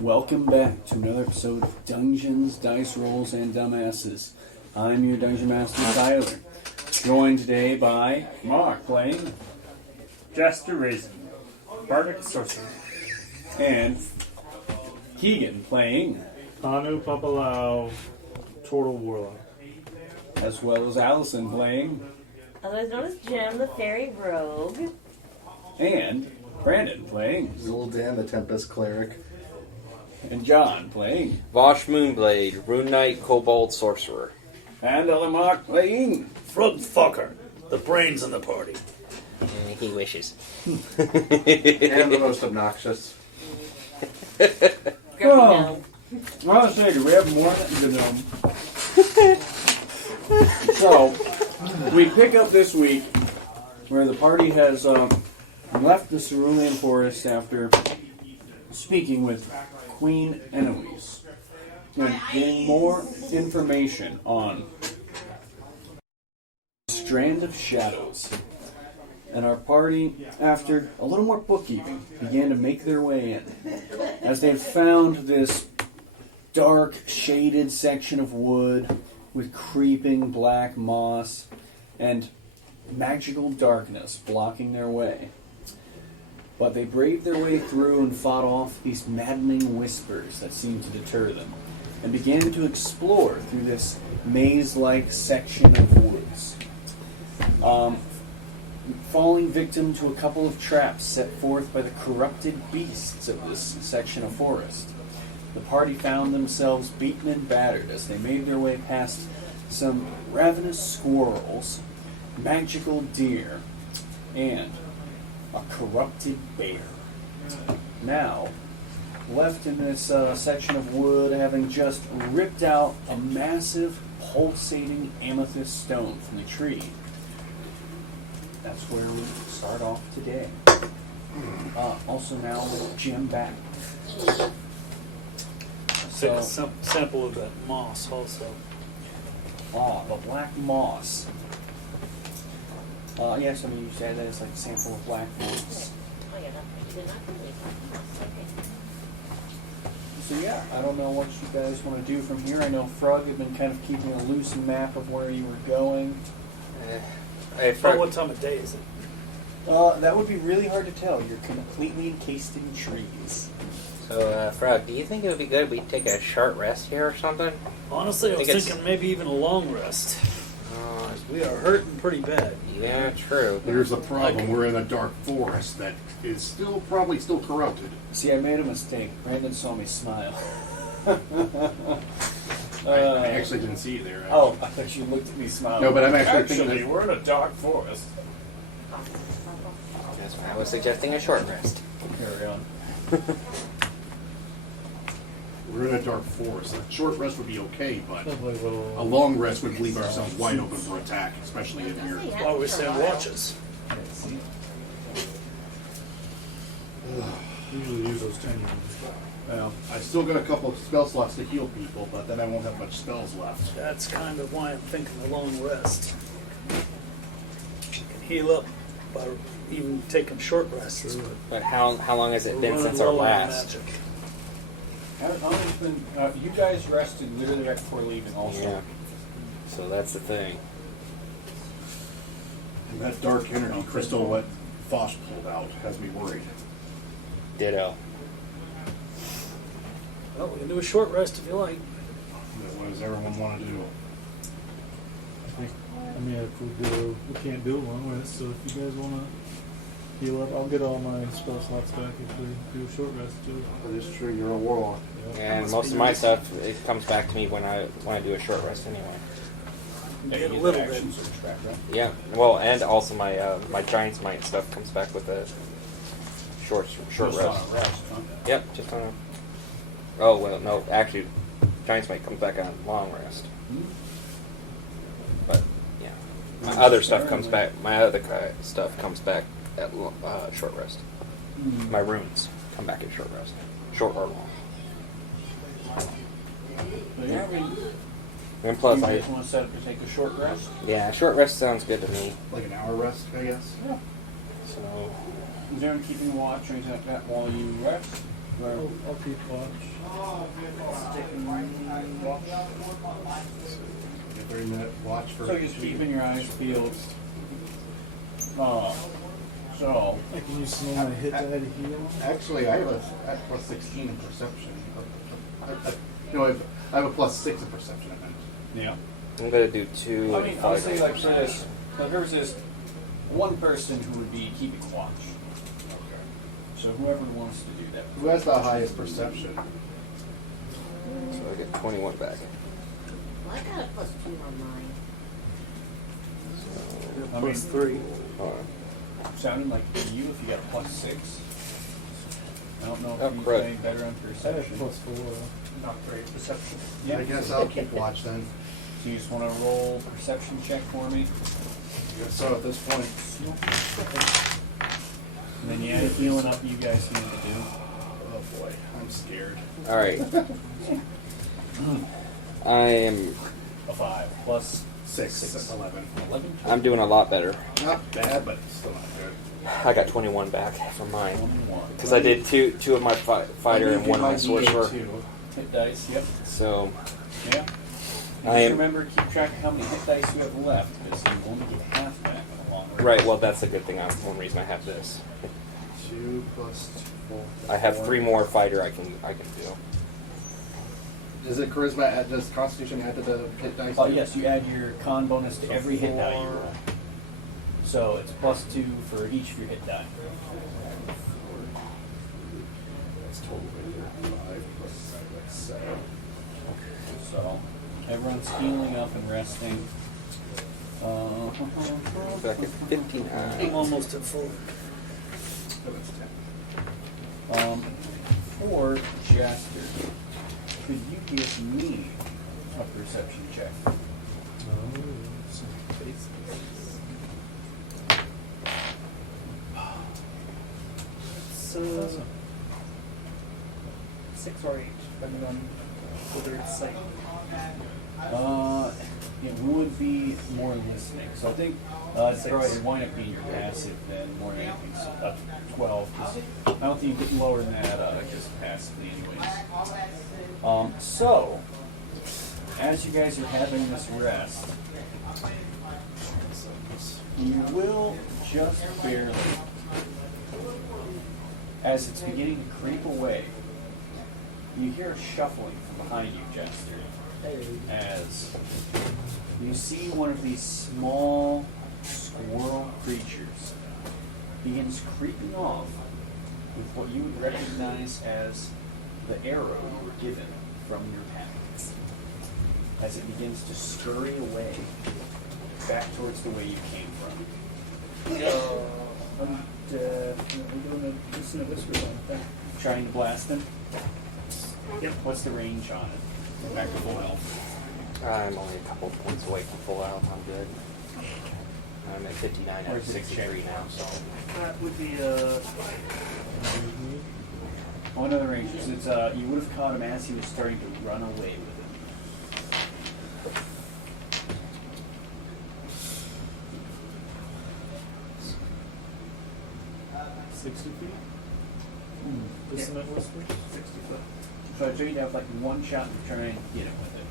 Welcome back to another episode of Dungeons, Dice Rolls, and Dumbasses. I'm your Dungeon Master, Tyler. Joined today by Mark playing Jaster Raisin, Bardic Sorcerer. and Keegan playing, Hanu Papalau, Turtle Warlock. as well as Allison playing, Otherwise known as Jim, the Fairy Rogue. and Brandon playing, Zuldan, the Tempest Cleric. and John playing, Voash Moonblade, Rune Knight, Kobold Sorcerer. and other Mark playing. Frug fucker, the brains in the party. He wishes. And the most obnoxious. Oh, honestly, do we have more than So, we pick up this week where the party has left the Cerulean Forest after speaking with Queen Eloise and getting more information on Strand of Shadows. And our party, after a little more bookkeeping, began to make their way in. As they found this dark, shaded section of wood with creeping black moss and magical darkness blocking their way. But they braved their way through and fought off these maddening whispers that seemed to deter them, and began to explore through this maze-like section of woods. Falling victim to a couple of traps set forth by the corrupted beasts of this section of forest. The party found themselves beaten and battered as they made their way past some ravenous squirrels, magical deer, and a corrupted bear. Now, left in this section of wood, having just ripped out a massive, pulsating amethyst stone from the tree. That's where we start off today. Also now with Jim back. Take a sample of that moss also. The black moss. Yes, I mean you said that it's like a sample of black moss. Oh, yeah, you did not believe that. So yeah, I don't know what you guys want to do from here. I know Frug had been kind of keeping a loose map of where you were going. Hey, Oh, what time of day is it? That would be really hard to tell. You're completely encased in trees. So, Frog, do you think it would be good if we take a short rest here or something? Honestly, I was thinking maybe even a long rest. We are hurting pretty bad. Yeah, true. There's a problem. We're in a dark forest that is probably still corrupted. See, I made a mistake. Brandon saw me smile. I actually didn't see you there. Oh, I thought you looked at me smiling. No, but I'm actually thinking that we're in a dark forest. That's why I was suggesting a short rest. Carry on. we're in a dark forest. A short rest would be okay, but a Why long rest would leave ourselves wide open for attack, especially if you're... we stand watches? Usually use those 10 units. Well, I still got a couple of spell slots to heal people, but then I won't have much spells left. That's kind of why I'm thinking a long rest. You can heal up by even taking short rests. But how long has it We're been running since our low on last? magic. You guys rested literally right before leaving also. Yeah. So that's the thing. And that dark energy crystal what Voash pulled out has me worried. Ditto. Well, we can do a short rest if you like. What does everyone want to do? I mean, we can't do a long rest, so if you guys want to heal up, I'll get all my spell slots back if we do a short rest too. That is true, you're a warlock. And most of my stuff, it comes back to me when I do a short rest anyway. Get a little bit. Yeah. Well, and also my Giant's Might stuff comes back with a short Just rest. on a rest, huh? Yep. Just on a. Oh well, no. Actually, Giant's Might comes back on long rest. But yeah, my other stuff comes back. My other stuff comes back at short rest. My runes come back at short rest, short or long. But yeah, I mean, And plus, you I guys want to set up to take a short rest? yeah, short rest sounds good to me. Like an hour rest, I guess? Yeah. So Is anyone keeping watch or anything like that while you rest? I'll keep watch. A 30-minute watch for. So just keeping your eyes peeled. So I can use some of my hit die to heal. Actually, I have a plus 16 in perception. No, I have a plus 6 in perception. I meant. yeah. I'm gonna do 2. I mean, I'll say like for this. So there's this one person who would be keeping watch. So whoever wants to do that. Who has the highest perception? So I get 21 back. Well, I got a +2 on mine. I mean, +3. sounding like you if you got a +6. I don't know if Oh, you crud. play better on I have perception. +4. Not great perception. Yeah. I guess I'll keep watch then. So you just want to roll perception check for me, So at this point, and then yeah, healing up. You guys need to do. oh boy, I'm scared. Alright. I am. A 5 plus 6, 11. 11. I'm doing a lot better. Not bad, but still not good. I got 21 back from mine. 21. Because I did two of my fighter and one of my sorcerer. Hit dice. Yep. So Yeah. And I just am- remember to keep track of how many hit dice you have left, because you only get half back in the long run. right. Well, that's a good thing. That's one reason I have this. 2 plus 4. I have 3 more fighter I can do. Does it charisma add, does Constitution add to the hit dice? Oh yes, you add your con bonus to every hit die you roll. So it's +2 for each of your hit die. That's total right there. 5 plus 7. So everyone's healing up and resting. Back at 15. I'm almost at full. So that's 10. For Jaster, could you give me a perception check? So 6 or 8, depending on whether it's sight. It would be more listening. So I think it'd wind up being your passive then more than anything. So 12. 'Cause I don't think you get lower than that just passively anyways. So, as you guys are having this rest, you will just barely, as it's beginning to creep away, you hear a shuffling from behind you, Jaster, as you see one of these small squirrel creatures begins creeping off with what you would recognize as the arrow you were given from your pack, as it begins to scurry away back towards the way you came from. I'm definitely doing a listen to whispers on that. Trying to blast him? Yep. What's the range on it? Back to full health. I'm only a couple points away from full health. I'm good. I'm at 59 out of Where's it 63 now, so. That would be One of the ranges. It's you would have caught him as he was starting to run away with him. 60 feet? Dissonant whispers? 60 foot. So I'd say you'd have like one shot to try and get him with it.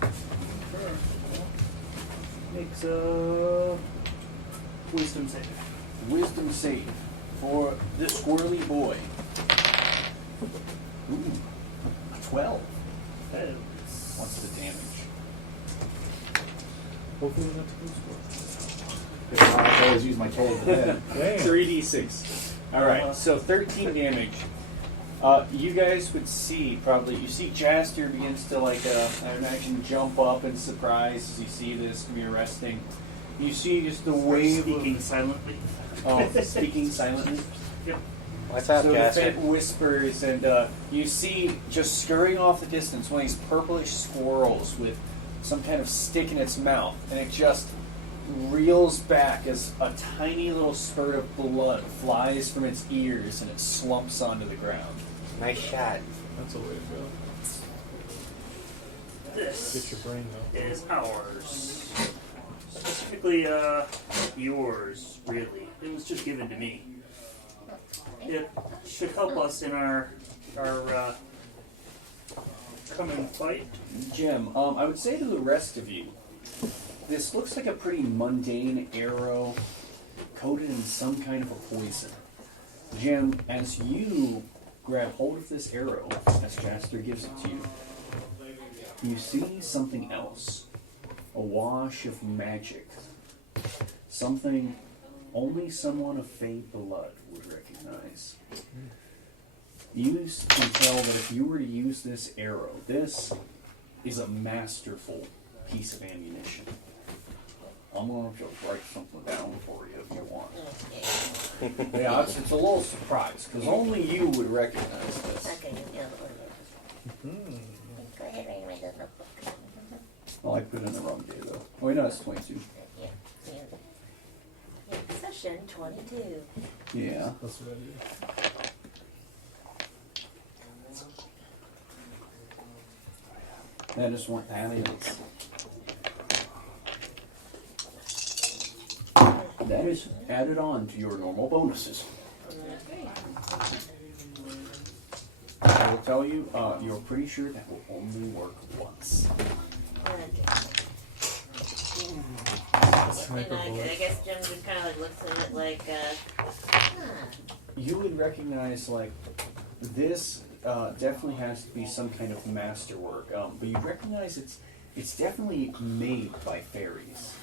Sure. Makes a wisdom save. Wisdom save for this squirrely boy. Ooh, a 12. What's the damage? Hopefully not too close. If not, I can always use my total then. Damn. 3d6. Alright, so 13 damage. You guys would see, probably, you see Jaster begins to, like, I imagine, jump up in surprise as you see this, be arresting. You see just the wave Speaking silently. speaking silently. Yep. What's up, So the Jaster? Fed whispers, and you see, just scurrying off the distance, one of these purplish squirrels with some kind of stick in its mouth, and it just reels back as a tiny little spurt of blood flies from its ears, and it slumps onto the ground. Nice shot. That's a way to go. This Get your brain though. is ours. Specifically, yours, really. It was just given to me. It should help us in our come and fight? Jim, I would say to the rest of you, this looks like a pretty mundane arrow coated in some kind of a poison. Jim, as you grab hold of this arrow, as Jaster gives it to you, you see something else. A wash of magic. Something only someone of Fey blood would recognize. You can tell that if you were to use this arrow, this is a masterful piece of ammunition. I'm going to just write something down for you if you want. Okay. Yeah, it's a little surprise, because only you would recognize this. Okay, you go ahead and write the notebook. Oh, I put it in the wrong day, though. Oh, wait, no, it's 22. Yeah. Session 22. Yeah. That's what I do. That is what that is. That is added on to your normal bonuses. I will tell you, you're pretty sure that will only work once. Sniper I bullet. guess Jim just kind of like looks at it like, You would recognize, like, this definitely has to be some kind of masterwork, but you recognize it's definitely made by fairies.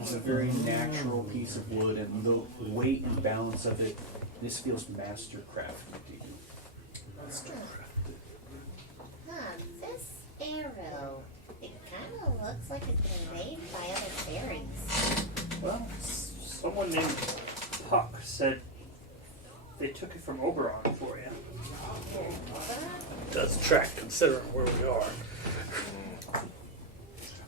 It's a very natural piece of wood, and the weight and balance of it, this feels mastercrafted to you. this arrow, it kind of looks like it's been made by other fairies. Well, someone named Puck said they took it from Oberon for you. Does track considering where we are.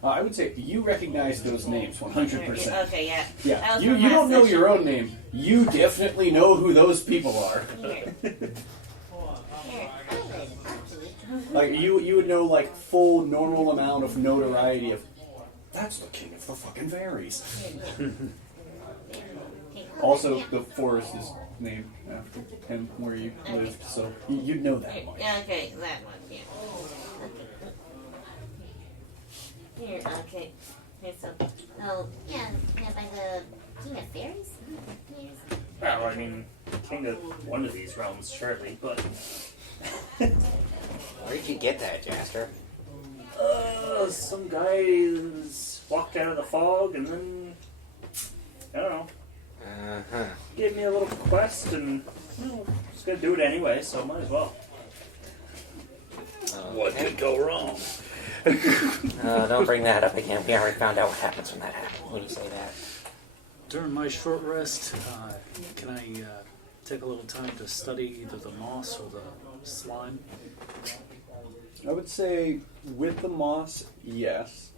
I would say you recognize those names 100%. Okay, yeah. Yeah, That was you from don't last know your session. own name. You definitely know who those people are. Here. Here, highlighted, actually. Like you would know like full normal amount of notoriety of. That's the king of the fucking fairies. Also, the forest is named after him where you lived, so you'd know that much. Yeah, okay, that one, yeah. Okay. Here, okay. Here, so, oh, yeah, by the king of fairies? Here's, Well, I mean, king of one of these realms, surely, but Where did you get that, Jaster? some guys walked out of the fog and then I don't know, Uh-huh. gave me a little quest and just gonna do it anyway, so might as well. What could go wrong? Don't bring that up again. We already found out what happens when that happens. When you say that. During my short rest, can I take a little time to study either the moss or the slime? I would say with the moss, yes.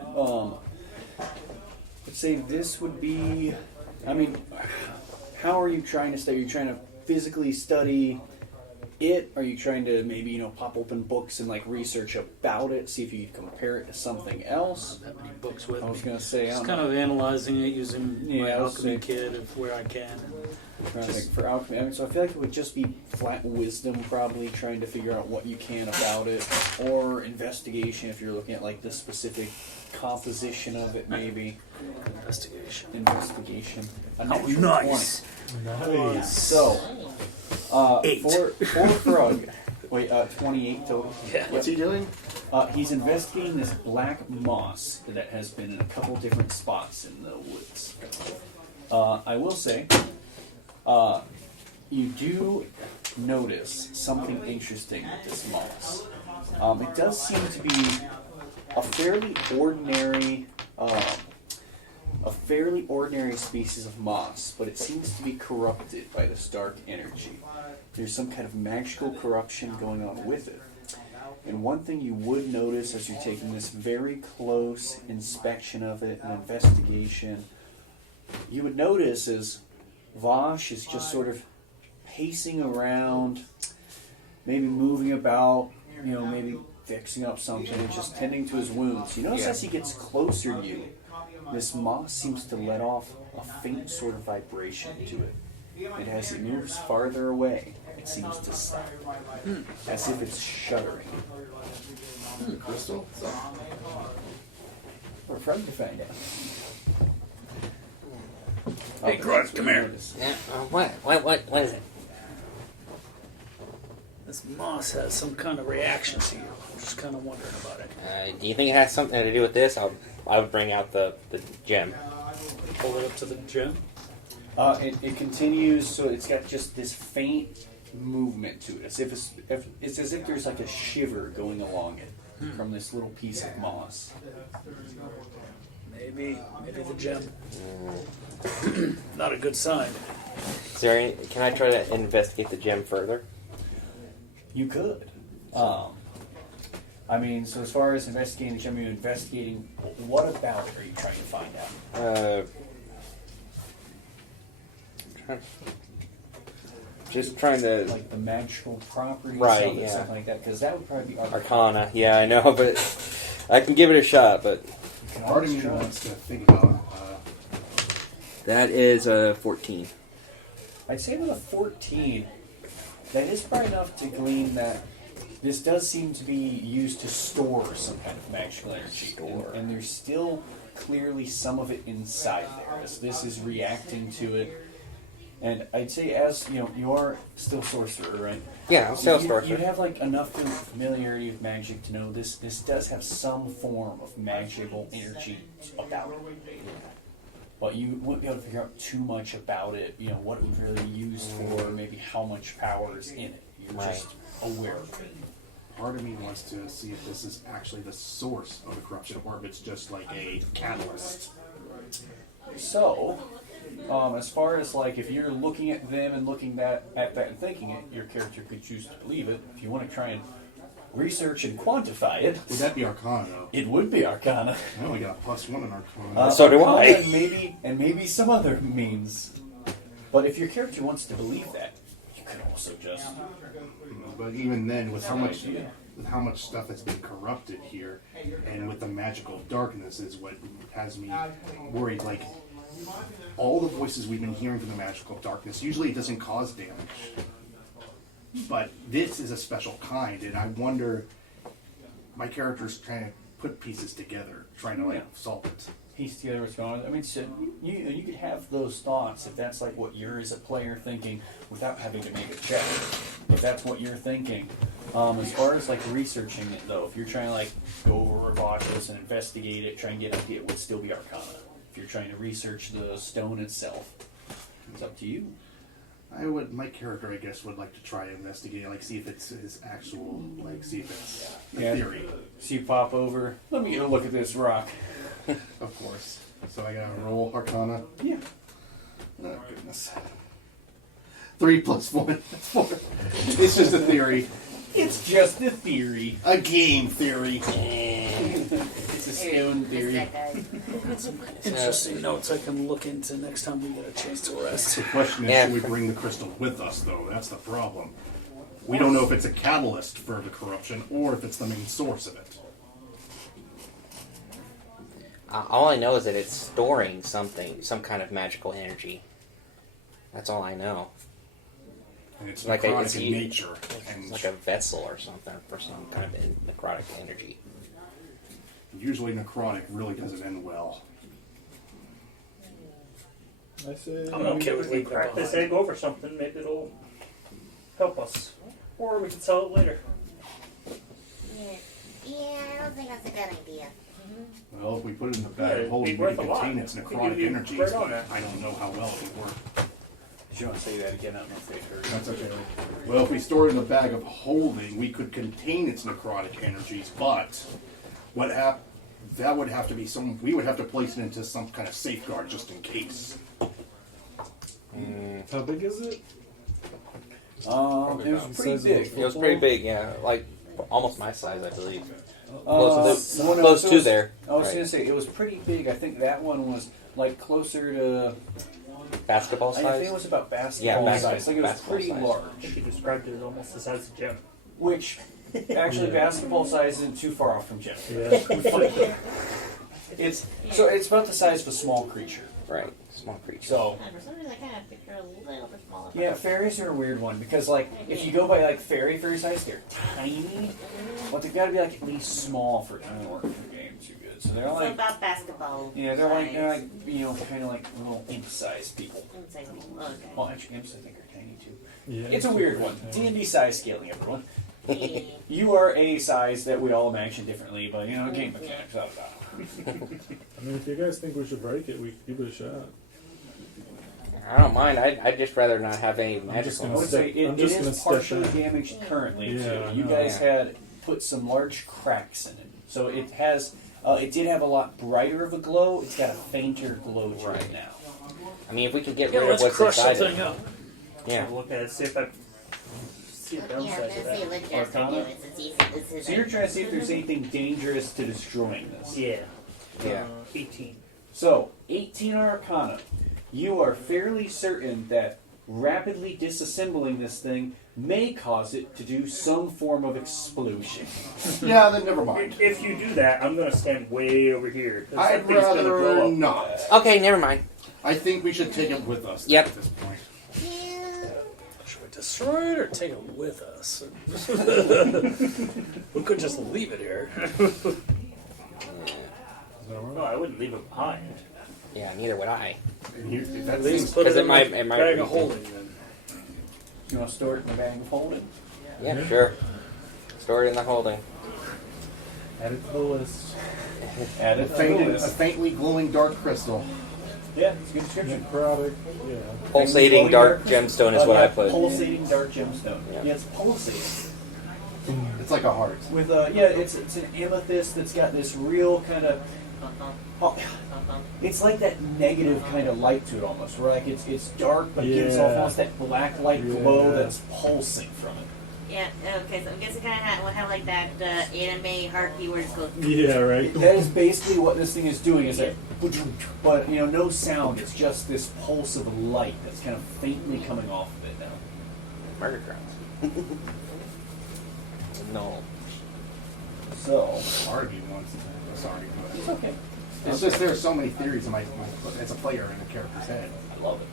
Okay. I'd say this would be. I mean, how are you trying to study? Are you trying to physically study it? Are you trying to maybe pop open books and like research about it, see if you can compare it to something else? That many books with I was me. gonna say, I Just don't kind know. of analyzing it using my Yeah, I was alchemy saying- kit of where I can. I'm trying to think for alchemy. I mean, so I feel like it would just be flat wisdom, probably trying to figure out what you can about it, or investigation if you're looking at like the specific composition of it, maybe Investigation. investigation. A Oh, natural nice. 20. Nice. So, 8. for Frug, wait, 28 total. Yeah. What's he doing? He's investigating this black moss that has been in a couple different spots in the woods. I will say, you do notice something interesting with this moss. It does seem to be a fairly ordinary species of moss, but it seems to be corrupted by this dark energy. There's some kind of magical corruption going on with it. And one thing you would notice as you're taking this very close inspection of it and investigation, you would notice is Voash is just sort of pacing around, maybe moving about, maybe fixing up something, and just tending to his wounds. You notice as he gets closer to you, this moss seems to let off a faint sort of vibration to it. And as he moves farther away, it it seems to stop, as if it's shuddering. Crystal. We're trying to find out. Hey, Grudge, come here. Yeah. What is it? This moss has some kind of reaction to you. I'm just kind of wondering about it. Do you think it has something to do with this? I would bring out the gem. Pull it up to the gem. It continues, so it's got just this faint movement to it, as if it's as if there's like a shiver going along it from this little piece of moss. Maybe the gem. Not a good sign. Is there any, can I try to investigate the gem further? You could. I mean, so as far as investigating the gem, you're investigating what about it are you trying to find out? Just trying to Like the magical properties, Right, yeah. something like that, because that would probably be Arcana. Yeah, I know, but I can give it a shot. But You can Part of always me try. wants to think about. that is a 14. I'd say with a 14, that is probably enough to glean that this does seem to be used to store some kind of magical energy. And there's still clearly some of it inside there, as this is reacting to it. And I'd say, as you know, you are still sorcerer, right? Yeah, I'm still sorcerer. You have like enough familiarity with magic to know this does have some form of magical energy about it. But you wouldn't be able to figure out too much about it, you know, what it was really used for, maybe how much power is in it. You're just aware of it. Part of me wants to see if this is actually the source of the corruption, or if it's just like a catalyst. So, as far as like if you're looking at them and looking at that and thinking it, your character could choose to believe it. If you want to try and research and quantify it, Would that be Arcana, though? it would be Arcana. I only got a +1 in Arcana. So do Arcana I. and maybe some other means. But if your character wants to believe that, you could also just. But even then, with how much idea. stuff has been corrupted here, and with the magical darkness, is what has me worried. Like all the voices we've been hearing from the magical darkness, usually it doesn't cause damage, but this is a special kind, and I wonder. My character's trying to put pieces together, trying to solve it. Piece together what's going on. I mean, so you could have those thoughts if that's like what you're as a player thinking without having to make a check. If that's what you're thinking. As far as like researching it though, if you're trying to like go over Voash and investigate it, try and get an idea, it would still be Arcana. If you're trying to research the stone itself, it's up to you. My character, I guess, would like to try and investigate, like see if it's his actual, like see if it's a theory. So you pop over. Let me get a look at this rock. Of course. So I gotta roll Arcana. Yeah. Oh, goodness. 3 + 1. That's 4. It's just a theory. It's just a theory. A game theory. It's a stone theory. That guy. Interesting notes I can look into next time we get a chance to rest. The question is, Yeah. should we bring the crystal with us, though? That's the problem. We don't know if it's a catalyst for the corruption or if it's the main source of it. All I know is that it's storing something, some kind of magical energy. That's all I know. And it's Like necrotic it's in nature. And like a vessel or something for some kind of necrotic energy. usually necrotic really doesn't end well. I say. I'm okay with We leaving crack it this behind. egg over something, maybe it'll help us. Or we can sell it later. Yeah, I don't think that's a good idea. Well, if we put it in the Yeah, bag it'd of holding, be we worth can a lot. contain its It could necrotic be energies, right on but there. I don't know how well it would work. Did you want to say that again? I don't know if they heard. That's okay. Well, if we store it in the bag of holding, we could contain its necrotic energies, but that would have to be we would have to place it into some kind of safeguard just in case. How big is it? It was pretty big. It was pretty big, yeah, like almost my size, I believe. Close Close to there. I was Right. going to say, it was pretty big. I think that one was like closer to. Basketball I think it size. was about basketball Yeah, size. Like it was basketball pretty size. large. I think you described it almost the size of gem. Which, actually, basketball size isn't too far off from Jeff. Yeah. It's about the size of a small creature. Right, small creatures. So, For some reason, I kind of picture a little bit smaller. yeah, fairies are a weird one because, like, if you go by like fairy size, they're tiny, but they've got to be like at least small for it to work in the game too good. So they're So like, about basketball. yeah, they're like you know, kind of like little imp-sized people. Inside people. Okay. Well, actually, imps I think are tiny too. Yeah, It's a weird one. yeah. D&D size scaling, everyone. Yeah. You are a size that we all imagine differently, but you know, game mechanics. Blah, blah. I mean, if you guys think we should break it, we could give it a shot. I don't mind. I'd just rather not have any I'm just I gonna would magical. say I'm it just is gonna step partially back. damaged currently Yeah, too. You I know. guys Yeah. had put some large cracks in it, so it has. It did have a lot brighter of a glow. It's got a fainter glow to it now. I mean, if we could get Yeah, rid of let's what's crush the inside thing it. up. Yeah. Look at it, see if I see the Yeah, I'm downside gonna to see that. what Jaster do. Arcana? It's easy. It's his So you're trying to see if there's anything dangerous to destroying this. Yeah. Yeah. 18. So 18 Arcana. You are fairly certain that rapidly disassembling this thing may cause it to do some form of explosion. Yeah, then never mind. If you do that, I'm going to stand way over here. 'cause I'd that thing's gonna blow rather up. not. Okay, never mind. I think we should take it with us Yep. at this point. Should we destroy it or take it with us? We could just leave it here. No, I wouldn't leave it behind. Yeah, neither would I. And here, that At least seems, put it Because it in might- my it might bag be- of holding then. You want to store it in the bag of holding? Yeah, Yeah. sure. Store it in the holding. Add it to the list. Add a, it to the faint, a list. faintly glowing dark crystal. Yeah, it's a good description. Necrotic, yeah. Pulsating dark gemstone is what I yeah, put. Pulsating dark gemstone. Yeah. Yeah, it's pulsating. It's like a heart. With yeah, it's an amethyst that's got this real kind of. Oh, it's like that negative kind of light to it almost, where like it's dark but gives off Yeah. almost that black light glow Yeah. that's pulsing from it. Yeah, okay, so I'm guessing kind of will have like that anime heart keywords go. Yeah, right. That is basically what this thing is doing. Is that, but you know, no sound. It's just this pulse of light that's kind of faintly coming off of it now. Murder crowns. No. So Part of me wants to. Sorry, it's but okay. it's just there's so many theories in my as a player in the character's head. I love it.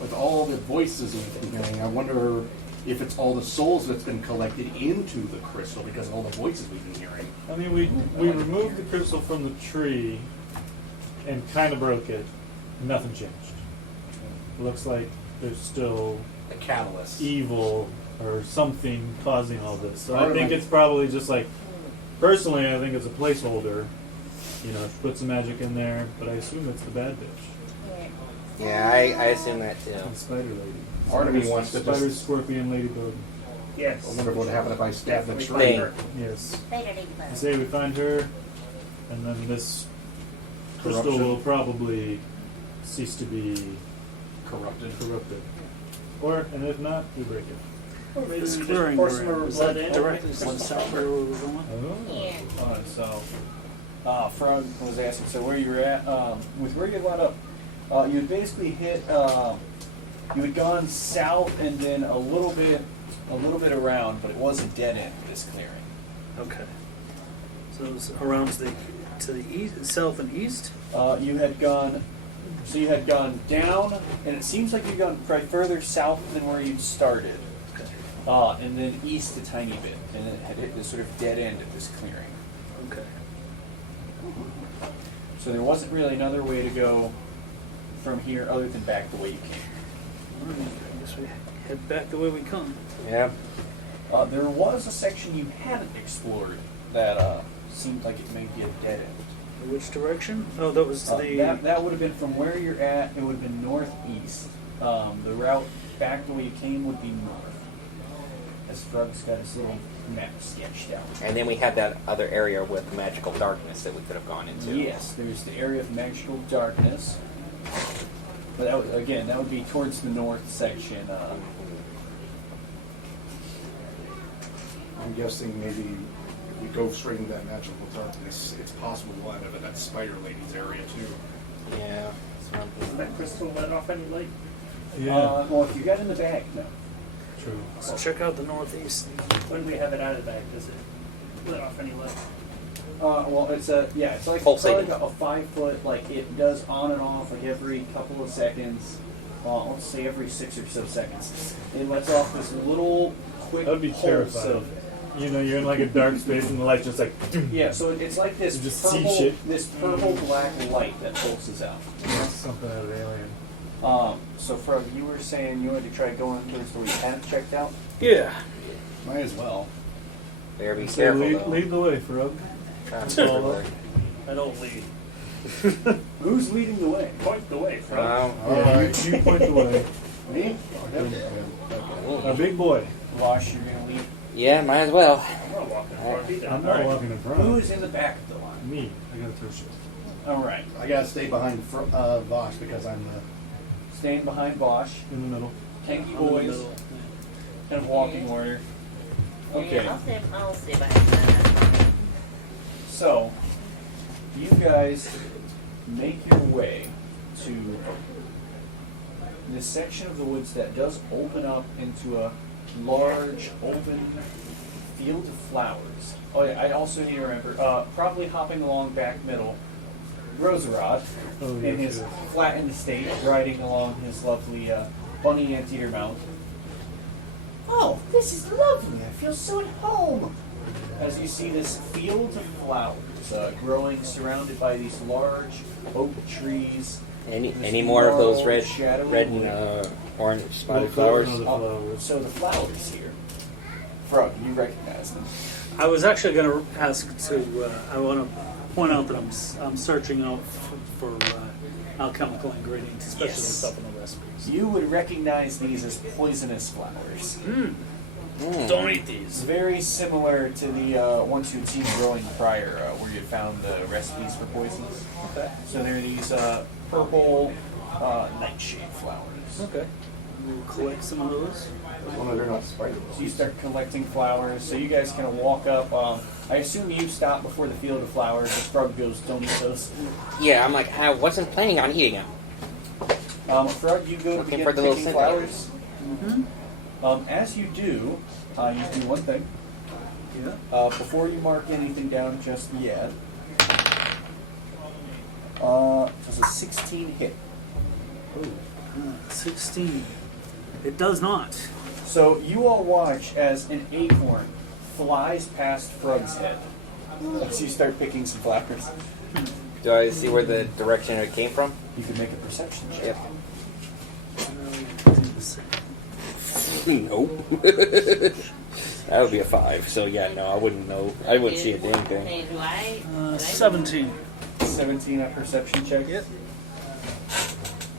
With all the voices we've been hearing, I wonder if it's all the souls that's been collected into the crystal because of all the voices we've been hearing. I mean, we removed the crystal from the tree and kind of broke it. Nothing changed. It looks like there's still A catalyst. evil or something causing all this. So Part I of think my- it's probably just like, personally, I think it's a placeholder. You know, put some magic in there, but I assume it's the bad bitch. Yeah, I assume that too. And Spider Lady. Part of me wants to Spider, just. Scorpion, Ladybug. Yes. I wonder what would happen if I stabbed the Definitely tree. her. Yes. Later, I ladybug. say we find her, and then this crystal Corruption. will probably cease to be Corrupted. corrupted. Or, and if not, we break it. Or maybe we just Scurrying pour some around. of Is blood that in. directly south where we were going? Oh. Yeah. So, Frug was asking, so where you were at, with where you wound up, you had basically hit, you had gone south and then a little bit around, but it was a dead end, this clearing. Okay. So it was around to the east, south and east? You had gone down, and it seems like you'd gone probably further south than where you'd started, Okay. and then east a tiny bit, and then it had hit this sort of dead end at this clearing. Okay. So there wasn't really another way to go from here other than back the way you came. All right, I guess we head back the way we come. Yeah. There was a section you hadn't explored that seemed like it may be a dead end. Which direction? Oh, that was to the. That would have been from where you're at. It would have been northeast. The route back the way you came would be north. As Frug's got his little map sketched out. And then we had that other area with magical darkness that we could have gone into. Yes, there's the area of magical darkness. But that would, again, that would be towards the north section. I'm guessing maybe if we go straight into that magical darkness, it's possible we'll end up in that Spider Lady's area too. Yeah. That's what I'm Does that crystal let off any light? Yeah, Well, if you got in the bag, no. true. So check out the northeast. When we have it out of the bag, does it let off any light? Well, it's like Pulsating. probably a 5 foot. Like it does on and off like every couple of seconds. Let's say every 6 or so seconds. It lets off this little quick That'd be pulse terrifying. of. You know, you're in like a dark space and the light's just like. Yeah, so it's like this You just see purple, shit. this purple black light that pulses out. That's something out of Alien. So Frug, you were saying you wanted to try going towards the way you had checked out. Yeah. Might as well. Better be So careful. lead, though. lead the way, Frog. Trying to everywhere. I don't lead. Who's leading the way? Point the way, Frog. Yeah, you point the way. Me? A big boy. Voash, you're gonna lead. Yeah, might as well. I'm not walking in front either. I'm not walking in front. Who is in the back of the line? Me. I got a third shift. All right, I gotta stay behind Vosh because I'm the. staying behind Voash. In the middle. Tanky I'm in the boys, middle. kind of walking order. Okay. Yeah, I'll stay behind that. So, you guys make your way to this section of the woods that does open up into a large open field of flowers. Oh yeah, I also need to remember, probably hopping along back middle, Roserod, Oh, in yes, his yes. flattened estate, riding along his lovely bunny anteater mount. Oh, this is lovely. I feel so at home. As you see this field of flowers growing, surrounded by these large oak trees. Any more of those red, shadowy red wood. and orange spotted Look, flowers? no, the flowers. So the flowers here, Frog, you recognize them. I was actually going to ask to. I want to point out that I'm searching out for alchemical ingredients, especially the Yes. stuff in the recipes. You would recognize these as poisonous flowers. Don't eat It's these. very similar to the ones you'd seen growing prior, where you found the recipes for poisons. Okay. So they're these purple nightshade flowers. Okay. We'll collect some of those. One of they're not spider. So you start collecting flowers. So you guys kind of walk up. I assume you stop before the field of flowers. The Frog goes, don't eat those. Yeah, I'm like, I wasn't planning on eating them. Frog, you go to Looking begin for the little picking scenarios. flowers. As you do, you do one thing. Yeah. Before you mark anything down just yet, does a 16 hit? 16. It does not. So you all watch as an acorn flies past Frug's head as you start picking some flowers. Do I see where the direction it came from? You can make a perception check. Yep. Nope. That would be a 5. So yeah, no, I wouldn't know. I wouldn't see a damn thing. Hey, do I? 17. 17 on perception check. Yep.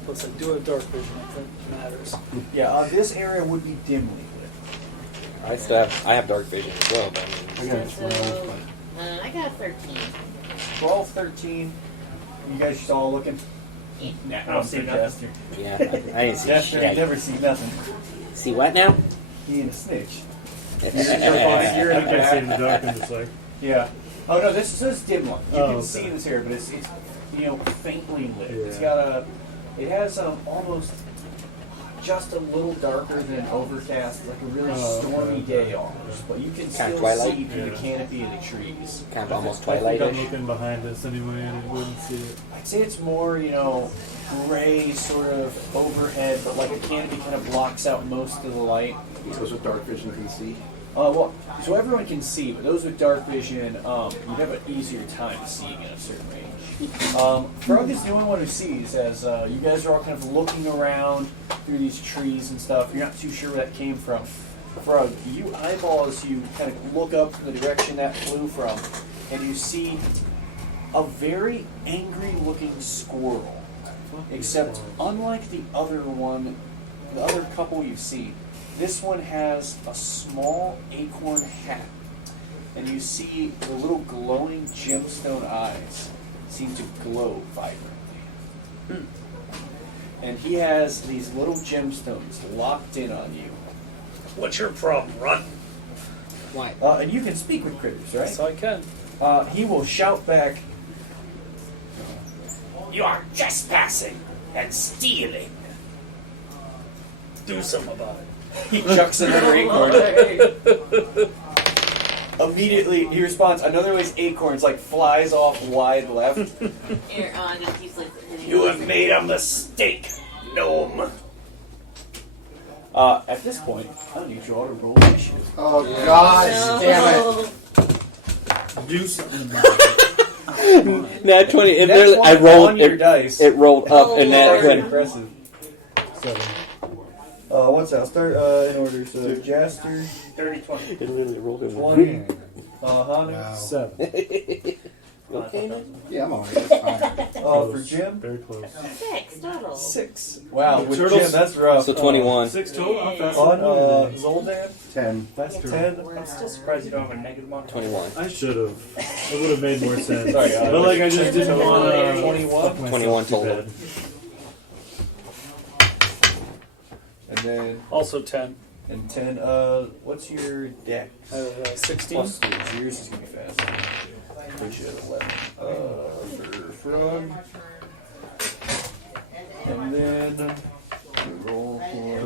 Plus, I do have dark vision. I think it matters. Yeah, this area would be dimly lit. I have dark vision as well, but I mean, I got a So, 12, I got 13. 12, 13. You guys just all looking. Yeah. Nah, I don't see nothing. Jaster. yeah, I didn't see Jaster ain't shit. never seen nothing. See what now? He ain't a snitch. You're in I the can see in the back. dark and just like. Yeah. Oh no, this is dim light. You Oh, can okay. see this here, but it's faintly lit. It's Yeah. got it has almost just a little darker than overcast, like a really Oh, stormy okay. day almost. But you can Kinda still Twilight? see through the Yeah. canopy of the trees. Kind of almost I think I'm Twilight-ish. looking behind us anyway, and it wouldn't see it. I'd say it's more, gray sort of overhead, but like a canopy kind of blocks out most of the light. Those with dark vision can see. So everyone can see, but those with dark vision, you have an easier time seeing in a certain range. Frug is the only one who sees, as you guys are all kind of looking around through these trees and stuff. You're not too sure where that came from. Frug, you eyeball as you kind of look up the direction that flew from, and you see a very angry-looking squirrel. Except, unlike the other couple you've seen, this one has a small acorn hat, and you see the little glowing gemstone eyes seem to glow vibrantly. And he has these little gemstones locked in on you. What's your problem, Run? Why? And you can speak with critters, right? Yes, I can. He will shout back, "You are trespassing and stealing." Do something about it. He chucks another acorn. Immediately, he responds, another way's acorns, like, flies off wide left. Here, I'm gonna keep like. You have made a mistake, gnome. At this point, I need you all to roll initiative. Oh, God damn it. Do something about it. Nat 20. It That's literally, I one rolled on your it. dice. It rolled up, and Nat Very 20. impressive. 7. One second. I'll start in order. So Jaster, 30-20. It literally rolled in 20. Hanu. Wow. 7. Okay. Yeah, I'm alright. That's fine. For Jim, Very close. 6 total. 6. Wow, with Turtles- Jim, that's rough. So 21. 6 total. I'm faster on than you did. Zuldan, 10. that's That's 10. I'm still surprised you don't have a negative modifier. 21. I should have. It would have made more sense. Sorry, but like I just didn't want to 21? 21 total. And then, Also 10. and 10, what's your dex? 16. Plus 2, so yours is going to be fast. Appreciate 11. For Frug. And then, we roll for...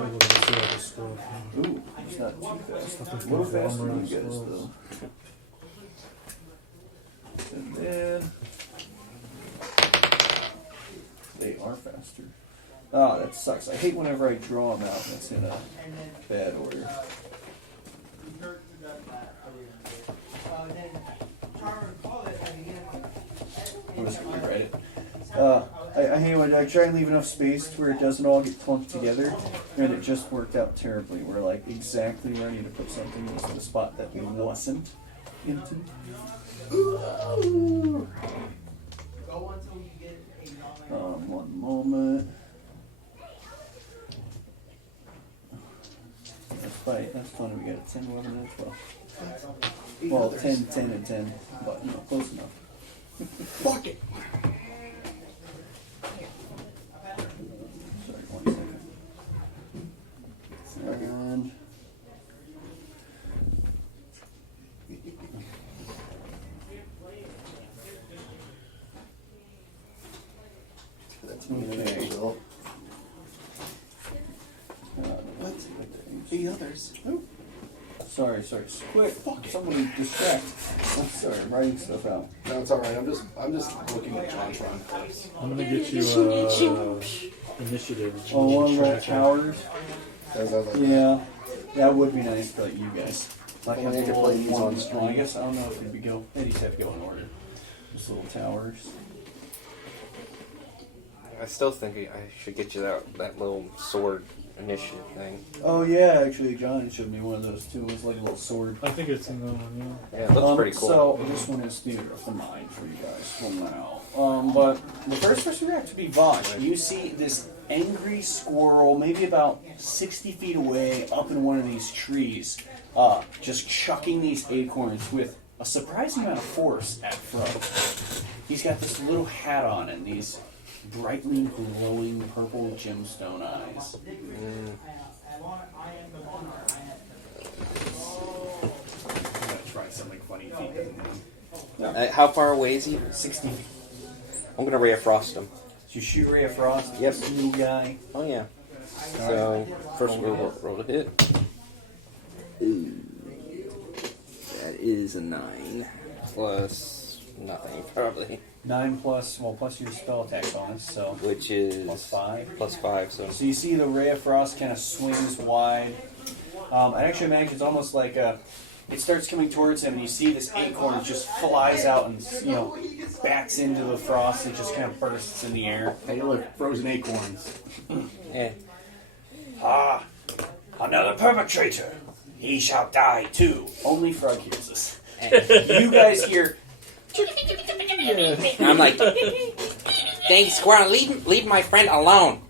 Ooh, it's not too fast. A little faster than you guys, though. And then... They are faster. Oh, that sucks. I hate whenever I draw them out. That's in a bad order. I'm just going to rewrite it. I hate when I try and leave enough space to where it doesn't all get clumped together, and it just worked out terribly. Where like exactly where I need to put something was the spot that it wasn't into. One moment. That's funny. We got a 10, 11, and 12. Well, 10, 10, and 10, but you know, close enough. Fuck it. Sorry, 1 second. And That's me. Okay. What? 8 others. Oh. Sorry. Quick, somebody distract. I'm sorry, I'm writing stuff out. No, it's alright. I'm just looking at John's run clips. I'm gonna get you initiative. Oh, one of the towers. Because I was like, Yeah, that would be nice for like you guys. Like Well, have you could little play these on ones- stream. well, I guess I don't know if it'd be go. They just have to go in order. Just little towers. I still think I should get you that little sword initiative thing. Oh yeah, actually, Johnny showed me one of those too. It was like a little sword. I think it's in the one, Yeah, it looks pretty cool. So this one is theater of the mind for you guys for now. But the first person we have to be Vosh. You see this angry squirrel, maybe about 60 feet away, up in one of these trees, just chucking these acorns with a surprising amount of force at Frug. He's got this little hat on and these brightly glowing purple gemstone eyes. I'm gonna try something funny if he doesn't have. How far away is he? 60 feet. I'm gonna ray of frost him. So you shoot Ray of Frost, Yep. this new guy. Oh yeah. So first we'll roll a hit. Ooh, that is a 9 plus nothing probably, 9 plus your spell attack bonus, so which is plus 5. Plus 5. So So you see the Ray of Frost kind of swings wide. I actually imagine it's almost like it starts coming towards him, and you see this acorn just flies out and backs into the frost and just kind of bursts in the air. Hey, look, frozen acorns. yeah. Ah, another perpetrator. He shall die too. Only Frug hears this. You guys hear. I'm like, thanks, Squirrel. Leave my friend alone.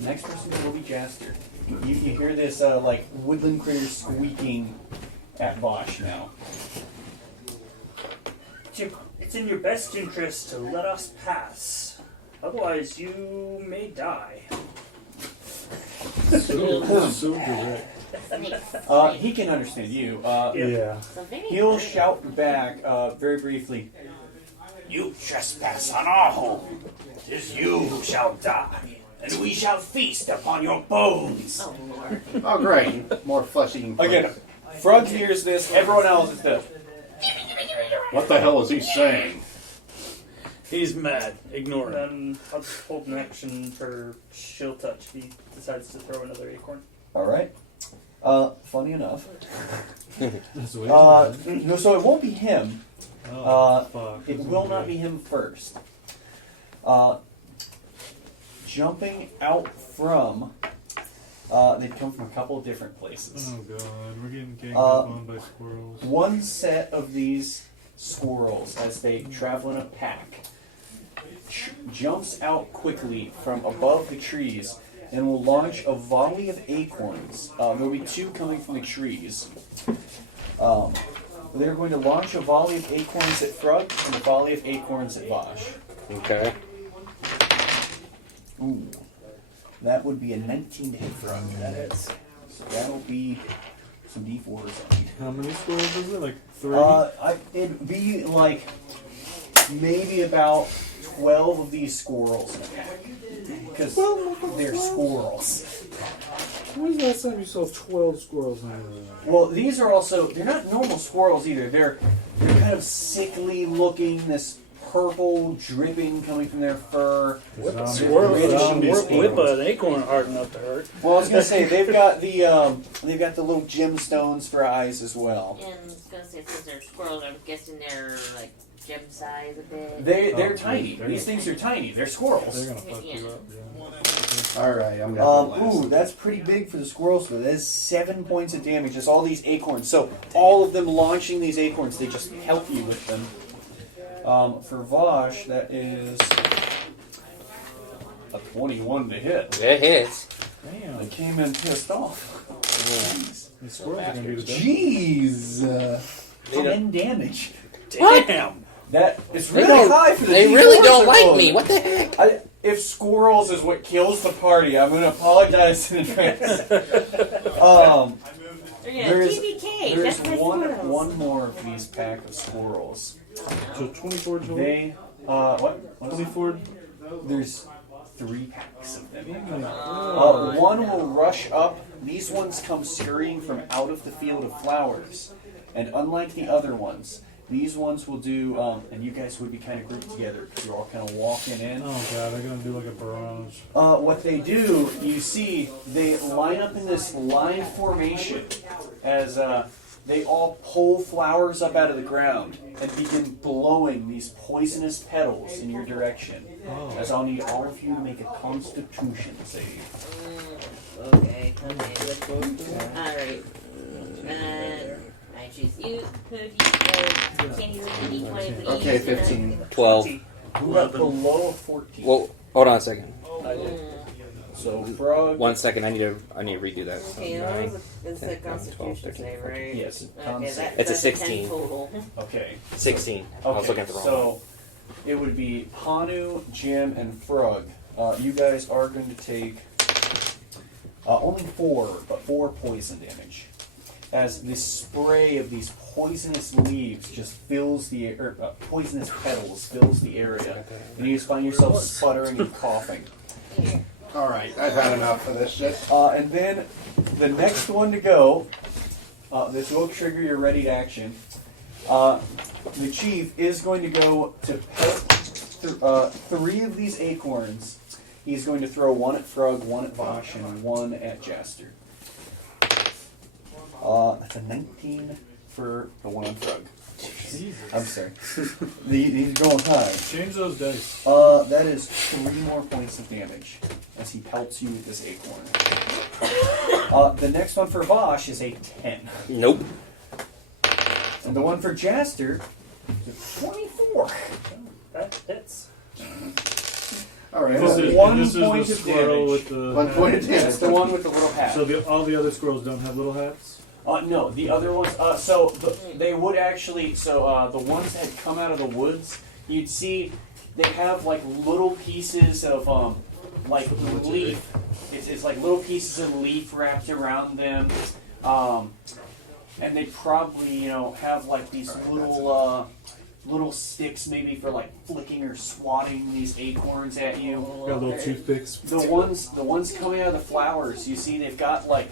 Next person will be Jaster. You hear this like woodland critter squeaking at Vosh now. It's in your best interest to let us pass. Otherwise, you may die. So direct. He can understand you. Yeah. So very He'll good. shout back very briefly. You trespass on our home. 'Tis you who shall die, and we shall feast upon your bones. Oh Lord. Oh, great. More flesh eating. Again, Frug hears this. Everyone else is dead. What the hell is he saying? He's mad. Ignore him. Then I'll just hold an action for chill touch. He decides to throw another acorn. Alright. Funny enough. That's the way it's done. No, so it won't be him. Fuck. It will not be him first. Jumping out from... they'd come from a couple of different places. Oh god, we're getting ganged up on by squirrels. One set of these squirrels, as they travel in a pack, jumps out quickly from above the trees and will launch a volley of acorns. There'll be two coming from the trees. They're going to launch a volley of acorns at Frug and a volley of acorns at Voash. Okay. Ooh. That would be a 19 to hit Frug. That hits. So that'll be some D4s I need. How many squirrels is it? Like 3? It'd be like maybe about 12 of these squirrels in a pack. Because they're squirrels. When's the last time you saw 12 squirrels in a row? Well, these are also, they're not normal squirrels either. They're kind of sickly looking, this purple dripping coming from their fur. Squirrel British whip an acorn hard enough to hurt. Well, I was gonna say they've got the little gemstones for eyes as well. And I was gonna say, since they're squirrels, I'm guessing they're like gem size a bit. They're tiny. These things are tiny. They're squirrels. They're gonna fuck you up, yeah. Alright, I'm gonna Ooh, that's pretty big for the squirrels. So that is 7 points of damage. Just all these acorns. So all of them launching these acorns, they just help you with them. For Voash, that is a 21 to hit. It hits. Damn. They came in pissed off. Jeez. The squirrels are gonna be the best. Jeez. 10 damage. Damn. That is They really don't. high for the They D4s really don't they're like rolling. me. What the heck? If squirrels is what kills the party, I'm going to apologize in advance. Yeah, There's- TBK. There's That's my squirrels. one more of these pack of squirrels. So 24 total? They, what? 24? There's 3 packs of them. Oh. One will rush up. These ones come scurrying from out of the field of flowers. And unlike the other ones, these ones will do, and you guys would be kind of grouped together because you're all kind of walking in. Oh god, they're gonna do like a barrage. What they do, you see, they line up in this line formation as they all pull flowers up out of the ground and begin blowing these poisonous petals in your direction. Oh. As I'll need all of you to make a Constitution save. Okay. Alright. I choose you. Who do you can you look at each one of these? Okay, 15. 12. Who got below a 14? Well, hold on a second. So, Frog. 1 second. I need to redo that. Okay, Nine, it's a 10, 12, Constitution 13, save, right? Yes. Okay, It's a that's 16. 10 total. Okay. 16. I was looking at the wrong one. So, it would be Hanu, Jim, and Frug. You guys are going to take only 4, but 4 poison damage. As this spray of these poisonous leaves just fills the air, poisonous petals fills the area, and you just find yourself sputtering and coughing. Alright, I've had enough of this shit. And then the next one to go, this will trigger your ready to action. The chief is going to go to pet 3 of these acorns. He's going to throw 1 at Frug, 1 at Voash, and 1 at Jaster. That's a 19 for the one on Frug. Jesus. I'm sorry. He's going high. Change those dice. That is 3 more points of damage as he pelts you with this acorn. The next one for Voash is a 10. Nope. And the one for Jaster is a 24. That hits. Alright, This This is, is one and this is point the of squirrel damage. with the 1 point of hat. damage. That's the one with the little hat. So all the other squirrels don't have little hats? No, the other ones. They would actually. So the ones that had come out of the woods, you'd see they have like little pieces of like leaf. It's like little pieces of leaf wrapped around them, and they probably have like these little sticks maybe for like flicking or swatting these acorns at you. Got little toothpicks. The ones coming out of the flowers, you see they've got like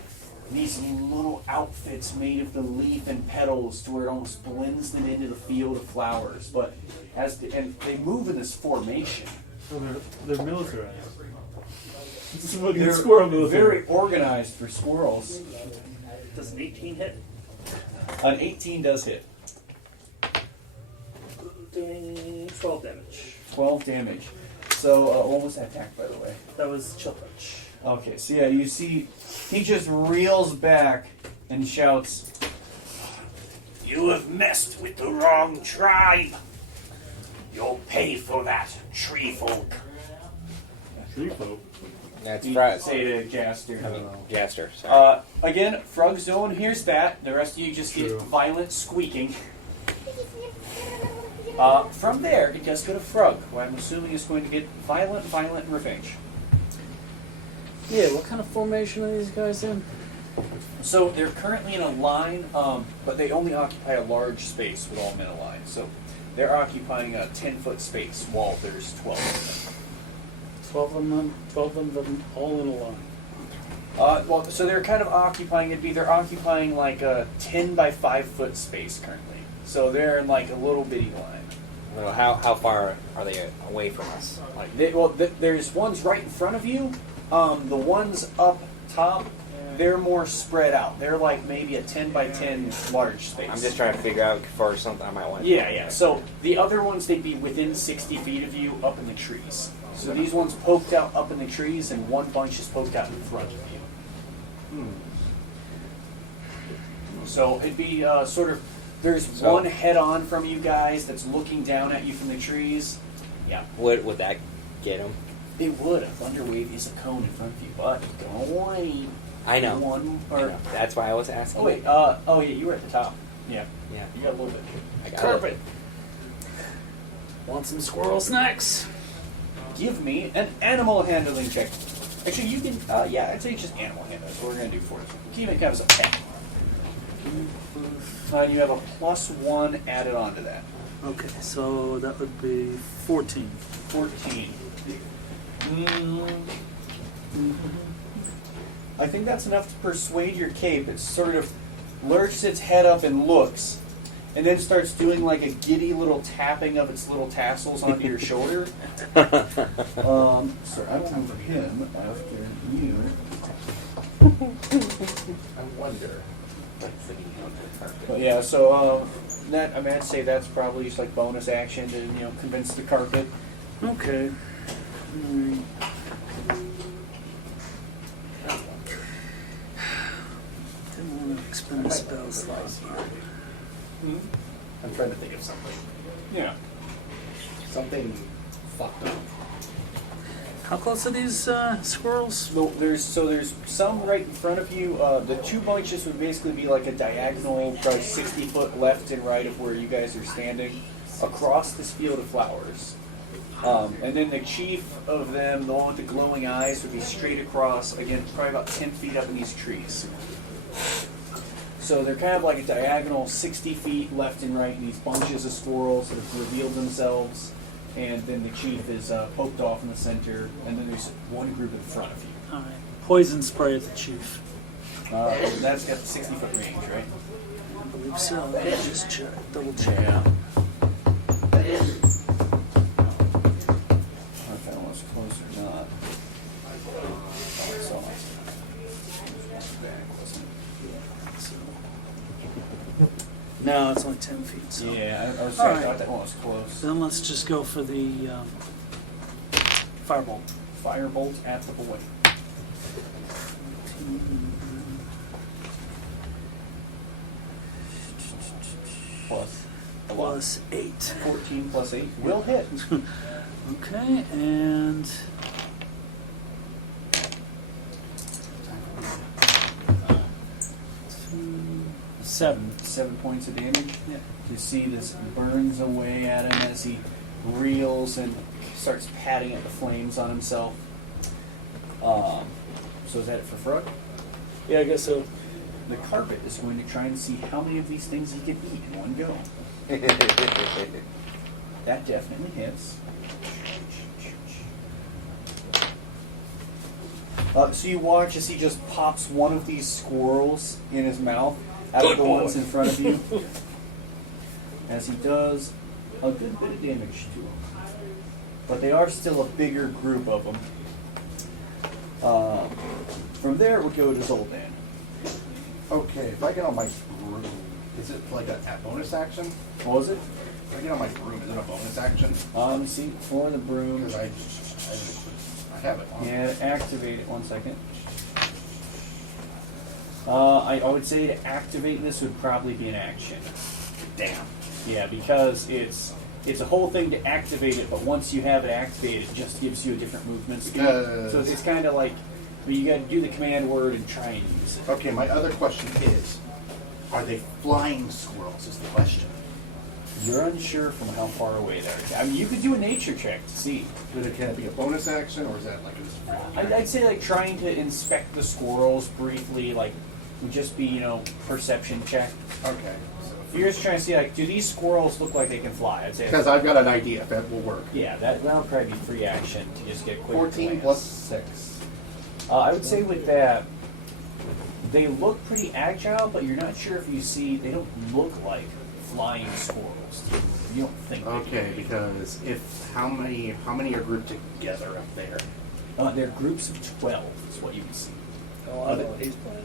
these little outfits made of the leaf and petals to where it almost blends them into the field of flowers. But and they move in this formation. So they're militarized. This is fucking They're squirrel military. very organized for squirrels. Does an 18 hit? An 18 does hit. Doing 12 damage. 12 damage. So, what was that attack, by the way? That was chill touch. Okay, so yeah, you see, he just reels back and shouts, "You have messed with the wrong tribe. You'll pay for that, tree folk." Tree folk. That's You Frug. say to Jaster. I mean, Jaster. Sorry. Again, Frug zone, here's that. The rest of you just get True. violent squeaking. From there, it does go to Frug, who I'm assuming is going to get violent revenge. Yeah, what kind of formation are these guys in? So they're currently in a line, but they only occupy a large space with all men aligned. So they're occupying a 10-foot space while there's 12 of them. 12 of them all in a line. Well, so they're kind of occupying, they're occupying like a 10 by 5 foot space currently. So they're in like a little bitty line. Well, how far are they away from us? Like, There's ones right in front of you. The ones up top, they're more spread out. They're like maybe a 10 by 10 large space. I'm just trying to figure out for something I might want. Yeah. So the other ones, they'd be within 60 feet of you up in the trees. So these ones poked out up in the trees, and one bunch is poked out in front of you. So it'd be sort of, there's one head on from you guys that's looking down at you from the trees. Yeah. Would that get him? It would. A thunder wave is a cone in front of you, but don't wait. I know. One I or know. That's why I was asking. oh wait. Yeah, you were at the top. Yeah. Yeah. You got a little bit. I got Carpet. Want some squirrel snacks? Give me an animal handling check. Actually, you can. I'd say just animal handling. That's what we're gonna do for it. Keep it kind of as a pet. You have a +1 added on to that. Okay, so that would be 14. 14. I think that's enough to persuade your cape. It sort of lurches its head up and looks, and then starts doing like a giddy little tapping of its little tassels onto your shoulder. So I will move him after you. I wonder. But yeah, so that I'd say that's probably just like bonus action to convince the carpet. Okay. Didn't want to expend the spell slot. I'm trying to think of something. Yeah. Something fucked up. How close are these squirrels? No, there's some right in front of you. The two bunches would basically be like a diagonal, probably 60 foot left and right of where you guys are standing, across this field of flowers. And then the chief of them, the one with the glowing eyes, would be straight across, again, probably about 10 feet up in these trees. So they're kind of like a diagonal 60 feet left and right in these bunches of squirrels that have revealed themselves. And then the chief is poked off in the center, and then there's one group in front of you. All right. Poison spray at the chief. That's got 60 foot range, right? I believe so. Just check. Double check. Yeah. If that was close or not. So, No, it's only 10 feet. So. yeah, I was All saying, right. I thought that one was close. Then let's just go for the firebolt. Firebolt at the boy. Plus 8. 14 plus 8 will hit. Okay, and 7. 7 points of damage. Yeah. You see this burns away at him as he reels and starts patting at the flames on himself. So is that it for Frug? Yeah, I guess so. The carpet is going to try and see how many of these things he can eat in one go. That definitely hits. So you watch as he just pops one of these squirrels in his mouth out of the ones in front of you. As he does a good bit of damage to them. But they are still a bigger group of them. From there, it would go to Zuldan. Okay, if I get on my broom, is it like a bonus action? What was it? If I get on my broom, is it a bonus action? See, for the broom. Because I have it on. Yeah, activate it. 1 second. I would say to activate this would probably be an action. Damn. Yeah, because it's a whole thing to activate it, but once you have it activated, it just gives you a different movement speed. So it's kind of like, you got to do the command word and try and use it. Okay, my other question is, are they flying squirrels is the question. You're unsure from how far away they are. I mean, you could do a nature check to see. Can it be a bonus action, or is that like a... I'd say like trying to inspect the squirrels briefly, like, would just be, perception check. Okay. You're just trying to see, like, do these squirrels look like they can fly? I'd say Because I've got an idea if that will work. yeah, that'll probably be free action to just get quick 14 glance. plus 6. I would say with that, they look pretty agile, but you're not sure if you see, they don't look like flying squirrels. You don't think they Okay, do. because how many are grouped together up there? They're groups of 12 is what you would see. Oh, I know what he's playing.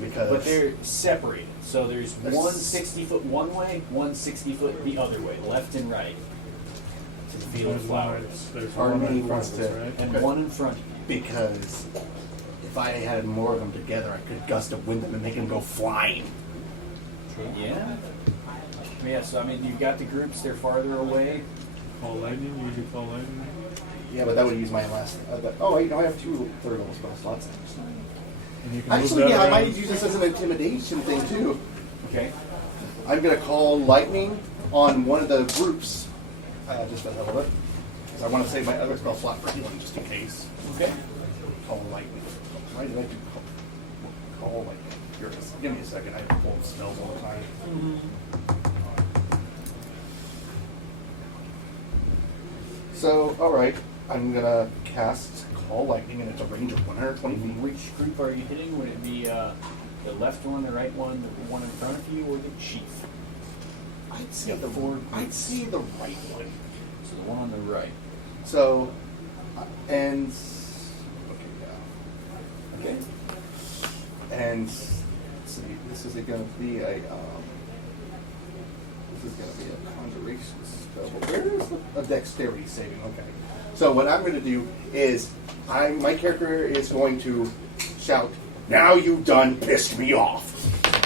Because But they're separated. So there's There's- one 60-foot one way, one 60-foot the other way, left and right. To the field of flowers. There's Harmony one in front wants of us, to- right? And Okay. one in front of you. because if I had more of them together, I could gust of wind them and make them go flying. Yeah. Yeah, so I mean, you've got the groups, they're farther away. Call lightning, you do call lightning. Yeah, but that would use my last. I have 2 third level spell slots. And you can Actually, move that yeah, I might around. use this as an intimidation thing too. Okay. I'm gonna call lightning on one of the groups, just for the hell of it, because I want to save my other spell slot for healing just in case. Okay. Call lightning. Why did I do call lightning? Here it is. Give me a second. I have to pull spells all the time. So, all right, I'm gonna cast call lightning, and it's a range of 120 feet. Which group are you hitting? Would it be the left one, the right one, the one in front of you, or the chief? I'd say Got the four. I'd say the right one. So the one on the right. So, and okay, yeah. Okay. And let's see, this is going to be a conjuration spell. But where is a dexterity saving? Okay. So what I'm going to do is, my character is going to shout, "Now you done pissed me off,"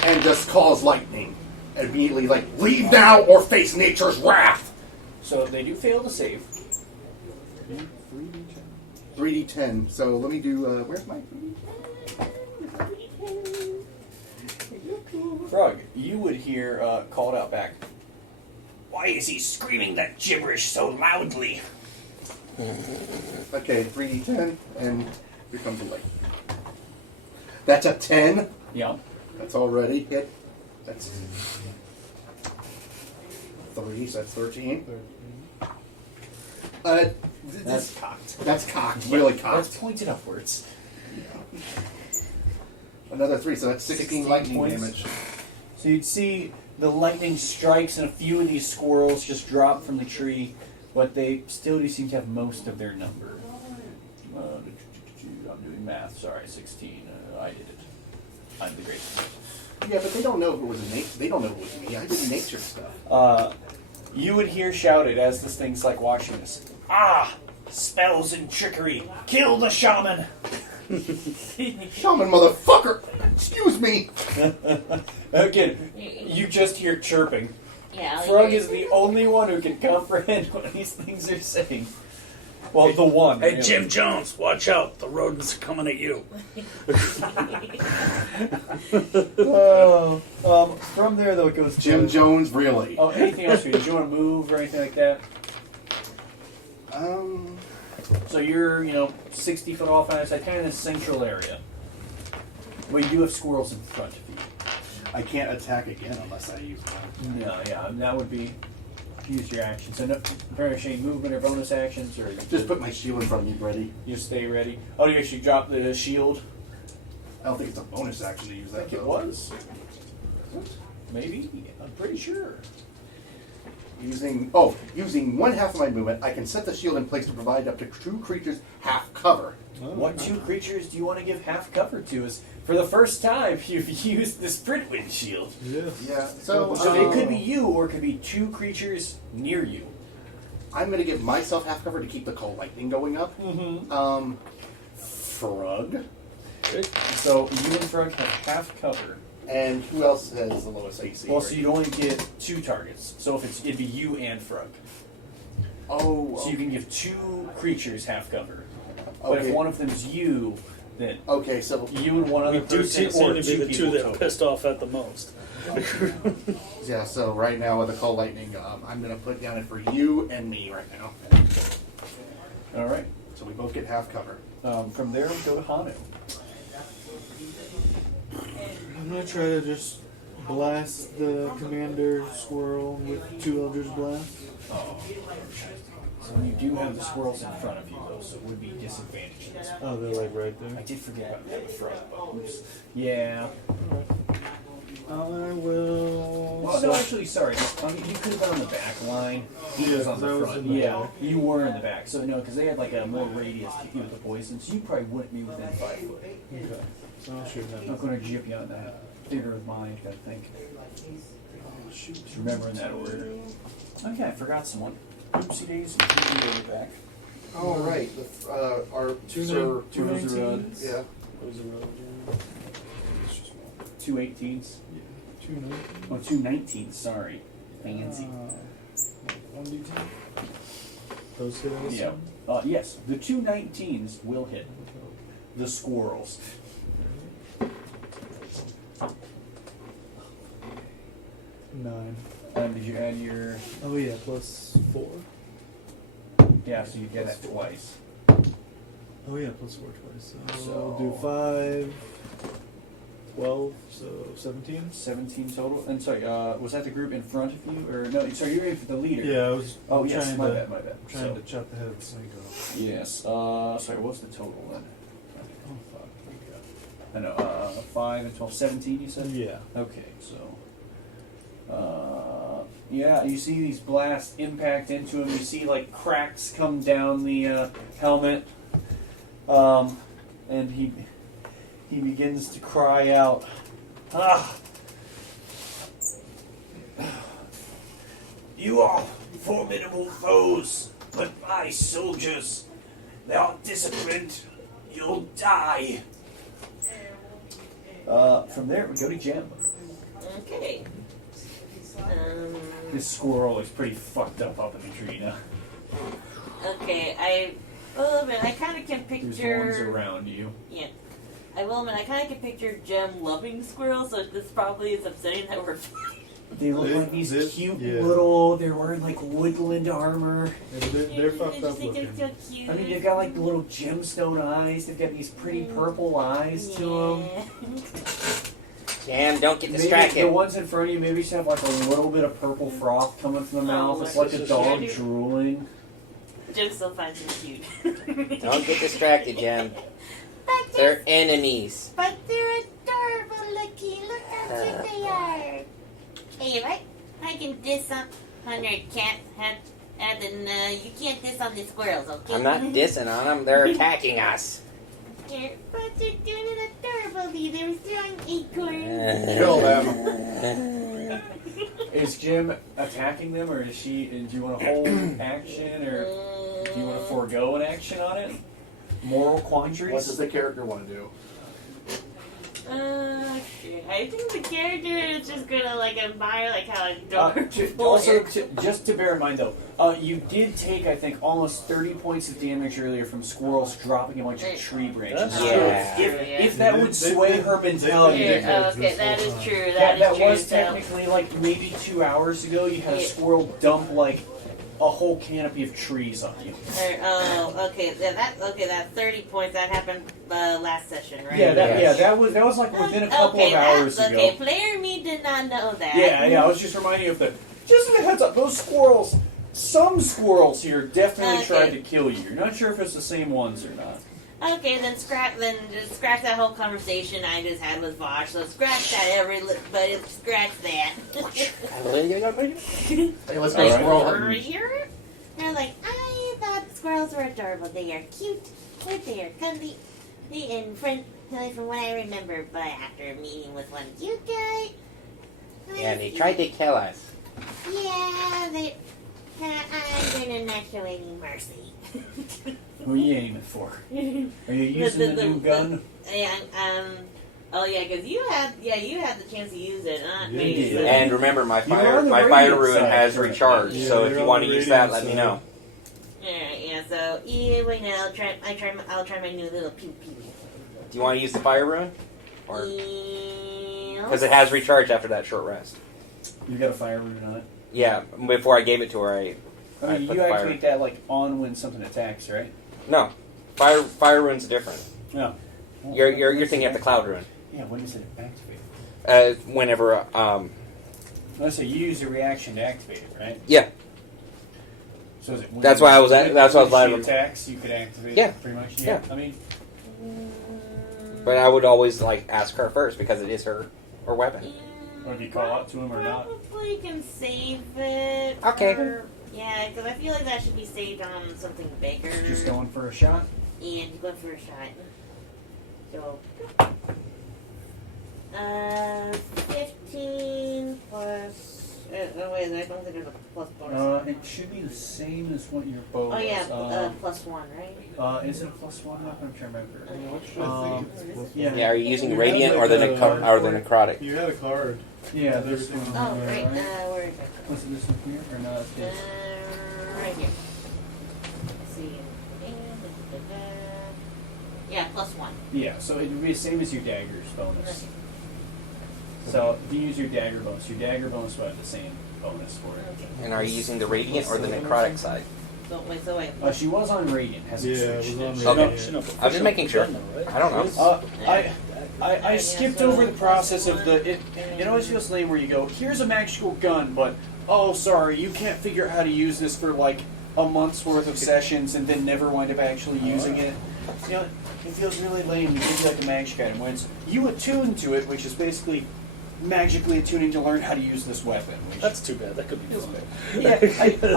and just calls lightning. Immediately, like, "Leave now or face nature's wrath." So they do fail to save. 3d10. So let me do. Where's my 3d10? Frug, you would hear called out back. Why is he screaming that gibberish so loudly? Okay, 3d10, and here comes the light. That's a 10. Yeah. That's already hit. That's 3, so that's 13. That's cocked. That's cocked. Really That's cocked. pointed upwards. Another 3, so that's 16 lightning points. damage. So you'd see the lightning strikes, and a few of these squirrels just drop from the tree, but they still do seem to have most of their number. I'm doing math. Sorry, 16. I did it. I'm the greatest. Yeah, but they don't know if it was they don't know if it was me. I did nature stuff. You would hear shouted as this thing's like watching this. Ah! Spells and trickery! Kill the shaman! Shaman motherfucker! Excuse me! Again, you just hear chirping. Yeah. Frug is the only one who can comprehend what these things are saying. Well, the one. Hey, Jim Jones, watch out. The rodents are coming at you. From there, though, it goes to... Jim Jones, really? Oh, anything else for you? Do you want to move or anything like that? So you're, 60 foot off on kind of the central area. Well, you do have squirrels in front of you. I can't attack again unless I use one. No, yeah, that would be... use your action. So no any movement or bonus actions, or Just put my shield in front of me, ready. you stay ready. Oh, you actually drop the shield. I don't think it's a bonus action to use I that. think it though. was. Maybe. I'm pretty sure. Using one half of my movement, I can set the shield in place to provide up to 2 creatures half cover. What 2 creatures do you want to give half cover to? Is for the first time you've used the sprint wind shield. Yes. Yeah. So So it could be you, or it could be 2 creatures near you. I'm going to give myself half cover to keep the cold lightning going up. Mm-hmm. Frug. So you and Frug have half cover. And who else has the lowest AC? Well, so you'd only get 2 targets. So if it'd be you and Frug. Oh. So you can give 2 creatures half cover. But Okay. if one of them's you, then Okay, so you and one other We do person, seem or to be 2 the people two that total. pissed off at the most. yeah, so right now with the cold lightning, I'm going to put down it for you and me right now. All right. So we both get half cover. From there, we go to Hanu. I'm gonna try to just blast the commander squirrel with 2 Eldritch Blasts. So you do have the squirrels in front of you, though, so it would be disadvantaged. Oh, they're like right I there. did forget about that front. Oops. Yeah. I will. Well, no, actually, sorry. You could have been on the back line. He was on I the was front. in the Yeah, back. you were in the back. So, no, because they had like a more radius to keep you with the poison, so you probably wouldn't be within 5 foot. Okay. So I'll shoot I'm him. not going to jip you on that. Theater of mind, I think. Just remember in that order. Oh, yeah, I forgot someone. Oopsie daisy. You can go back. Oh, right. Our Sir... 219s. Yeah. Those are really 2 18s. 219. Oh, 2 19s, sorry. Fancy. 1d10. Those hit us? Yeah. Yes, the 2 19s will hit the squirrels. 9. Did you add your... Oh yeah, plus 4. Yeah, so you get that twice. Oh yeah, plus 4 twice. So, So- I'll do 5, 12, so 17. 17 total. And sorry, was that the group in front of you? Or no, sorry, you're in for the leader. Yeah, I was Oh, yes, trying my to bad, my bad. trying So- to chop the head of the snake off. Yes. Sorry, what's the total then? Oh fuck. I know, 5 and 12, 17 you said? Yeah. Okay, so... yeah, you see these blasts impact into him. You see, like, cracks come down the helmet. And he begins to cry out, "Ah! You are formidable foes, but my soldiers, they are disciplined. You'll die." From there, we go to Gem. Okay. This squirrel is pretty fucked up in the tree now. Okay, I kind of can There's picture. ones around you. Yeah. I will admit, I kind of can picture Jem loving squirrels, so this probably is upsetting that we're. They look like these This- cute yeah. little. They're wearing like woodland armor. Yeah, but they're I fucked just up think looking. they're so cute. I mean, they've got like the little gemstone eyes. They've got these pretty purple eyes to them. Yeah. Jam, don't get Maybe distracted. the ones in front of you maybe just have like a little bit of purple froth coming from the mouth. It's like a dog drooling. Jem still finds them cute. Don't get distracted, Jam. But They're enemies. they're adorable looking. Look how cute they are. Hey, if I can diss on 100 cats, then you can't diss on the squirrels, okay? I'm not dissing on them. They're attacking us. Here, but they're doing it adorably. They were throwing acorns. Kill them. Is Jim attacking them, or is she? Do you want to hold action, or do you want to forego an action on it? Moral What quandaries. does the character want to do? Shit. I think the character is just gonna admire how adorable. Also, just to bear in mind though, you did take I think almost 30 points of damage earlier from squirrels dropping a bunch of tree branches. That's Yeah. If that would sway her mentality, Okay, that is true. that is true. was So- technically like maybe 2 hours ago. You had a squirrel dump like a whole canopy of trees on you. Okay. That's 30 points. That happened last session, right? Yeah, Yes. that was like within a couple of hours ago. Okay, player me did not know that. Yeah, I was just reminding you of the just a heads up, those squirrels, some squirrels here definitely Okay. tried to kill you. You're not sure if it's the same ones or not. Okay, then just scratch that whole conversation I just had with Vosh. So scratch that but scratch that. Hey, let's go Alright. squirrel hunting. They're like, I thought squirrels were adorable. They are cute, they are cuddly, and friendly from what I remember. But after meeting with one cute guy, And they tried to kill us. yeah, I'm gonna not show any mercy. Who are you aiming for? Are you using the new gun? Yeah, oh yeah, because you had the chance to use it, not Yeah, me. you did. So- And remember, my You were on the fire radiant rune side, has correct? recharged. Yeah, So if you're you on want to the use that, radiant let me side. know. Yeah, so wait now, I'll try my new little pew pew. Do you want to use the fire rune? Or Because because it has recharged after that short rest. You got a fire rune on it. Yeah, before I gave it to her, I I mean, put you the activate that like on when something attacks, right? no fire rune's different. No. You're thinking of the cloud rune. Yeah, when does it activate? Whenever Let's say you use a reaction to activate it, right? yeah. So is it when That's you- why I was when that's why I was she letting- attacks, you could activate Yeah. it pretty much. Yeah. I mean, But I would always like ask her first because it is her weapon. or do you call out to him or not? Probably can save it. Okay. Yeah, because I feel like that should be saved on something bigger. Just going for a shot? And go for a shot. So, 15 plus. Oh wait, I don't think there's a plus bonus. It should be the same as what your bow Oh yeah, was. plus 1, right? Is it a +1 weapon? I'm trying to remember. Yeah. Yeah, are you using You radiant have or the like a- or the necrotic? You had a card. Yeah, this one. Oh, right. right. Where is it? Was it this one here or not? Right here. Let's see. Yeah, plus 1. Yeah, so it would be the same as your dagger's bonus. So if you use your dagger bonus will have the same bonus for it. Okay. And are you using the radiant or the necrotic side? So wait. She was on radiant. Hasn't Yeah, it switched was yet. on Okay. radiant. I was just making sure. I don't know. I skipped over the process of it always feels lame where you go, here's a magical gun, but oh sorry, you can't figure out how to use this for like a month's worth of sessions and then never wind up actually using it. You know, it feels really lame to give you like a magic item when it's you attune to it, which is basically magically attuning to learn how to use this weapon. Which, That's too bad. That could be fun. yeah,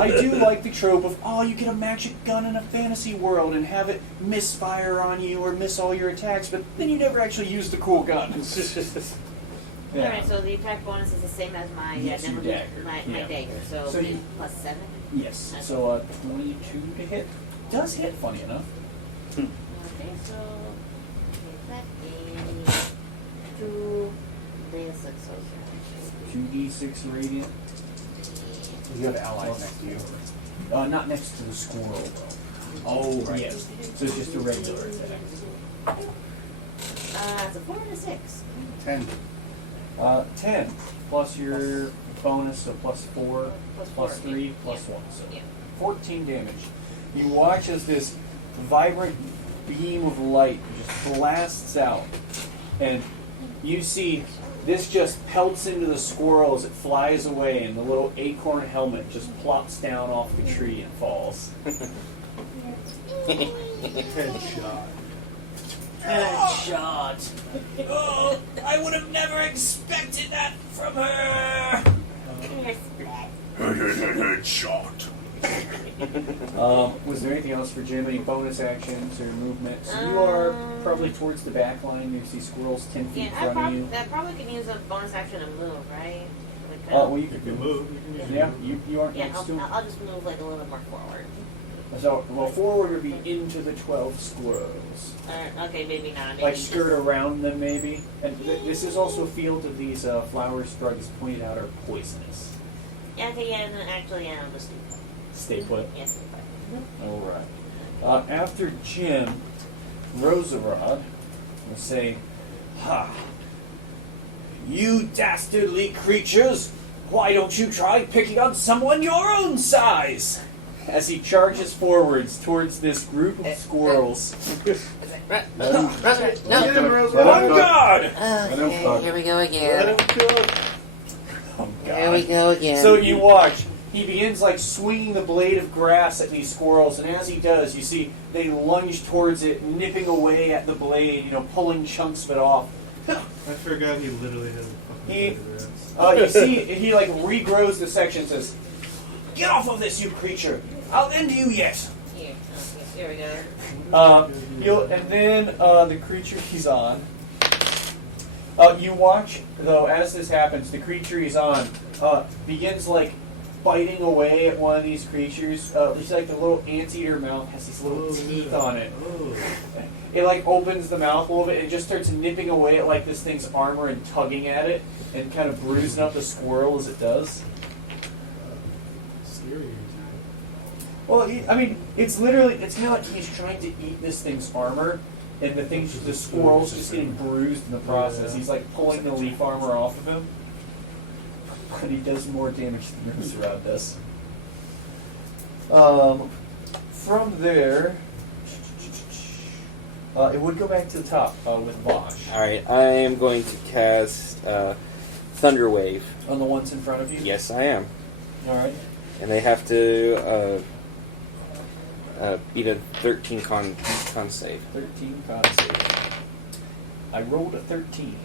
I do like the trope of, oh, you get a magic gun in a fantasy world and have it misfire on you or miss all your attacks, but then you never actually use the cool gun. Yeah. Alright, so the attack bonus is the same as my Yes, your dagger. My Yeah. dagger. So, So you- plus 7. Yes, so 22 to hit. Does hit, funny enough. Okay, so that is 2 d6. 2d6 radiant. You have allies next to you. Not next to the squirrel, though. Oh, right. Yes, so it's just a regular attack. It's a 4 and a 6. 10. 10 plus your bonus, so plus 4, Plus plus 4, 3, yeah. plus 1. So Yeah. 14 damage. You watch as this vibrant beam of light just blasts out, and you see this just pelts into the squirrel as it flies away, and the little acorn helmet just plops down off the tree and falls. Headshot. Headshot! Oh, I would have never expected that from her! Headshot. Was there anything else for Jim? Any bonus actions or movement? So you are probably towards the back line. You see squirrels 10 feet Yeah, in front of you. I probably can use a bonus action to move, right? Like, Oh, well, you You could can move. move. You can Yeah, you aren't yeah, next to him. I'll just move like a little more forward. So, well, forward would be into the 12 squirrels. Okay, maybe not. Maybe Like just- skirt around them, maybe. And this is also a field of these flowers Frug has pointed out are poisonous. Yeah, okay, yeah, no, actually, yeah, I'll just do Stay put. yes. Alright. After Jim, Roserod will say, "Ha! You dastardly creatures! Why don't you try picking on someone your own size?" As he charges forwards towards this group of squirrels. No. On guard! Okay, here we go again. Let him cook. On There we go again. So you watch. He begins like swinging the blade of grass at these squirrels, and as he does, you see they lunge towards it, nipping away at the blade, pulling chunks of it off. I forgot he literally has a fucking He- blade of You see, he like regrows the section and says, "Get off of this, you creature! I'll end you yet." Here, there we go. And then the creature he's on. You watch though as this happens. The creature he's on begins like biting away at one of these creatures. It's like the little anteater mouth has these little teeth on it. Oh. It like opens the mouth a little bit and just starts nipping away at like this thing's armor and tugging at it and kind of bruising up the squirrel as it does. Scary. Well, it's literally, it's kind of like he's trying to eat this thing's armor, and the squirrel's just getting bruised in the process. He's like pulling the leaf armor off of him, but he does more damage than Rosarod does. From there, it would go back to the top with Voash. Alright, I am going to cast Thunder Wave. On the ones in front of you? Yes, I am. Alright. And they have to beat a 13 con save. 13 con save. I rolled a 13,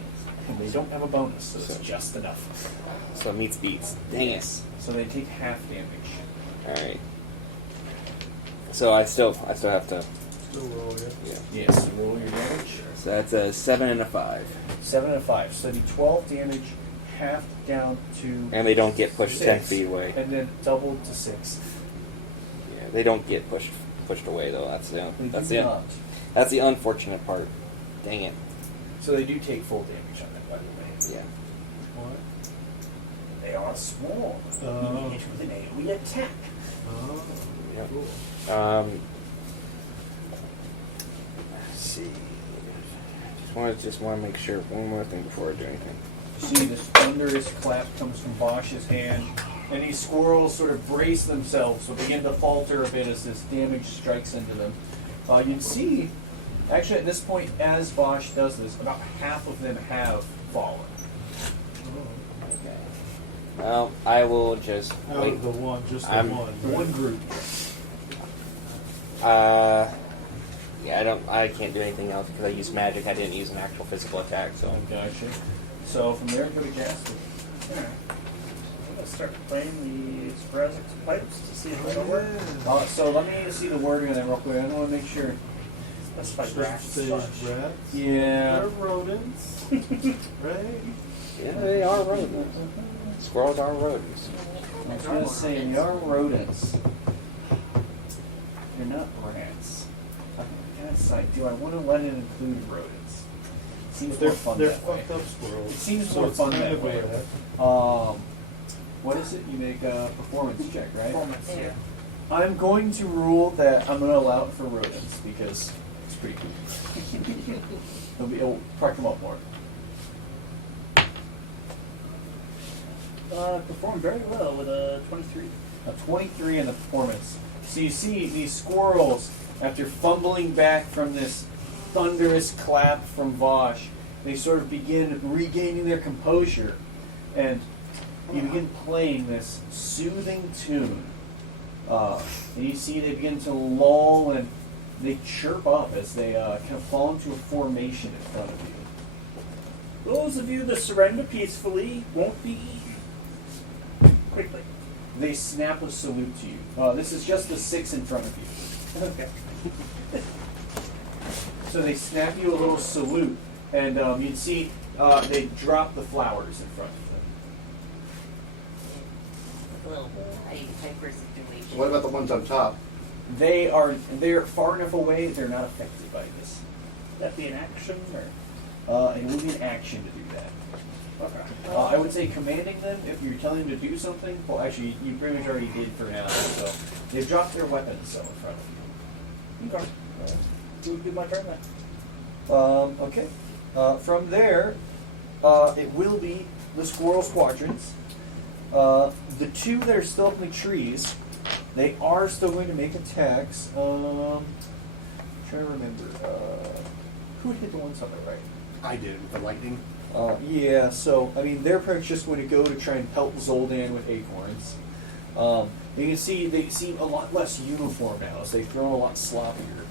and they don't have a bonus, so it's just enough. So it meets beats. Dang it. So they take half damage. Alright. So I still have to. Still roll, yeah. Yeah. Yes, so roll your damage. So that's a 7 and a 5. 7 and a 5. So the 12 damage halved down to And they don't get pushed 10 6, feet away. and then doubled to 6. Yeah, they don't get pushed away though. They do not. That's the unfortunate part. Dang it. So they do take full damage on that, by the way. Yeah. What? They are small. Oh. Each with an AoE attack. Oh. Yep. Cool. Let's see. Just want to make sure one more thing before I do anything. You see this thunderous clap comes from Voash's hand, and these squirrels sort of brace themselves, so begin to falter a bit as this damage strikes into them. You'd see, actually at this point, as Voash does this, about half of them have fallen. Okay. Well, I will just Out wait. of the one, just the I'm- one. The one group. Yeah, I can't do anything else because I used magic. I didn't use an actual physical attack, so. Gotcha. So from there, go to Jaster. Alright. I'm going to start playing the sporadic pipes to see if that'll work. So let me see the wording on that real quick. I want to make sure. Specify rats. Say slash. rats. Yeah. They're rodents. Right? Yeah, they are rodents. Squirrels are rodents. I was going to say, they are rodents. They're not rats. Do I want to let it include rodents? Seems more fun They're that way. fucked up squirrels. It seems So more it's fun kind that of way. a- What is it? You make a performance check, right? Performance, yeah. I'm going to rule that I'm going to allow it for rodents because it's pretty cool. It'll crack them up more. Performed very well with a 23. A 23 in the performance. So you see these squirrels, after fumbling back from this thunderous clap from Voash, they sort of begin regaining their composure, and you begin playing this soothing tune. And you see they begin to lull and they chirp up as they kind of fall into a formation in front of you. Those of you that surrender peacefully won't be eaten. Quickly. They snap a salute to you. This is just the 6 in front of you. Okay. So they snap you a little salute, and you'd see they drop the flowers in front of them. A little hyper situation. What about the ones on top? They're far enough away they're not affected by this. Would that be an action or? It would be an action to do that. Okay. I would say commanding them if you're telling them to do something. Well, actually, you pretty much already did for now. So they've dropped their weapons so in front of you. Okay. Who would be my turn then? Okay. From there, it will be the squirrel squadrons. The 2 that are still up in the trees, they are still going to make attacks. Trying to remember. Who hit the ones on the right? I did with the lightning. Yeah, so, I mean, they're pretty much just going to go to try and help Zuldan with acorns. You can see they seem a lot less uniform now, as they've thrown a lot sloppier.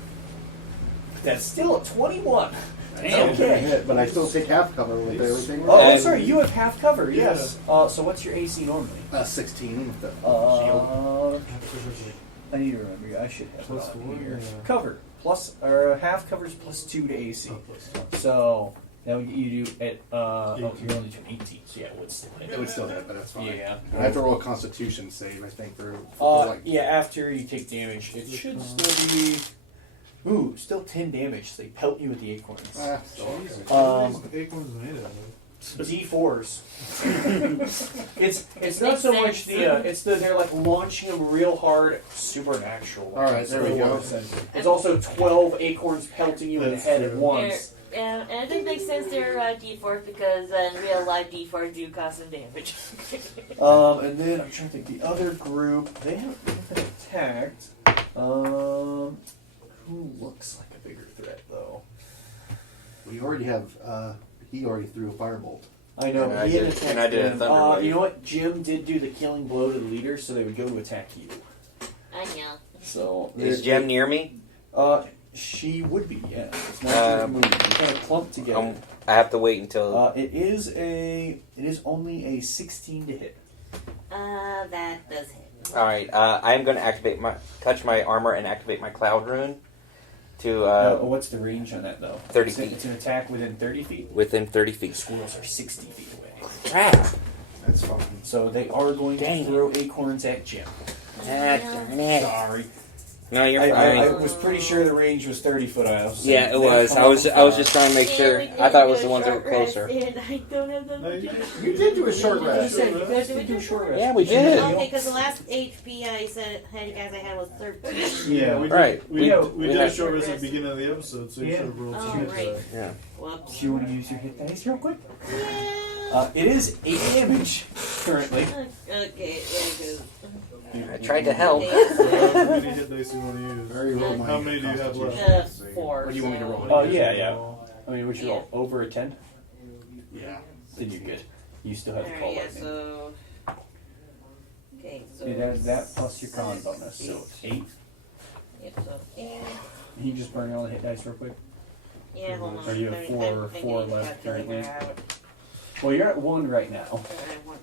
That's still a 21. Damn. Okay. But I still take half cover with everything. Oh, And- sorry, you have half cover, yes. So what's your AC normally? 16 with the shield. I need to remember, I should have Plus it on 4, here. yeah. Cover, or half cover's plus 2 to AC. So, that would get you to at, you're only doing 18, so yeah, it would still hit. It would still hit, but that's fine. Yeah. And I have to roll a Constitution save, I think, for Yeah, after you take damage, it should still be. Ooh, still 10 damage. They pelt you with the acorns. Acorns made out of? D4s. it's not so much they're like launching them real hard, supernatural. All right, there we go. It's also 12 acorns pelting you in the That's head at true. once. And it doesn't make sense they're D4 because in real life D4 do cause some damage. And then I'm trying to think the other group. They haven't been attacked. Who looks like a bigger threat though? We already have. He already threw a firebolt. I know, And but I he didn't did- attack and I did a them. thunder wave. You know what? Jim did do the killing blow to the leader, so they would go to attack you. I know. So Is Jem near me? She would be, yeah. It's not moving. You kind of clumped together. I have to wait until. It is only a 16 to hit. That does hit. All right. I am going to touch my armor and activate my cloud rune to What's the range on that though? 30 it's feet. It's an attack within 30 feet. within 30 feet. Squirrels are 60 feet away. Crap! That's fine. So they are going to throw acorns at Jim. Darn it. Sorry. No, you're I fine. was pretty sure the range was 30 foot out. So Yeah, it they've was. come I was up just trying to make sure. I thought it was the ones that were closer. And I don't have them. No, you did. You did do a short rest. You guys did do a short rest. Yeah, we did. Okay, because the last HP I said you guys I had was 13. Yeah, we did. Right. We did a had- short rest at the beginning of the episode, so you Yeah. should have rolled Oh, two right. dice. Yeah. Whoops. Do you want to use your hit dice real quick? Yeah. It is 8 damage currently. Okay, there I tried to help. it goes. How many hit dice do you want to use? Very low. How many do you have left? 4. Or do you want me to roll? Oh yeah. I mean, would you roll over a 10? Yeah. Then you're good. You still have the call Alright, yeah, lightning. so. Okay, so. It has that plus your con bonus, so 8. Yeah, so. Yeah, Can you just burn all the hit dice real quick? yeah, hold on. Or you have I four need to left calculate currently? where I would- Well, you're at 1 right now.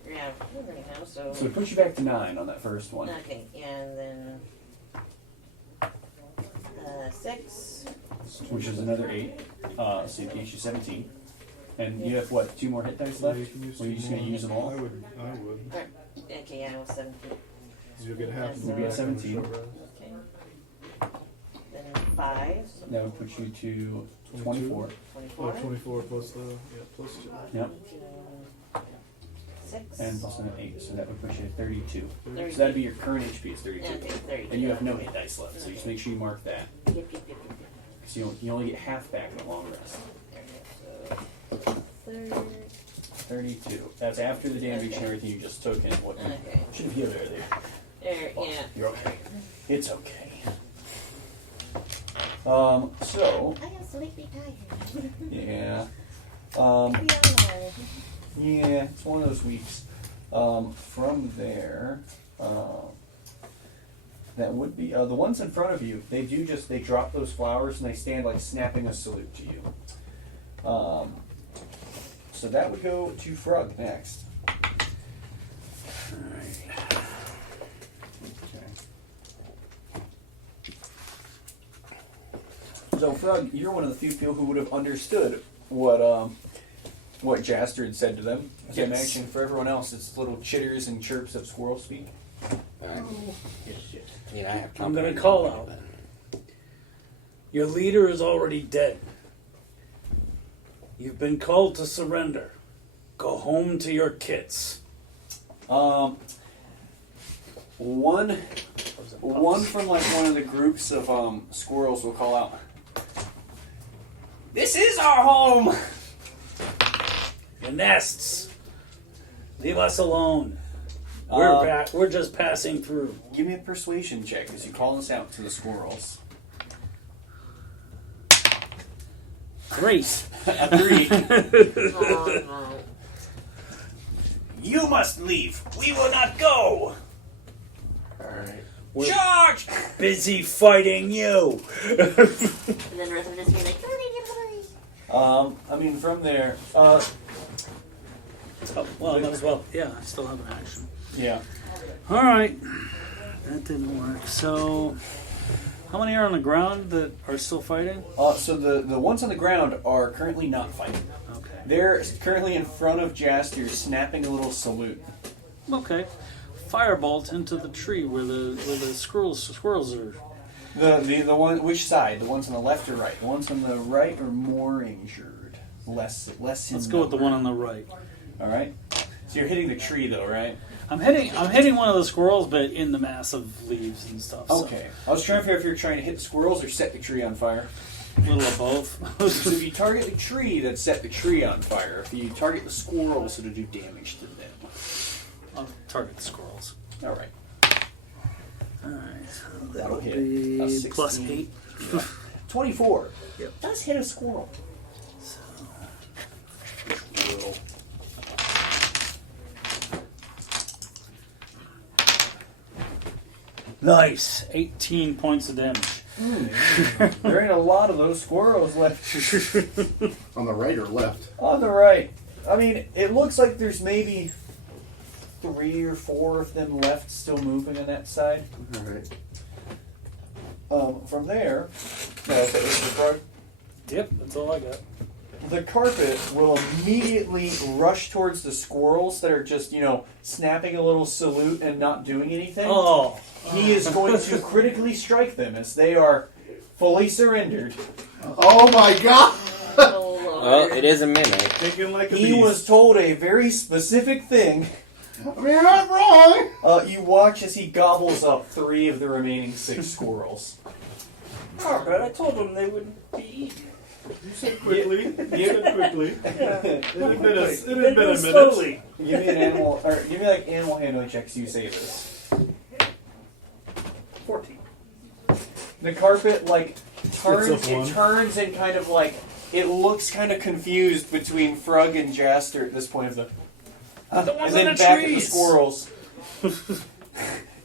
Yeah, one right now, so. So it puts you back to 9 on that first one. Okay, yeah, and then. 6. Which is another 8. So it gets you 17. And you have what, 2 more hit dice Yeah, left? you can use Well, you're two just going to more. use them all? I would. Okay, yeah, I was 17. 'Cause you'll get half. You'll of be at that 17. short rest. Okay. Then 5. That would put you to 24. 24. 24 plus the plus 2. Yep. 6. And plus an 8, so that would put you at 32. 32. So that'd be your current HP is 32. Okay, 32. And you have no hit dice left, so just make sure you mark that. Yep. Because you only get half back in a long rest. So, 32. That's after the damage and everything you just took and what you Okay. should have healed earlier. There, yeah. You're okay. It's okay. So, I am sleepy tired. yeah. We all are. Yeah, it's one of those weeks. From there, that would be the ones in front of you. They drop those flowers and they stand like snapping a salute to you. So that would go to Frug next. Alright. So Frug, you're one of the few people who would have understood what Jaster had said to them. As I imagine for everyone else, it's little chitters and chirps of squirrel speak. Alright. Yeah, I have I'm gonna company. call out. Your leader is already dead. You've been called to surrender. Go home to your kits. One from like one of the groups of squirrels will call out, "This is our home!" Your nests. Leave us alone. We're just passing through. Give me a persuasion check as you call this out to the squirrels. Great. A 3. Oh, no. You must leave. We will not go. Alright. Charge! Busy fighting you. And then the rest of us be like, I mean, from there, Oh, well, might as well. Yeah, I still have an action. yeah. All right. That didn't work. So, how many are on the ground that are still fighting? So the ones on the ground are currently not fighting. Okay. They're currently in front of Jaster, snapping a little salute. Okay. Firebolt into the tree where the squirrels are. The one, which side? The ones on the left or right? The ones on the right are more injured, less. Let's go with the one on the right. All right. So you're hitting the tree, though, right? I'm hitting one of the squirrels, but in the mass of leaves and stuff. So Okay. I was trying to figure if you're trying to hit the squirrels or set the tree on fire. a little of both. So if you target the tree, then set the tree on fire. If you target the squirrels, it'll do damage to them. I'll target the squirrels. All right. All right. That'll hit. Be A 16. plus 8. 24. Yep. Does hit a squirrel. Nice. 18 points of damage. There ain't a lot of those squirrels left. On the right or left? On the right. I mean, it looks like there's maybe 3 or 4 of them left still moving on that side. Alright. From there, that's the Frug. Yep, that's all I got. The carpet will immediately rush towards the squirrels that are just, snapping a little salute and not doing anything. Oh. He is going to critically strike them as they are fully surrendered. Oh my god! oh, Lord. Well, it is a mimic. Thinking like a He beast. was told a very specific thing. I mean, you're not wrong! You watch as he gobbles up 3 of the remaining 6 squirrels. Oh, but I told them they wouldn't be eaten. You said quickly. You said quickly. It had been a Then minute. slowly. Give me an animal, or give me like animal handling checks. You say this. 14. The carpet turns. up one. It turns and kind of it looks kind of confused between Frug and Jaster at this point of the. The ones and then on the back at the trees. squirrels.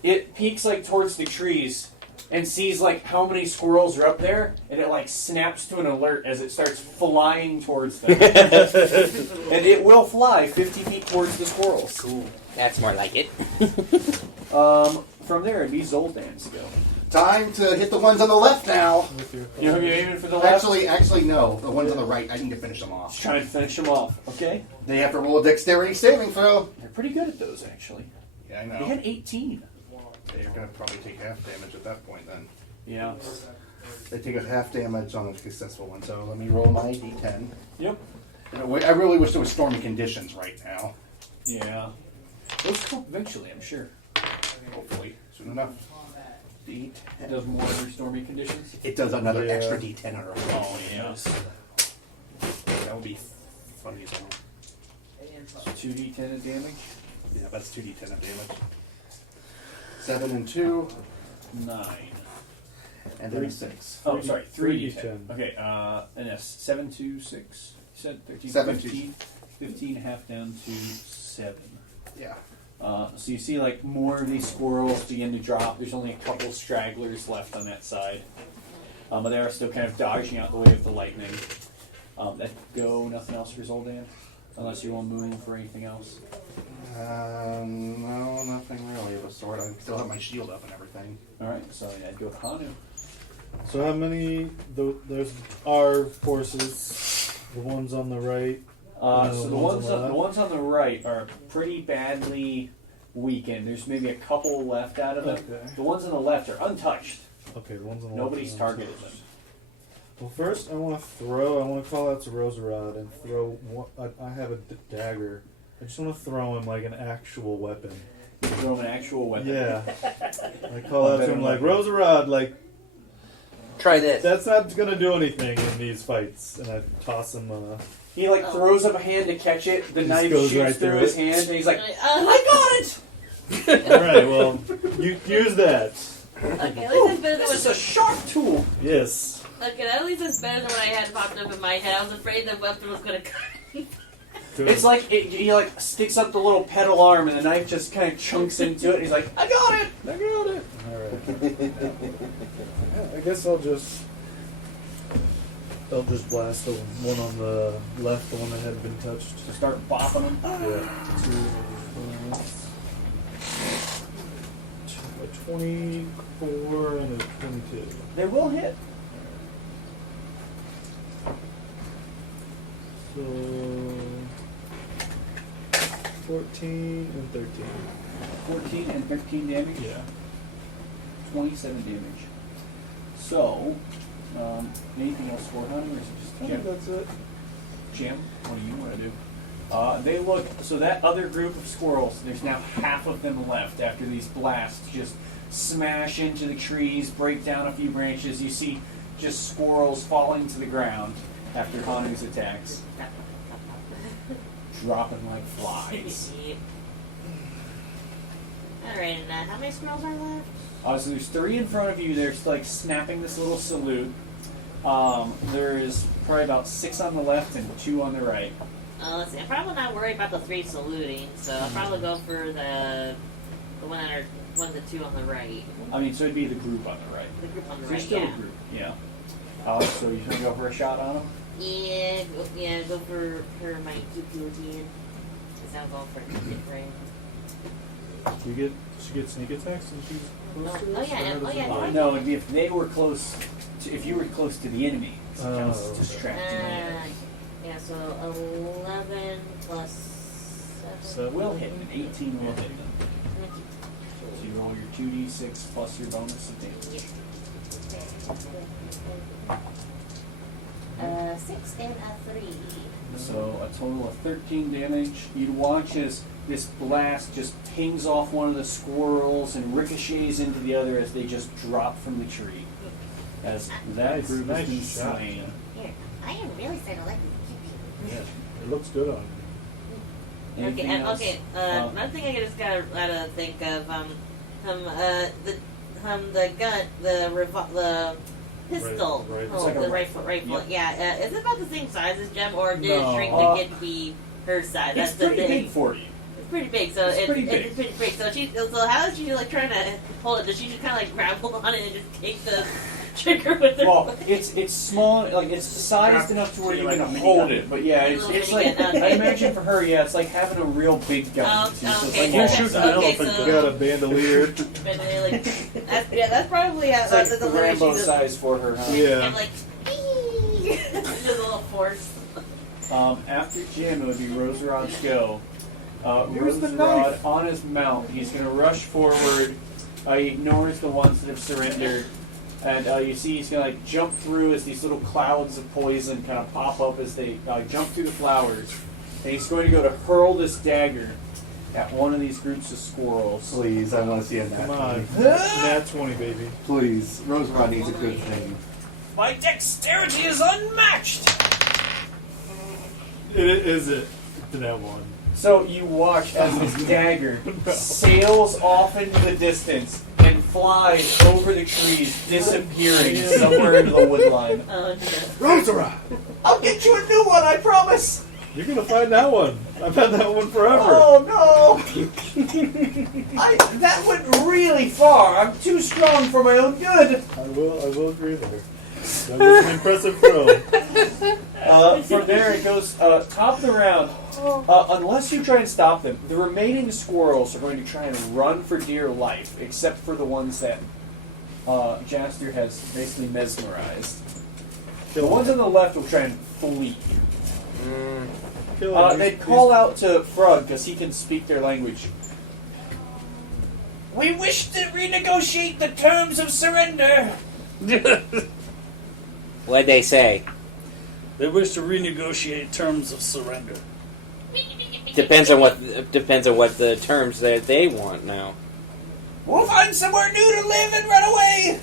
It peeks towards the trees and sees how many squirrels are up there, and it snaps to an alert as it starts flying towards them. And it will fly 50 feet towards the squirrels. Cool. That's more like it. From there, it'd be Zuldan's go. Time to hit the ones on the left now. You're aiming for the left? Actually, no. The ones on the right, I need to finish them Just off. trying to finish them off. Okay. They have to roll a dexterity saving throw. They're pretty good at those, actually. Yeah, I They know. had 18. Yeah, you're gonna probably take half damage at that point then. Yeah. They take a half damage on a successful one, so let me roll my d10. Yep. I really wish there was stormy conditions right now. Yeah. Those come eventually, I'm sure. Hopefully, soon enough. D10. It does more under stormy conditions. It does another Yeah. extra d10 on our Oh, yeah. That would be funny as well. So 2d10 of damage. Yeah, that's 2d10 of damage. 7 and 2, 9. and then a 6. Oh, sorry, 3d10. 3d10. Okay, and that's 7 to 6. You said 13, 7 to 15. 15, half down to 7. Yeah. So you see more of these squirrels begin to drop. There's only a couple stragglers left on that side. But they are still kind of dodging out the way of the lightning. That go, nothing else for Zuldan? Unless you want to move for anything else. No, nothing really of a sort. I still have my shield up and everything. Alright, so yeah, I'd go with Hanu. So how many? There's our forces. The ones on the right. So the ones on the right are pretty badly weakened. There's maybe a couple left out of them. Okay. The ones on the left are untouched. Okay, the ones on the Nobody's left. targeted them. Well, first I want to call out to Roserod and throw. I have a dagger. I just want to throw him like an actual weapon. Throw him an actual weapon. Yeah. I call out to him like, Roserod, Try this. that's not gonna do anything in these fights. And I toss him. He throws up a hand to catch it. The Just knife goes shoots right through through his it. hand, and he's like, I "I got it!" All right, well, you use that. Okay, at least it's better than This is what. a sharp tool. Yes. Okay, at least it's better than what I had popped up in my head. I was afraid the weapon was gonna cut. Good. It's like he like sticks up the little pedal arm, and the knife just kind of chunks into it. And he's like, "I got it! I got it!" Alright. Yeah, I guess I'll just blast the one on the left, the one that hadn't been touched. To start bopping them. Yeah. 24 and a 22. They will hit. So 14 and 13. 14 and 13 damage. Yeah. 27 damage. So, anything else for Hanu, or is it just I think that's it. Jim? What do you want to do? They look, so that other group of squirrels, there's now half of them left after these blasts just smash into the trees, break down a few branches. You see just squirrels falling to the ground after Hanu's attacks, dropping like flies. Alright, and how many squirrels are left? So there's 3 in front of you. They're like snapping this little salute. There's probably about 6 on the left and 2 on the right. Let's see. I'm probably not worried about the 3 saluting, so I'll probably go for the one that are one of the 2 on the right. I mean, so it'd be the group on the right. The group on the So right. you're still Yeah. a group, yeah. So you gonna go for a shot on them? Yeah, go for my cuckoo again. Because I'm going for a hit ring. She gets sneak attacks and she's close to Oh, us? yeah, Or oh, does yeah, it no, matter? No, it'd be if they were close. If you were close to the enemy, it counts as distracting. Yeah, so 11 plus 7. So we'll hit them. 18 will hit them. So you roll your 2d6 plus your bonus of damage. 6 and a 3. So a total of 13 damage. You'd watch as this blast just pings off one of the squirrels and ricochets into the other as they just drop from the tree. As that group has been shot. slain. Here, I am really starting to like this cutie. Yeah, it looks good on you. Anything else? Another thing I just gotta think of, the gun, the pistol, Right. It's like a the rifle. Yep. Yeah, is it about the same size as Gem, or did it No, shrink to get to be her size? It's That's the pretty thing. big for you. It's pretty big. So It's pretty big. It's pretty big. So how is she like trying to hold it? Does she just kind of like grapple on it and just take the trigger with her? Well, it's small, like it's sized enough to where you Like can a mini hold gun. it. But yeah, it's Little like mini gun, okay. I imagine for her, yeah, it's like having a real big gun. Oh, too, so it's okay. like You're a- shooting an Okay, elephant. so- You got a bandolier. That's probably It's like that's the way Rambo she's size for her, huh? Yeah. I'm like, just a little force. After Jim, it would be Roserod's go. Here's the Roserod knife. on his mount. He's going to rush forward. He ignores the ones that have surrendered. And you see he's going to like jump through as these little clouds of poison kind of pop up as they jump through the flowers. And he's going to go to hurl this dagger at one of these groups of squirrels. Please, I want to see a nat Come on. 20. Nat 20, baby. Please, Roserod needs a good thing. My dexterity is unmatched! Is it? That one. So you watch as this dagger sails off into the distance and flies over the trees, disappearing somewhere into the woodline. Oh no. Roserod! I'll get you a new one, I promise! You're gonna find that one. I've had that one forever. Oh no! That went really far. I'm too strong for my own good. I will agree there. That was an impressive throw. From there it goes top of the round. Unless you try and stop them, the remaining squirrels are going to try and run for dear life, except for the ones that Jaster has basically mesmerized. The ones on the left will try and flee. They'd call out to Frug because he can speak their language. We wish to renegotiate the terms of surrender. What'd they say? They wish to renegotiate terms of surrender. Depends on what the terms that they want now. We'll find somewhere new to live and run away.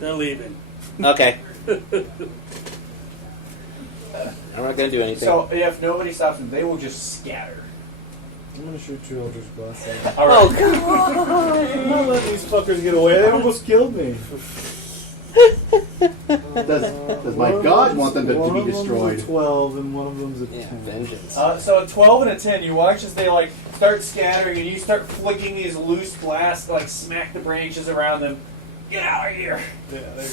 They're leaving. Okay. I'm not gonna do anything. So if nobody stops them, they will just scatter. I'm gonna shoot you Eldritch Blast. All right. Oh god! not letting these fuckers get away. They almost killed me. Does my god want them to One be of them's destroyed? a 12 and one of them's a 10. Yeah, vengeance. So a 12 and a 10, you watch as they like start scattering, and you start flicking these loose glass to like smack the branches around them. Get out of here! Yeah, there you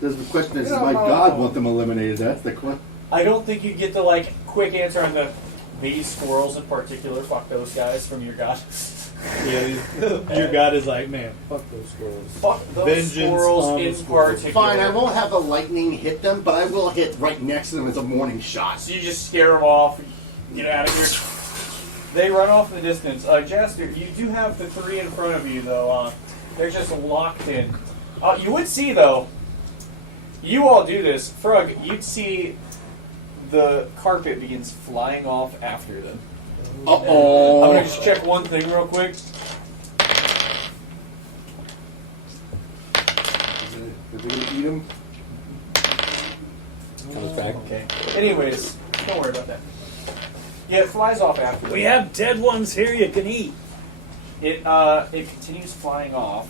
go. The question is, does my god want them eliminated? That's the question. I don't think you get the like quick answer on these squirrels in particular. Fuck those guys from your god. Yeah, your god is like, man, fuck those squirrels. Fuck those Vengeance squirrels on the in squirrels. particular. Fine, I won't have the lightning hit them, but I will hit right next to them as a warning shot. So you just scare them off. Get out of here. They run off in the distance. Jaster, you do have the 3 in front of you though. They're just locked in. You would see though. You all do this, Frug. You'd see the carpet begins flying off after them. Uh-oh. I'm gonna just check one thing real quick. Is it gonna eat him? Comes back. Okay. Anyways, don't worry about that. Yeah, it flies off after them. We have dead ones here you can eat. It continues flying off.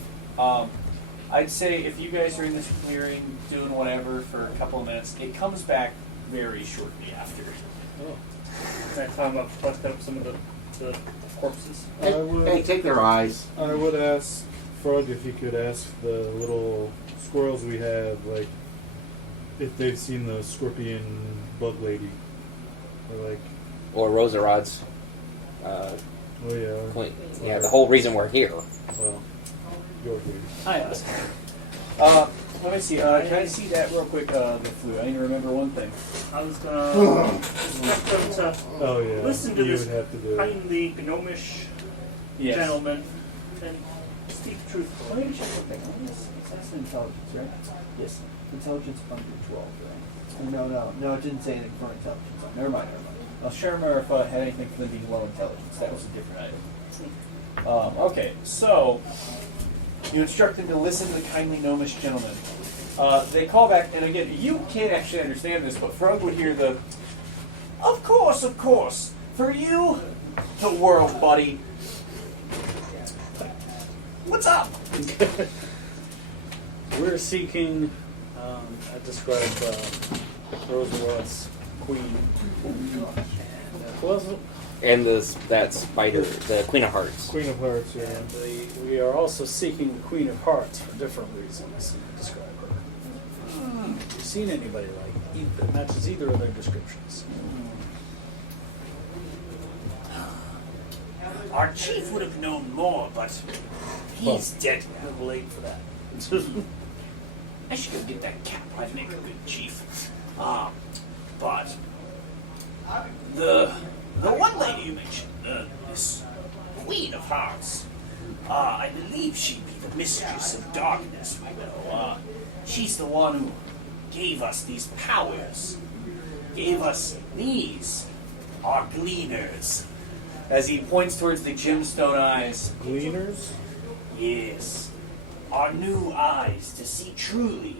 I'd say if you guys are in this clearing doing whatever for a couple of minutes, it comes back very shortly after. Next time I've plucked up some of the corpses. Hey, take their eyes. I would ask Frog if he could ask the little squirrels we have, like, if they've seen the scorpion bug lady. Or like, Or Rosa Rod's. oh yeah. Point. Yeah, the whole reason we're here. Well, you're here. I ask. Let me see. Can I see that real quick? The flu. I need to remember one thing. I was gonna expect them to Oh yeah. listen to you this would have to do it. kindly gnomish Yes. gentleman and speak truthfully. Let me check one thing. That's intelligence, right? Yes. Intelligence under 12, right? No, it didn't say anything for intelligence. Never mind. I'll share remember if I had anything for them being low intelligence. That was a different item. Okay, so you instruct them to listen to the kindly gnomish gentleman. They call back, and again, you can't actually understand this, but Frug would hear the, of course, for you, the world, buddy. What's up? We're seeking, I described Rosalind's queen. And that spider, the Queen of Hearts. Queen of Hearts, yeah. And we are also seeking the Queen of Hearts for different reasons. Describe her. Have you seen anybody like that matches either of their descriptions? Our chief would have known more, but he's dead. A little late for that. I should go get that cap. I'd make a good chief. But the one lady you mentioned, this Queen of Hearts, I believe she'd be the mistress of darkness. She's the one who gave us these powers, gave us these, our gleaners. As he points towards the gemstone eyes. Gleaners? Yes, our new eyes to see truly.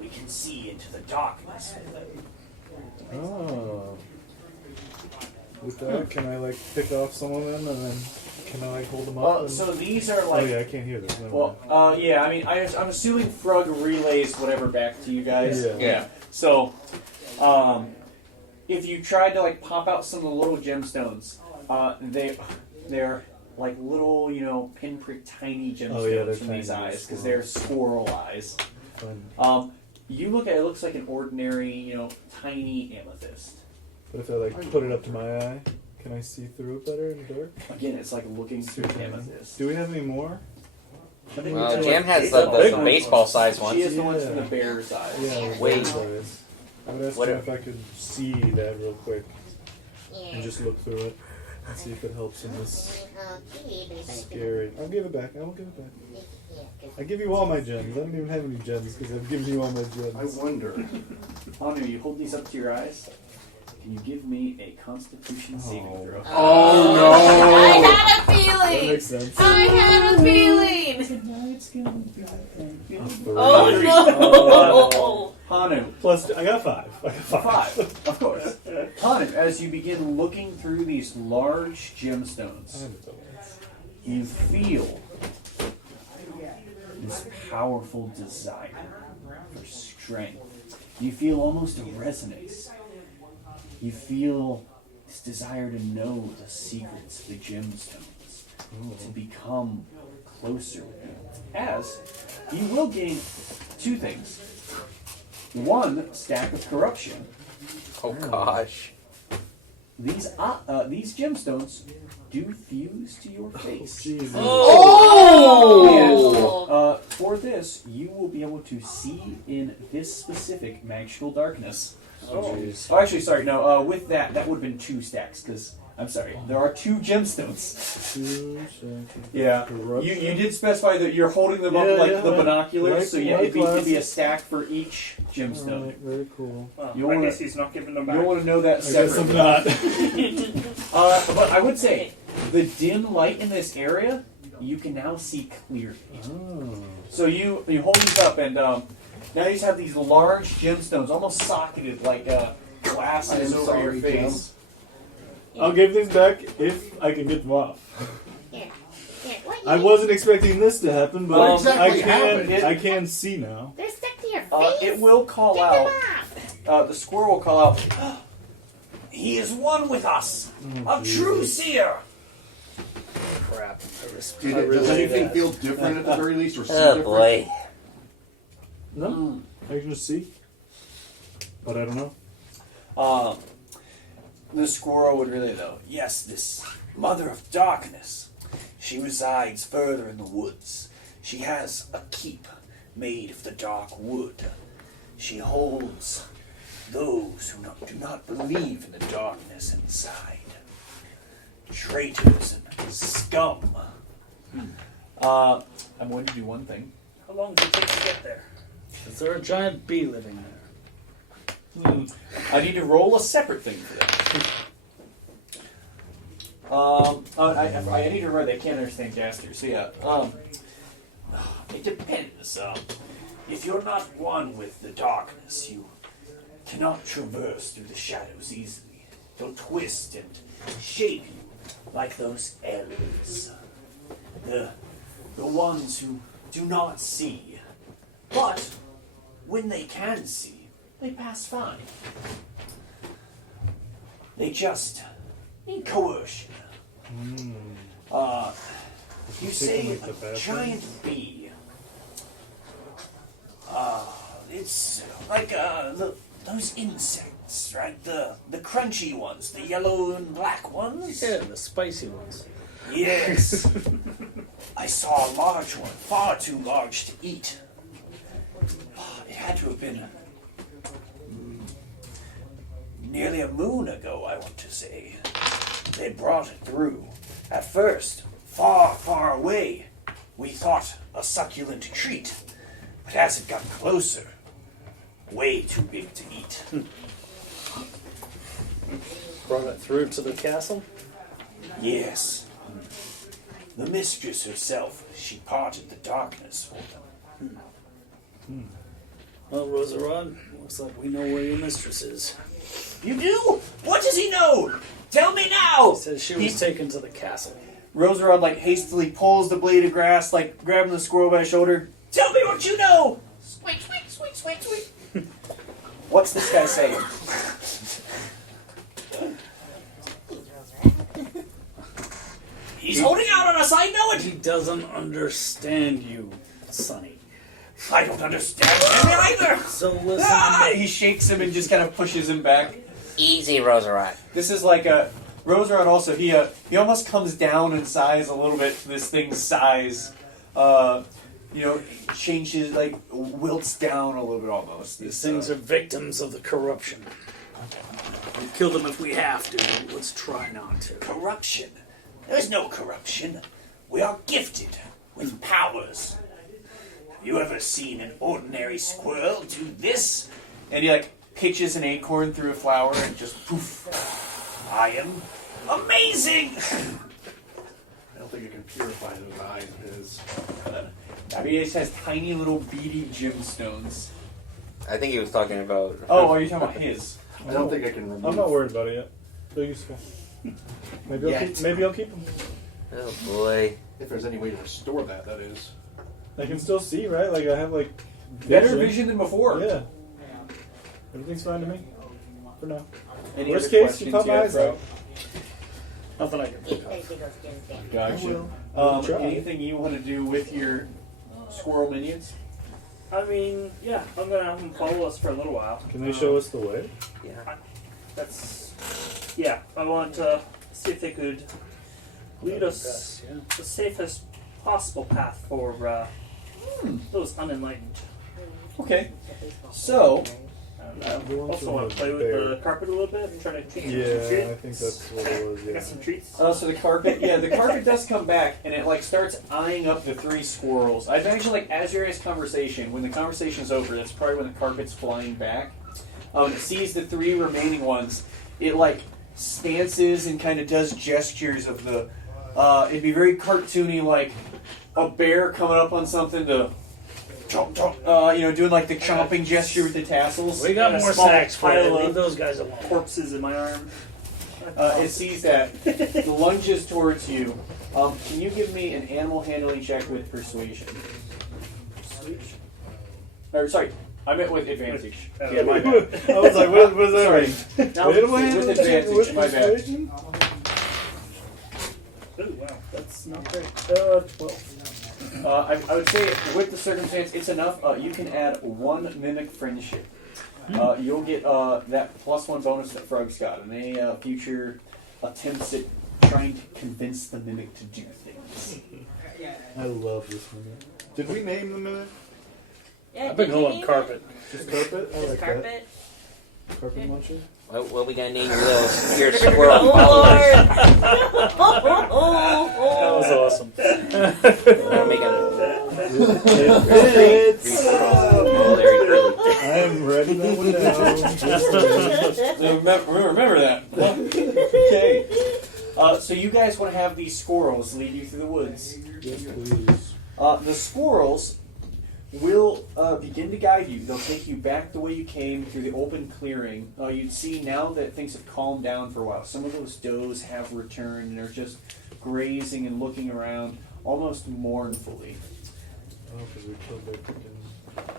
We can see into the darkness with them. Oh. With that, can I like pick off some of them and then can I like hold them up? and... So these are like. oh yeah, I can't hear this. Never Well, mind. yeah. I mean, I'm assuming Frug relays whatever back to you guys. Yeah. So, if you tried to like pop out some of the little gemstones, they're like little, pinprick tiny gemstones they're from these tiny eyes because they're squirrel eyes. Fun. You look at it, it looks like an ordinary, tiny amethyst. But if I like put it up to my eye, can I see through it better in the dark? Again, it's like looking through an amethyst. Do we have any more? Well, Jam has the baseball size She ones. has the ones from the bear's eyes. Yeah. Wait. Size. I would ask What him if- if I could see that real quick and Yeah. just look through it and see if it helps in this Okay, baby. scary. I'll give it back. I won't give it back. I give you all my gems. I don't even have any gems because I've given you all my gems. I wonder. Hanu, you hold these up to your eyes. Can you give me a Constitution saving throw? Oh I no! had a That feeling. makes sense. I had a feeling. Three. Oh no! Hanu, Plus, I got 5. I got 5. 5, of course. Hanu, as you begin looking through these large gemstones, you feel this powerful desire for strength. You feel almost a resonance. You feel this desire to know the secrets of the gemstones, to become closer with them. As you will gain two things. One, stack of corruption. Oh gosh. These gemstones do fuse to your face. Oh! And, for this, you will be able to see in this specific magical darkness. Oh, actually, sorry. No, with that would have been 2 stacks. Because I'm sorry, there are 2 gemstones. Yeah, you did specify that you're holding them up like the binoculars. So yeah, it'd be a stack for each gemstone. Right, very cool. Well, I guess he's not giving them back. You'll want to know that I guess separately. I'm not. But I would say the dim light in this area, you can now see clearly. Oh. So you hold these up, and now you just have these large gemstones, almost socketed like glasses I'm over sorry, your face. I'll give these back if I can get them off. Here. What you I wasn't expecting this to happen, but What exactly happened? I can see now. They're stuck to your face. It will call Get them out. off. The squirrel will call out. He is one with us, a true seer. Crap. Does I really anything that. feel different at the very least, or see Oh different? boy. No, I can just see, but I don't know. The squirrel would relay, though. Yes, this mother of darkness. She resides further in the woods. She has a keep made of the dark wood. She holds those who do not believe in the darkness inside. Traitors and scum. I'm going to do one thing. How long does it take to get there? Is there a giant bee living there? I need to roll a separate thing for that. I need to roll. They can't understand Jaster. So yeah. It depends. If you're not one with the darkness, you cannot traverse through the shadows easily. They'll twist and shape you like those elves. The ones who do not see. But when they can see, they pass fine. They just need coercion. You say like the a bad giant bee. It's like those insects, right? The crunchy ones, the yellow and black ones. Yeah, the spicy ones. Yes. I saw a large one, far too large to eat. It had to have been nearly a moon ago, I want to say. They brought it through. At first, far, far away, we thought a succulent treat. But as it got closer, way too big to eat. Brought it through to the castle? Yes. The mistress herself, she parted the darkness for them. Well, Roserod, looks like we know where your mistress is. You do? What does he know? Tell me now! Says she was taken to the castle. Roserod, hastily pulls the blade of grass, grabbing the squirrel by the shoulder. Tell me what you know! Squeak, squeak, squeak, squeak, squeak. What's this guy saying? He's holding out on us, I know He it! doesn't understand you, Sonny. I don't understand him either! So listen to me. He shakes him and just kind of pushes him back. Easy, Roserod. This is like a... Roserod also, he almost comes down in size a little bit to this thing's size. Changes, wilts down a little bit almost. These things are victims of the corruption. We'll kill them if we have to, but let's try not to. Corruption? There's no corruption. We are gifted with powers. Have you ever seen an ordinary squirrel do this? And he pitches an acorn through a flower and just poof. I am amazing! I don't think I can purify those eyes of his. He just has tiny little beady gemstones. I think he was talking about. Oh, are you talking about his? I don't think I can remove. I'm not worried about it yet. They're useful. Maybe I'll keep them. Oh boy. If there's any way to restore that is. I can still see, right? Like I have like Better vision than before. Yeah. Everything's fine to me. For now. Any Worst other case, you questions pop my yet, eyes Frog? out. Nothing I can think of. Gotcha. Try. Anything you want to do with your squirrel minions? I mean, yeah, I'm gonna have them follow us for a little while. Can they show us the way? Yeah, I want to see if they could lead us Best, yeah. the safest possible path for those unenlightened. Okay. So, And I also want to play with the carpet a little bit and try to change some Yeah, treats. I think that's what it was. I Yeah. got some treats. so the carpet, the carpet does come back, and it like starts eyeing up the three squirrels. I've actually like as your guys' conversation. When the conversation's over, that's probably when the carpet's flying back. It sees the three remaining ones. It like stances and kind of does gestures of the. It'd be very cartoony, like a bear coming up on something to. Chomp, chomp, doing like the chomping gesture with the tassels. We got And a more small snacks for pile you. of Leave those guys alone. corpses in my arm. It sees that. It lunges towards you. Can you give me an animal handling check with persuasion? Or, sorry, I meant with advantage. Yeah, my bad. I was like, what does that Sorry. mean? No, Animal with handling advantage, with my bad. persuasion? Oh wow, that's not great. 12. I would say with the circumstance, it's enough. You can add 1 mimic friendship. You'll get that +1 bonus that Frug's got, and any future attempts at trying to convince the mimic to do things. I love this mimic. Did we name the mimic? Yeah, I've been did you going name carpet. Just carpet? I it? like Carpet. that. Carpet muncher? What we gonna name your squirrel? Oh Lord! That was awesome. We're making It's oh, very curly. I'm writing that one down. Remember that. Okay. So you guys want to have these squirrels lead you through the woods. Yes, please. The squirrels will begin to guide you. They'll take you back the way you came through the open clearing. You'd see now that things have calmed down for a while. Some of those does have returned and are just grazing and looking around almost mournfully. Oh, because we killed their chickens.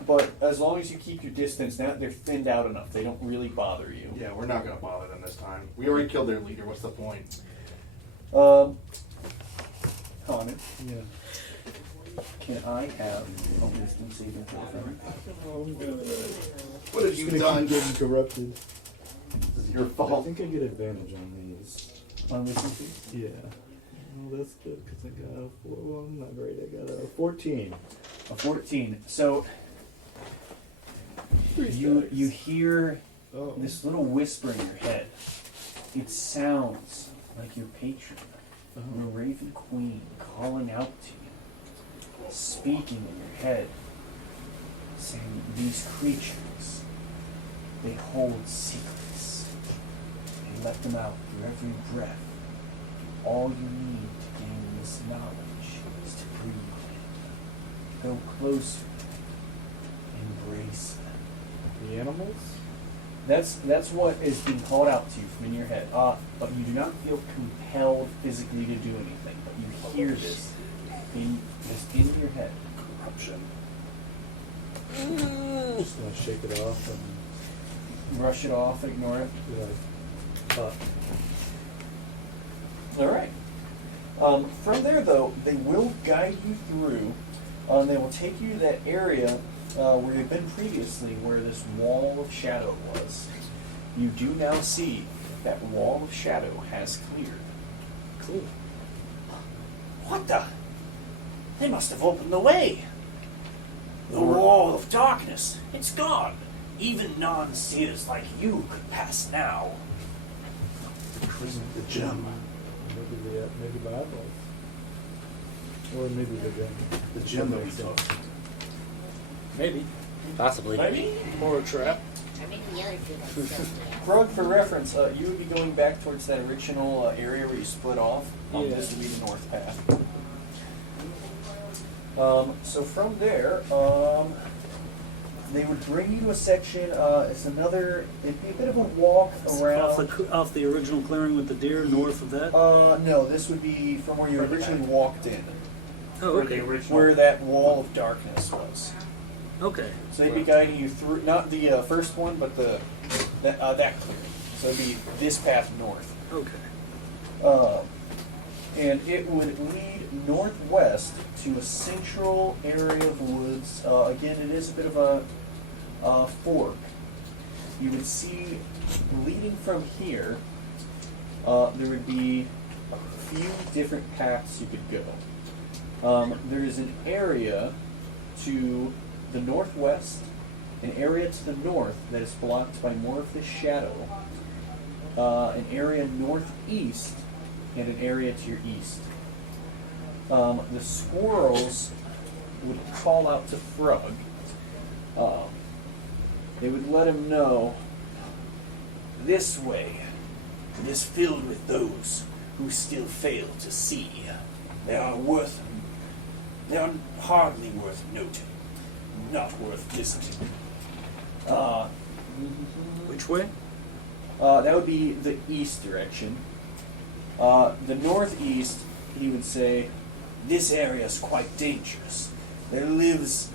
But as long as you keep your distance, now they're thinned out enough. They don't really bother you. Yeah, we're not gonna bother them this time. We already killed their leader. What's the point? Hanu, Yeah. can I have a wisdom saving throw from you? Oh, I'm good. What have you done? Getting corrupted. This is your I fault. think I get advantage on these. On wisdom saving? Yeah. Well, that's good because I got a 4. Well, not great. I got a 14. A 14. So you hear Oh. this little whisper in your head. It sounds like your patron, the Raven Queen, calling out to you, speaking in your head, saying these creatures, they hold secrets. They let them out through every breath. All you need to gain this knowledge is to breathe in. Go closer. Embrace them. The animals? That's what is being called out to you from in your head. But you do not feel compelled physically to do anything. But you hear this just in your head. Corruption. Just gonna shake it off and Brush it off, ignore it. be like, All right. From there, though, they will guide you through. They will take you to that area where you've been previously, where this wall of shadow was. You do now see that wall of shadow has cleared. Cool. What the? They must have opened the way. The wall of darkness. It's gone. Even non-seers like you could pass now. The gem. maybe the eyeballs. Or maybe the gem. The gem that we took. Maybe. Possibly. Maybe. Or a trap. Or maybe the other two that's still there. Frug, for reference, you would be going back towards that original area where you split off. Yeah. This would be the north path. So from there, they would bring you to a section. It's another. It'd be a bit of a walk around. Off the original clearing with the deer, north of that. No, this would be from where you originally walked in. Oh, Where okay. the original. Where that wall of darkness was. Okay. So they'd be guiding you through, not the first one, but that clearing. So it'd be this path north. Okay. And it would lead northwest to a central area of woods. Again, it is a bit of a fork. You would see, leading from here, there would be a few different paths you could go. There is an area to the northwest, an area to the north that is blocked by more of this shadow, an area northeast, and an area to your east. The squirrels would call out to Frug. They would let him know, This way. It is filled with those who still fail to see. They are hardly worth noting. Not worth visiting. Which way? that would be the east direction. The northeast, he would say, This area is quite dangerous. There lives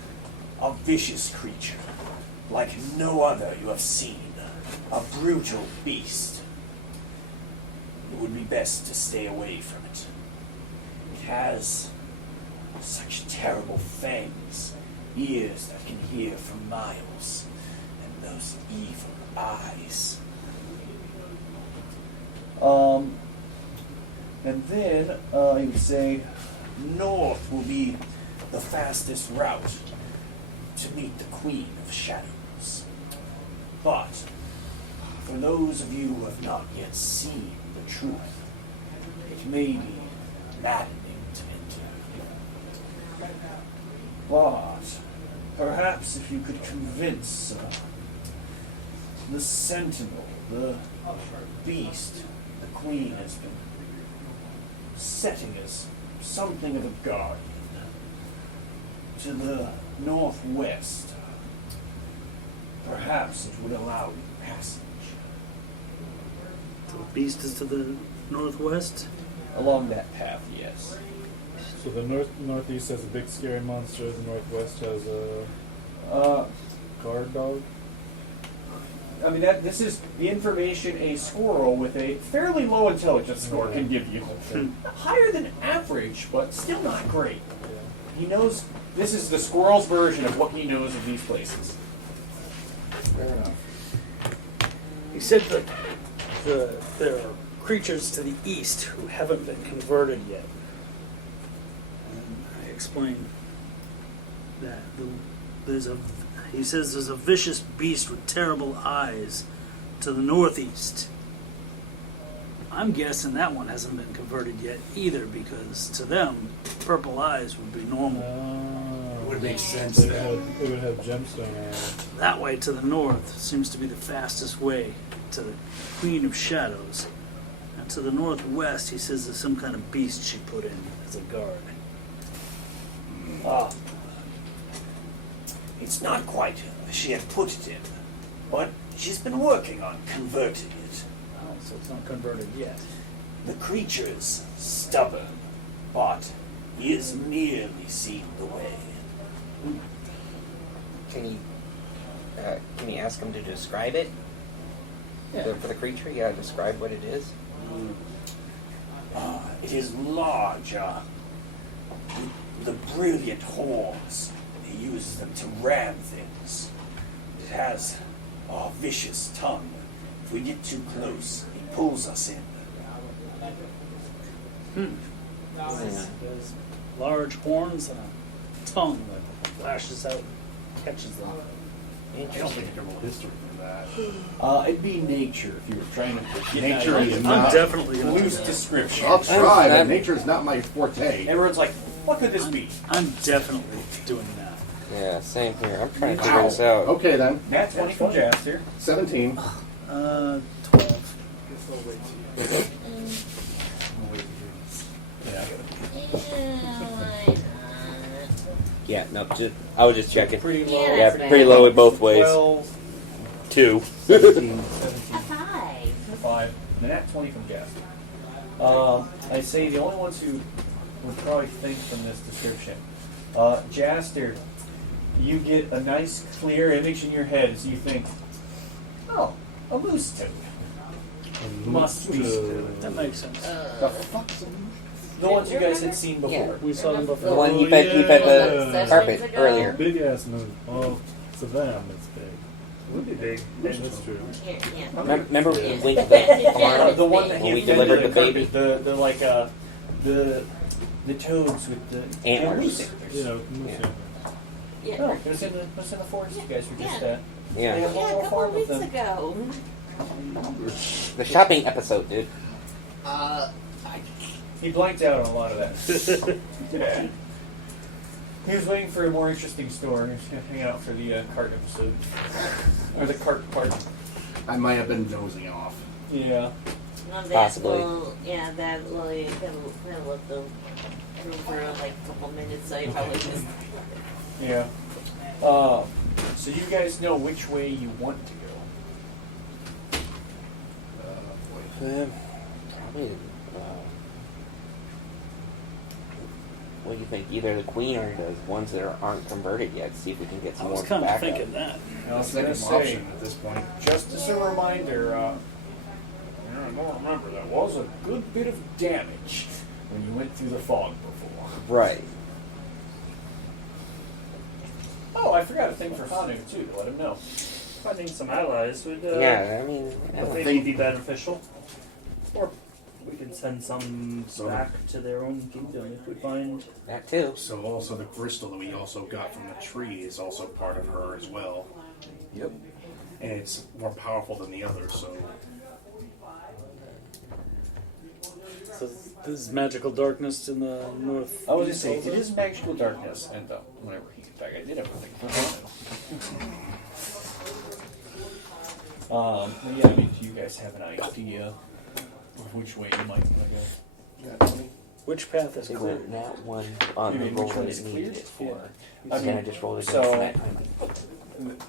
a vicious creature, like no other you have seen. A brutal beast. It would be best to stay away from it. It has such terrible fangs, ears that can hear for miles, and those evil eyes. And then he would say, North will be the fastest route to meet the Queen of Shadows. But for those of you who have not yet seen the truth, it may be maddening to enter. But perhaps if you could convince the Sentinel, the beast, the Queen has been setting as something of a guardian to the northwest, perhaps it would allow you passage. The beast is to the northwest? along that path, yes. So the northeast has a big scary monster. The northwest has a guard dog. I mean, this is the information a squirrel with a fairly low intelligence score can give you. Okay. Higher than average, but still not great. Yeah. He knows, this is the squirrel's version of what he knows of these places. Fair enough. He said that there are creatures to the east who haven't been converted yet. And I explained that he says there's a vicious beast with terrible eyes to the northeast. I'm guessing that one hasn't been converted yet either, because to them, purple eyes would be normal. Would make sense It then. would have gemstone eyes. That way to the north seems to be the fastest way to the Queen of Shadows. And to the northwest, he says there's some kind of beast she put in as a guard. It's not quite as she had put it in, but she's been working on converting it. Oh, so it's not converted yet. The creature's stubborn, but he has nearly seen the way. Can you ask him to describe it? Yeah. For the creature, yeah, describe what it is. It is large, with the brilliant horns. He uses them to ram things. It has a vicious tongue. If we get too close, it pulls us in. There's large horns and a tongue that lashes out and catches them. I don't think I can roll history for that. It'd be nature if you were trying to get Nature that is I'm not. definitely going to loose do that. description. I'll try, but I'm- nature is not my forte. Everyone's like, what could this be? I'm definitely doing that. Yeah, same here. I'm trying to figure this out. Okay then. Nat 20 from Jaster. 17. 12. Yeah, no, I was just checking. Pretty low. Yeah, Yeah, that's pretty low in both ways. 12, 2. 17, A 5. 5. And a nat 20 from Jaster. I say the only ones who would probably think from this description. Jaster, you get a nice clear image in your head as you think, oh, a moose toad. Must be. That makes sense. The fuck's a moose? The ones you guys had seen before. Yeah. We saw them before. The one you fed the carpet earlier. Big ass moon. Oh, to them it's big. It would be big. That's true. Here, yeah. Remember when we Yeah. winked the farm? The one that When we he fed delivered to the carpet, baby? the toads with the Antlers. moose antlers. You know, moose Yeah. Yeah. No, it was in the forest. You guys were just at. Yeah. They had a Yeah, a little couple farm of with weeks them. ago. The shopping episode, dude. He blanked out on a lot of that. Yeah. He was waiting for a more interesting story. He was going to hang out for the cart episode. Or the cart part. I might have been dozing off. Yeah. Well, that Possibly. Will, yeah, that will let them room for like a couple minutes, so you probably just. Yeah. So you guys know which way you want to go. Probably. What do you think? Either the queen or the ones that aren't converted yet. See if we can get I some was more kind of backup. thinking that. I was Second going to say, option at this point. just as a reminder, I don't remember, that was a good bit of damage when you went through the fog before. Right. Oh, I forgot a thing for Hanu, too, to let him know. Finding some allies would Yeah, I mean, maybe be beneficial. Or we could send some So- back to their own kingdom if we find. that too. So also the crystal that we also got from the tree is also part of her as well. Yep. And it's more powerful than the others, so So this is magical darkness in the north. I was just saying, it is magical darkness, and whenever he gets back, I did everything for him. But yeah, I mean, do you guys have an idea of which way you might want to go? Which path is They clear? were that one on You the mean roll which one that is it needed clear? it for. I And mean, I just rolled it so- that time.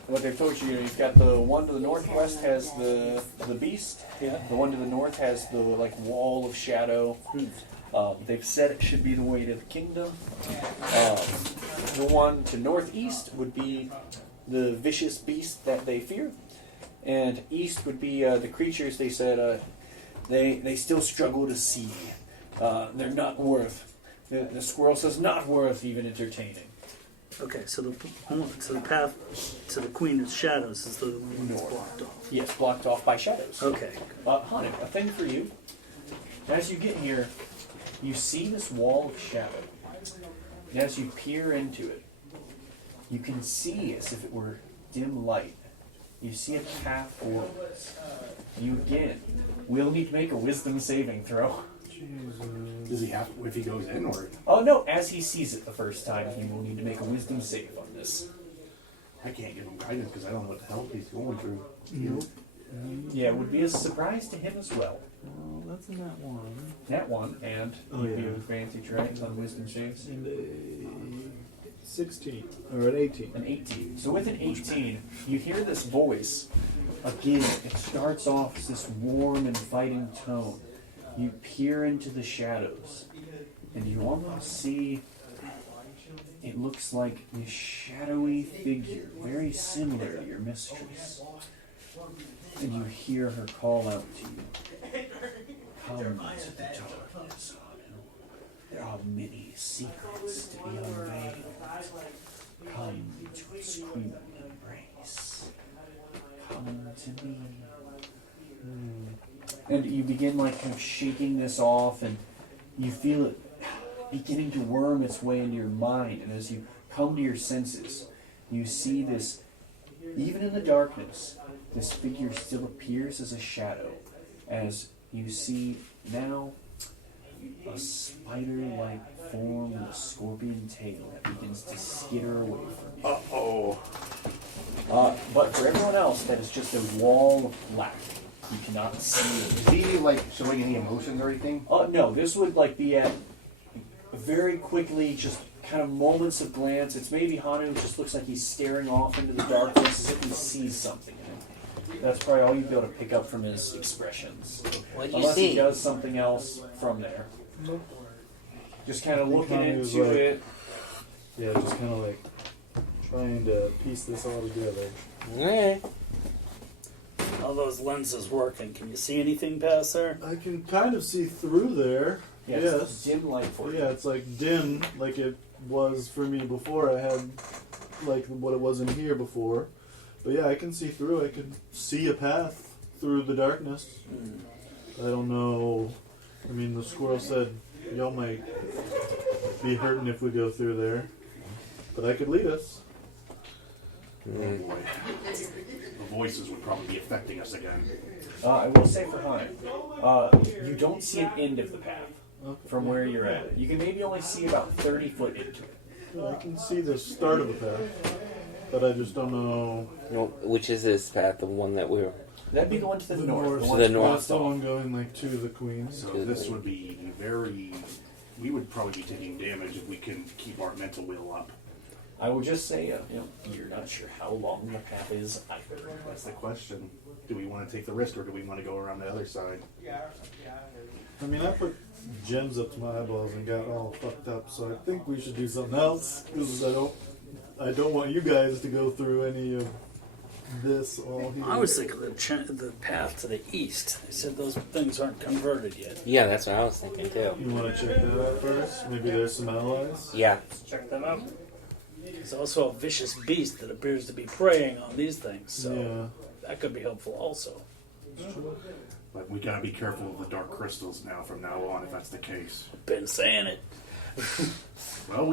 What they've told you, you've got the one to the northwest has the beast. Yeah. The one to the north has the wall of shadow. They've said it should be the way to the kingdom. The one to northeast would be the vicious beast that they fear, and east would be the creatures they said they still struggle to see. They're not worth. The squirrel says not worth even entertaining. Okay, so the path to the Queen of Shadows is the one that's blocked off. Yes, blocked off by shadows. Okay. Hanu, a thing for you. As you get here, you see this wall of shadow. And as you peer into it, you can see, as if it were dim light, you see a path forwards. You again will need to make a wisdom saving throw. does he have if he goes in or Oh no, as he sees it the first time, he will need to make a wisdom save on this. I can't give him guidance because I don't know what the hell he's going through. Yeah, it would be a surprise to him as well. Oh, that's in that one. That one, and Oh, you'd be yeah. advantage, right, on wisdom saves? And a 16 or an 18. An 18. So with an 18, you hear this voice. Again, it starts off as this warm, inviting tone. You peer into the shadows, and you almost see, it looks like this shadowy figure, very similar to your mistress. And you hear her call out to you. Come to the darkness, Hanu. There are many secrets to be unveiled. Come to its queen embrace. Come to me. And you begin like kind of shaking this off, and you feel it beginning to worm its way into your mind. And as you come to your senses, you see this, even in the darkness, this figure still appears as a shadow, as you see now a spider-like form with a scorpion tail that begins to skitter away from you. Oh. But for everyone else, that is just a wall of black. You cannot see it. Is he like showing any emotions or anything? No, this would like be at very quickly, just kind of moments of glance. It's maybe Hanu just looks like he's staring off into the darkness as if he sees something in it. That's probably all you'd be able to pick up from his expressions. What do you Unless see? he does something else from there. Just kind of think looking Hanu was into like- it. Yeah, just kind of like trying to piece this all together. Alright. All those lenses working. Can you see anything past there? I can kind of see through there. Yeah, Yes. it's dim light for you. Yeah, it's like dim, like it was for me before. I had like what it was in here before. But yeah, I can see through. I can see a path through the darkness. I don't know. I mean, the squirrel said y'all might be hurting if we go through there, but I could lead us. Oh boy. The voices would probably be affecting us again. I will say for Hanu, you don't see an end of the path from where you're at. You can maybe only see about 30 foot into it. I can see the start of the path, but I just don't know. No, which is this path? The one that we were. That'd be the one to the north. To one the to north. That's the one going like to the queen. So this would be very... We would probably be taking damage if we can keep our mental will up. I will just say, you're not sure how long the path is either. That's the question. Do we want to take the risk or do we want to go around the other side? I mean, I put gems up to my eyeballs and got all fucked up, so I think we should do something else because I don't want you guys to go through any of this all here. I was thinking the path to the east. They said those things aren't converted yet. Yeah, that's what I was thinking too. You want to check that out first? Maybe there's some allies. Yeah. Let's check them out. There's also a vicious beast that appears to be preying on these things, so Yeah. that could be helpful also. But we gotta be careful of the dark crystals now from now on if that's the case. Been saying it. Well,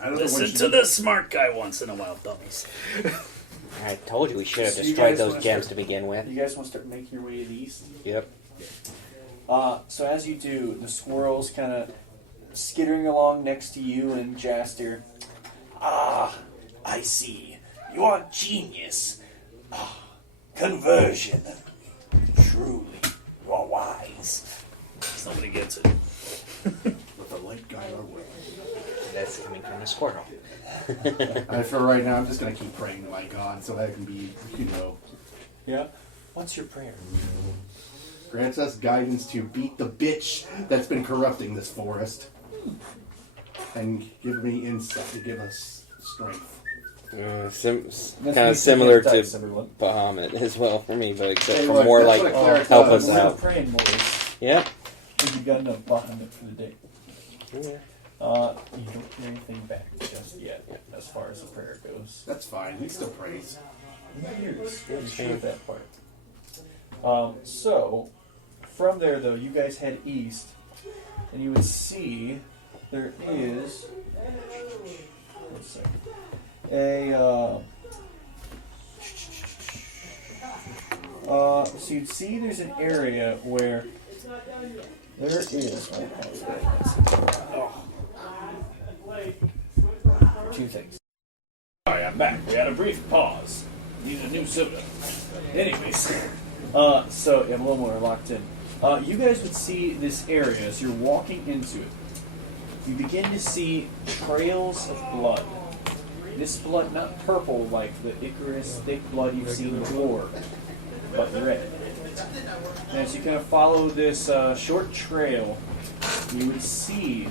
I don't Listen know to the smart guy once in a while, dummies. I told you we should have So you destroyed guys those wanna gems start- to begin with. You guys want to start making your way to the east? Yep. So as you do, the squirrel's kind of skittering along next to you and Jaster. Ah, I see. You are genius. Ah, conversion. Truly, you are wise. Somebody gets it. With the light guide our way. That's coming from a squirrel. For right now, I'm just gonna keep praying to my God so that I can be, Yeah? What's your prayer? grants us guidance to beat the bitch that's been corrupting this forest. And give me insight to give us strength. Kind of similar to Bahamut as well for me, but except Hey, for look, more that's like what a cleric help does. us We're out. praying, boys. Yep. You've got enough Bahamut for the day. Yeah. You don't hear anything back just yet, as far as the prayer goes. That's fine. He still prays. I'm sure of that part. So, from there though, you guys head east, and you would see there is let's see, so you'd see there's an area where there is two things. Sorry, I'm back. We had a brief pause. Need a new soda. Anyways. So I'm a little more locked in. You guys would see this area as you're walking into it. You begin to see trails of blood. This blood, not purple like the Icarus thick blood you've seen before, but red. And as you kind of follow this short trail, you would see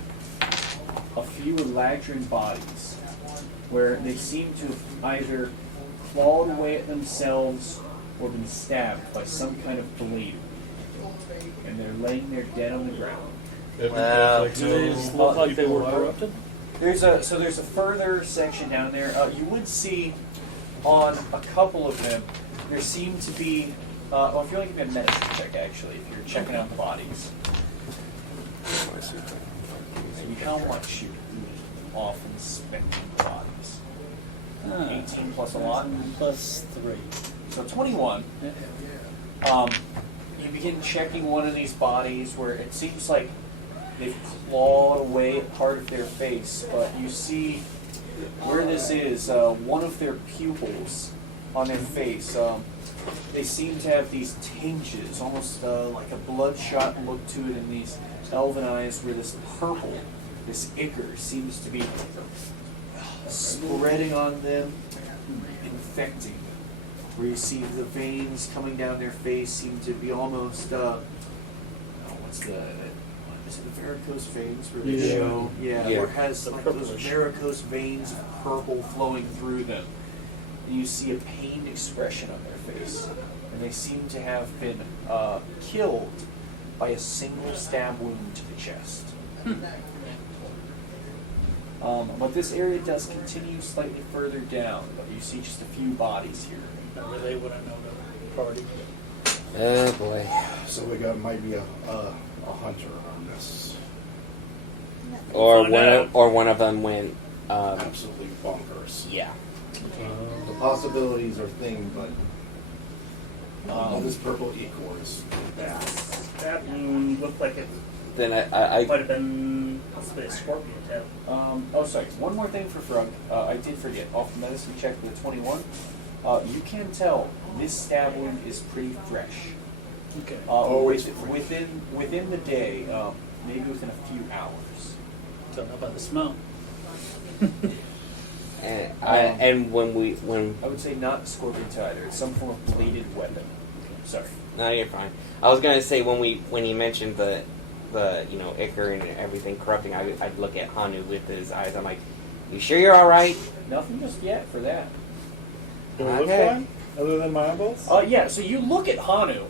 a few Eladrin bodies where they seem to have either clawed away at themselves or been stabbed by some kind of blade. And they're laying there dead on the ground. Wow. Do they just look like they were corrupted? There's a further section down there. You would see on a couple of them there seem to be. Well, if you want to give me a medicine check, actually, if you're checking out the bodies. See how much you off inspecting the bodies. 18 plus a lot. Plus 3. So 21. You begin checking one of these bodies where it seems like they've clawed away at part of their face, but you see where this is, one of their pupils on their face. They seem to have these tinges, almost like a bloodshot look to it in these elven eyes where this purple, this ichor, seems to be spreading on them, infecting them. Where you see the veins coming down their face seem to be almost, what's the is it the varicose veins where they Yeah. show? Yeah. Where it has The like those purplish. varicose veins of purple flowing through them. And you see a pained expression on their face. And they seem to have been killed by a single stab wound to the chest. But this area does continue slightly further down, but you see just a few bodies here. Remember, they wouldn't know the party. Oh boy. So we got might be a hunter on this. Or one of them went. Absolutely bonkers. Yeah. The possibilities are thing, but this purple ichor is bad. That wound looked like it Then I might have been possibly a scorpion tail. Sorry. One more thing for Frug. I did forget. Off the medicine check with a 21. You can tell this stab wound is pretty fresh. Okay. Within the day, maybe within a few hours. Don't know about the smell. and when I would say not scorpion tail either. It's some form of bladed weapon. Sorry. no, you're fine. I was gonna say when he mentioned the ichor and everything corrupting, I'd look at Hanu with his eyes. I'm like, you sure you're all right? Nothing just yet for that. Do I look Okay. fine? Other than my eyeballs? Yeah, so you look at Hanu.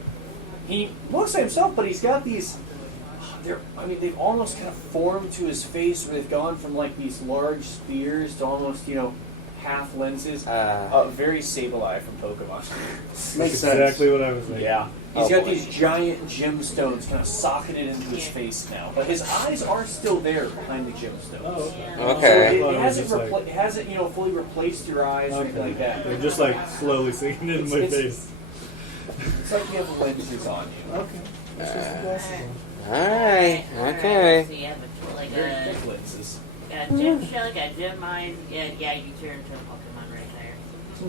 He looks at himself, but he's got these. They've almost kind of formed to his face, where they've gone from like these large spears to almost, half lenses. Very Sableye from Pokemon. Makes Exactly what I was thinking. Yeah. He's Oh, got boy. these giant gemstones kind of socketed into his face now. But his eyes are still there behind the gemstones. Oh, okay. Yeah. Okay. So I it thought it was hasn't, just like- it hasn't fully replaced your eyes or anything like that. They're just like slowly sinking into my It's- face. It's like you have lenses on you. Okay. That's just the glasses on. Alright, okay. So you have like Very a thick lenses. gem shell, got a gem mine. Yeah, you turn into a Pokemon right there.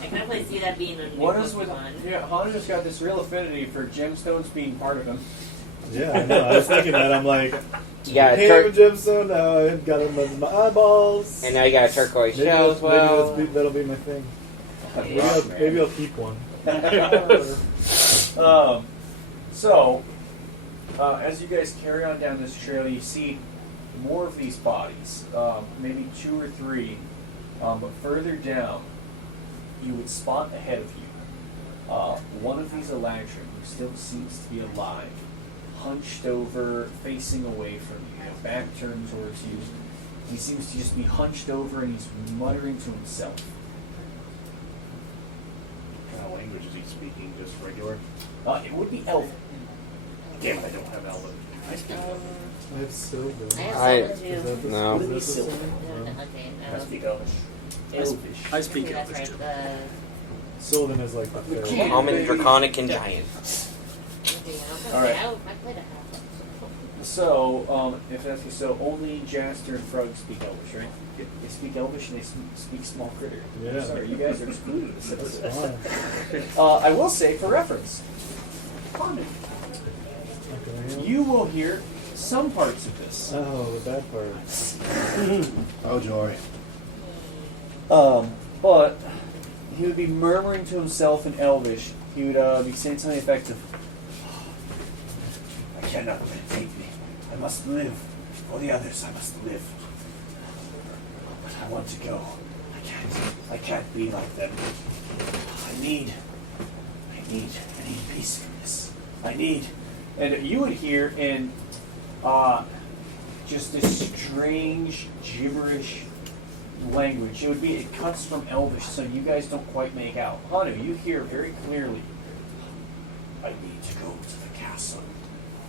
I can definitely see that being a new What is with Pokemon. Hanu's got this real affinity for gemstones being part of him. Yeah, I know. I was thinking that. I'm like, You got a hey, tur- gemstone. Now I've got him as my eyeballs. and now you got a turquoise maybe shell as well. that'll be my thing. Maybe Rock man. I'll keep one. As you guys carry on down this trail, you see more of these bodies, maybe 2 or 3, but further down, you would spot ahead of you one of these Eladrin who still seems to be alive, hunched over, facing away from you, back turned towards you. He seems to just be hunched over and he's muttering to himself. What kind of language is he speaking? Just regular? It would be Elven. Damn it, I don't have Elven. I speak Elven. I have silver. I have I- Silver Is too. that the, No. is that the same? Okay, I no. speak Elvish. Elvish. I speak Okay, that's Elvish right. too. Sylvan is like the fairy. Common, draconic, and giant. All right. I played a half. So, if that's so, only Jaster and Frug speak Elvish, right? They speak Elvish and they speak small critter. Yeah. Sorry, you guys are excluded this episode. Fine. I will say, for reference, you will hear some parts of this. Oh, the bad part. Oh, joy. But he would be murmuring to himself in Elvish. He would be saying something effective. I cannot let it take me. I must live. For the others, I must live. But I want to go. I can't be like them. I need peace from this. And you would hear in just this strange gibberish language. It cuts from Elvish, so you guys don't quite make out. Hanu, you hear very clearly. I need to go to the castle.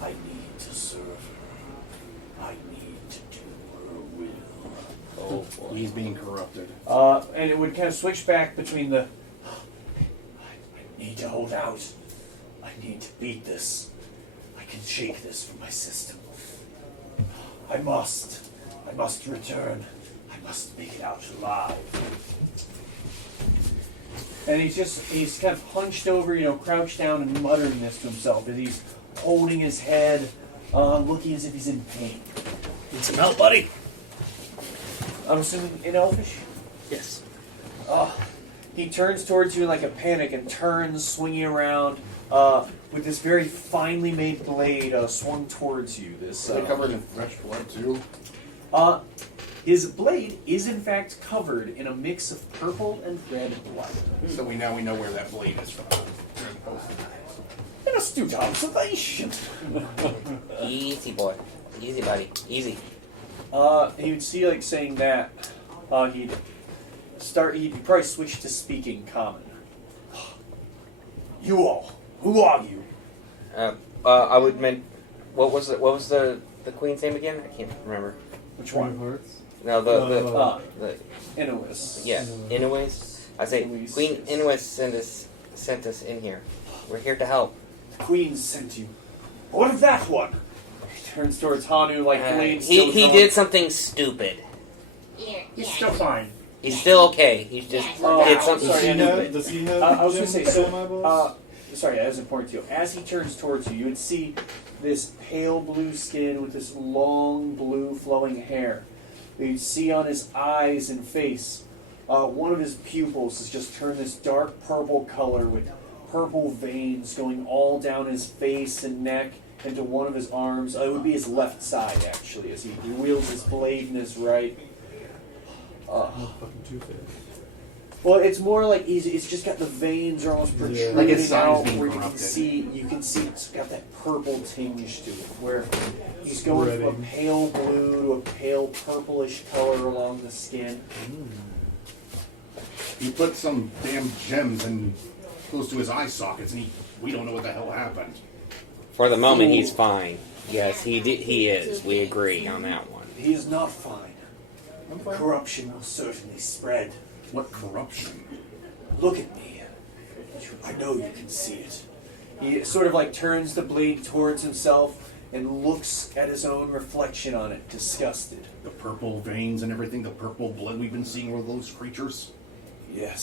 I need to serve her. I need to do her will. Oh boy. He's being corrupted. And it would kind of switch back between the. I need to hold out. I need to beat this. I can shake this from my system. I must return. I must make it out alive. And he's kind of hunched over, crouched down and muttering this to himself as he's holding his head, looking as if he's in pain. Need some help, buddy? I'm assuming in Elfish? Yes. He turns towards you in like a panic and turns, swinging around, with this very finely made blade swung towards you. This Is it covered in fresh blood too? His blade is in fact covered in a mix of purple and red blood. So we know where that blade is from. An astute observation. Easy, boy. Easy, buddy. Easy. He would see like saying that. He'd probably switch to speaking common. You all, who are you? I would meant. What was the queen's name again? I can't remember. Which Queen of one? Hearts. No, the Inuus. yeah, Inues. I say Inues. Queen Inues sent us in here. We're here to help. The queen sent you. What of that one? He turns towards Hanu like blade He still did something stupid. Here, He's yeah. still fine. He's still okay. He's just did something Does he Sorry, stupid. have, does he have I was going to say, gems in my so, balls? sorry, that was important to you. As he turns towards you, you would see this pale blue skin with this long blue flowing hair. You'd see on his eyes and face, one of his pupils has just turned this dark purple color with purple veins going all down his face and neck into one of his arms. It would be his left side, actually, as he wields his blade in his right. Fucking Two-Face. Well, it's more like it's just got the veins are almost protruding Like his side's out, being where you can corrupted. see it's got that purple tinge to it, where he's going from a Spreading. pale blue to a pale purplish color along the skin. He put some damn gems in close to his eye sockets, and we don't know what the hell happened. For the moment, he's fine. Yes, he is. We agree on that one. He is not fine. Corruption will certainly spread. What corruption? Look at me. I know you can see it. He sort of like turns the blade towards himself and looks at his own reflection on it, disgusted. The purple veins and everything, the purple blood we've been seeing with those creatures? Yes,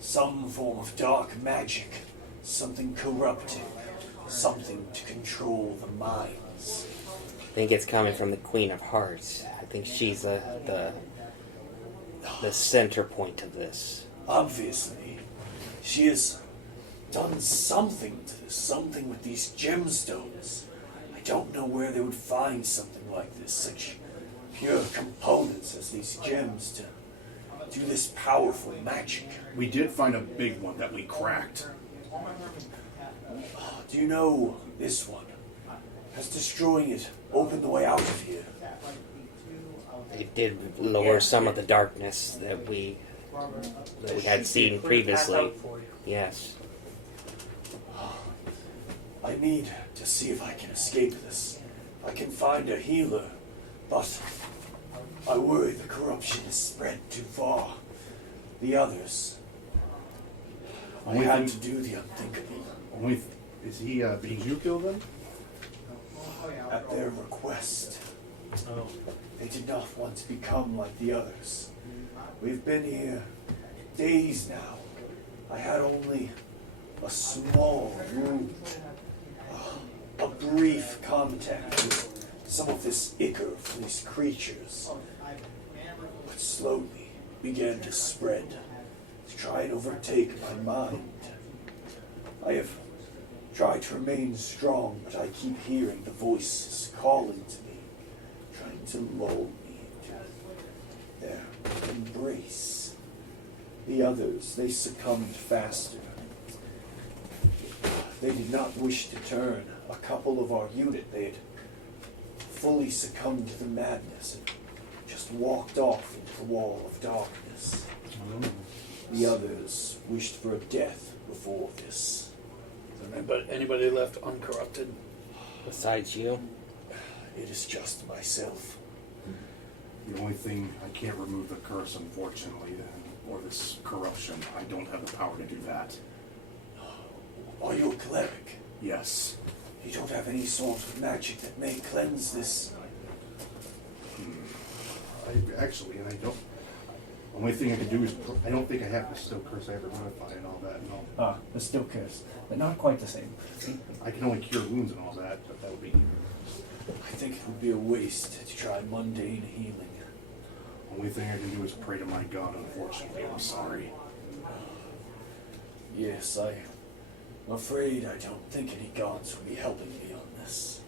some form of dark magic, something corrupting, something to control the minds. I think it's coming from the Queen of Hearts. I think she's the center point of this. Obviously, she has done something to this, something with these gemstones. I don't know where they would find something like this, such pure components as these gems to do this powerful magic. We did find a big one that we cracked. Do you know this one? Has destroying it opened the way out of here? It did lower some of the darkness that we had seen previously. Yes. I need to see if I can escape this. I can find a healer, but I worry the corruption has spread too far. The others, I Only had thing- to do the unthinkable Is he Did you kill them? at their request. Oh. They did not want to become like the others. We've been here days now. I had only a small wound, a brief contact with some of this ichor from these creatures, but slowly began to spread, to try and overtake my mind. I have tried to remain strong, but I keep hearing the voices calling to me, trying to lull me into their embrace. The others, they succumbed faster. They did not wish to turn. A couple of our unit, they had fully succumbed to the madness and just walked off into the wall of darkness. The others wished for a death before this. Anybody left uncorrupted? Besides you, It is just myself. the only thing I can't remove the curse, unfortunately, or this corruption. I don't have the power to do that. Are you a cleric? Yes. You don't have any sort of magic that may cleanse this? I don't. Only thing I can do is I don't think I have the still curse I ever modified and all that. No. The still curse, but not quite the same. I can only cure wounds and all that, but that would be. I think it would be a waste to try mundane healing. Only thing I can do is pray to my God. Unfortunately, I'm sorry. Yes, I I'm afraid I don't think any gods will be helping me on this.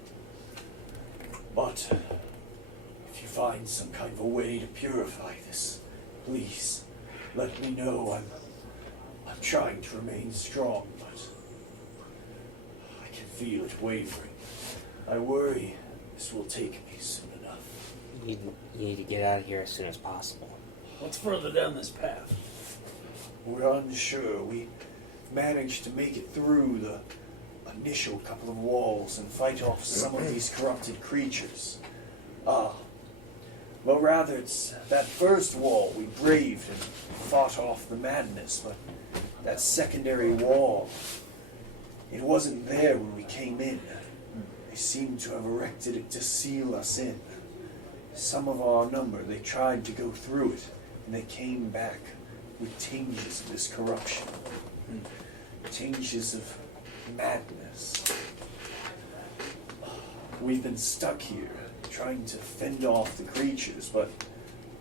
But if you find some kind of a way to purify this, please let me know. I'm trying to remain strong, but I can feel it wavering. I worry this will take me soon enough. You need to get out of here as soon as possible. What's further down this path? We're unsure. We managed to make it through the initial couple of walls and fight off some of these corrupted creatures. Well, rather, it's that first wall we braved and fought off the madness, but that secondary wall, it wasn't there when we came in. They seemed to have erected it to seal us in. Some of our number, they tried to go through it, and they came back with tinges of this corruption. Tinges of madness. We've been stuck here, trying to fend off the creatures, but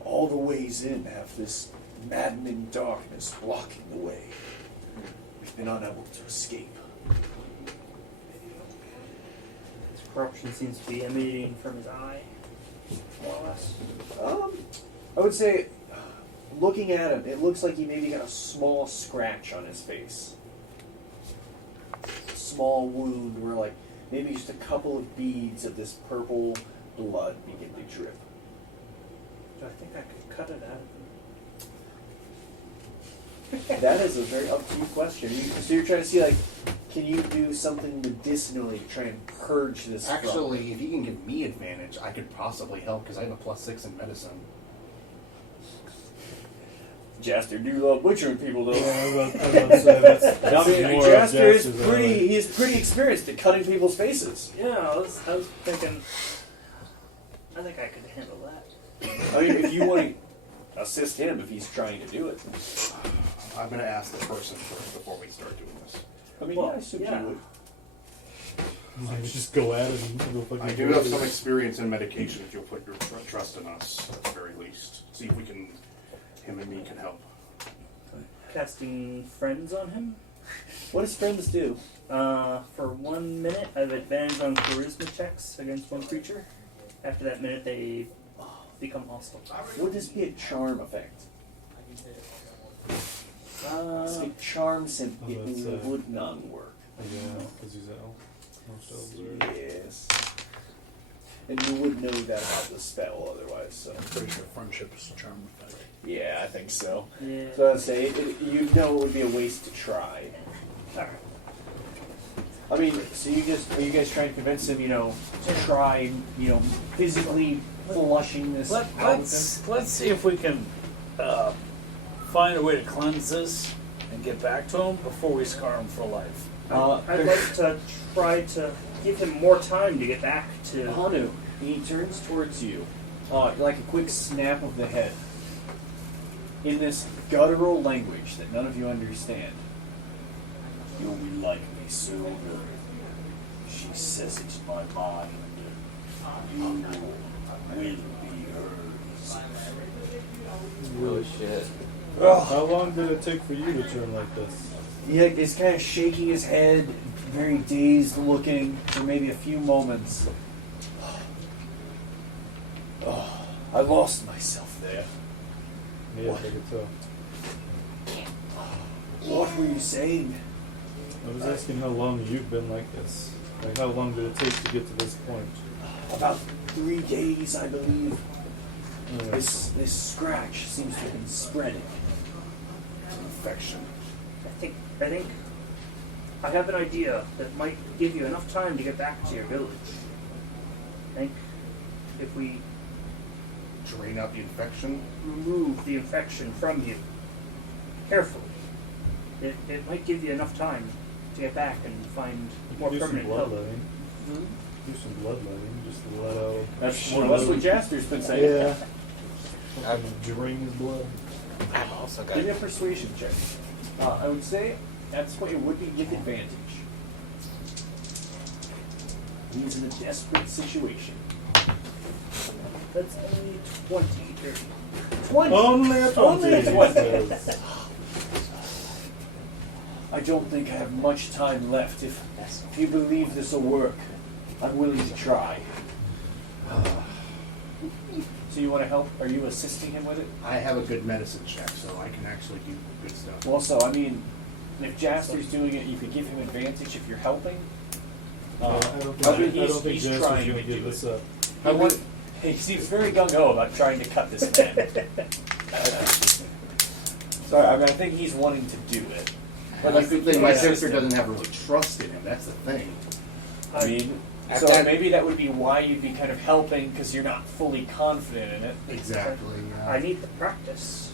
all the ways in have this maddening darkness blocking the way. We've been unable to escape. This corruption seems to be emanating from his eye, more or less. I would say, looking at him, it looks like he maybe got a small scratch on his face. Small wound where, like, maybe just a couple of beads of this purple blood begin to drip. Do I think I could cut it out of him? That is a very up to you question. So you're trying to see, like, can you do something medicinally to try and purge this? Actually, if you can give me advantage, I could possibly help because I have a +6 in medicine. Jaster do love butchering people, though. Yeah, I was about to say that's I mean, more of Jaster is Jaster's pretty. He is pretty experienced at cutting people's faces. Yeah, I was thinking. I think I could handle that. I mean, if you want to assist him, if he's trying to do it. I'm going to ask the person first before we start doing this. I mean, Well, yeah, I assume yeah. he would. You just go at it and go fucking. I do have some experience in medication if you'll put your trust in us, at the very least. See if we can, him and me can help. Casting friends on him. What does friends do? For 1 minute, I have advantage on charisma checks against one creature. After that minute, they become hostile. Would this be a charm effect? Uh, If charm simply Oh, that's, would not work. Yeah, because he's elf. Most elves are. Yes. And you would know that about the spell otherwise, so. I'm pretty sure friendship is a charm effect. Yeah, I think so. yeah. So I'd say, you know it would be a waste to try. Alright. I mean, so are you guys trying to convince him, to try, physically flushing this out of him? Let's see if we can find a way to cleanse this and get back to him before we scar him for life. I'd like to try to give him more time to get back to. Hanu, he turns towards you, like a quick snap of the head, in this guttural language that none of you understand. You'll be like me soon. She says it's my mind. You will be hers. Holy shit. How long did it take for you to turn like this? Yeah, he's kind of shaking his head, very dazed looking for maybe a few moments. Oh, I lost myself there. Yeah, I could tell. What were you saying? I was asking how long you've been like this. Like, how long did it take to get to this point? About 3 days, I believe. Yeah. This scratch seems to have been spreading. It's an infection. I think I have an idea that might give you enough time to get back to your village. I think if we Drain out the infection. remove the infection from you carefully, it might give you enough time to get back and find You more could do some permanent help. bloodletting. Do some bloodletting. Just let out. That's what Jaster's been saying. Yeah. I've- Fucking drain his blood. I've also got. Give me a persuasion check. I would say at this point it would be give advantage. He's in a desperate situation. That's only 20. 20! Only a 20. Only a 20. I I don't think I have much time left. If you believe this will work, I'm willing to try. So you want to help? Are you assisting him with it? I have a good medicine check, so I can actually do good stuff. Well, so I mean, if Jaster's doing it, you could give him advantage if you're helping. I don't think, I mean, I don't think he's Jaster's trying going to to give do this it. up. He seems very gung-ho about trying to cut this man. Sorry, I mean, I think he's wanting to do it. But that's the thing, my sister doesn't have really trust in him, that's the thing. I mean, so maybe that would be why you'd be kind of helping, because you're not fully confident in it. Exactly. I need the practice.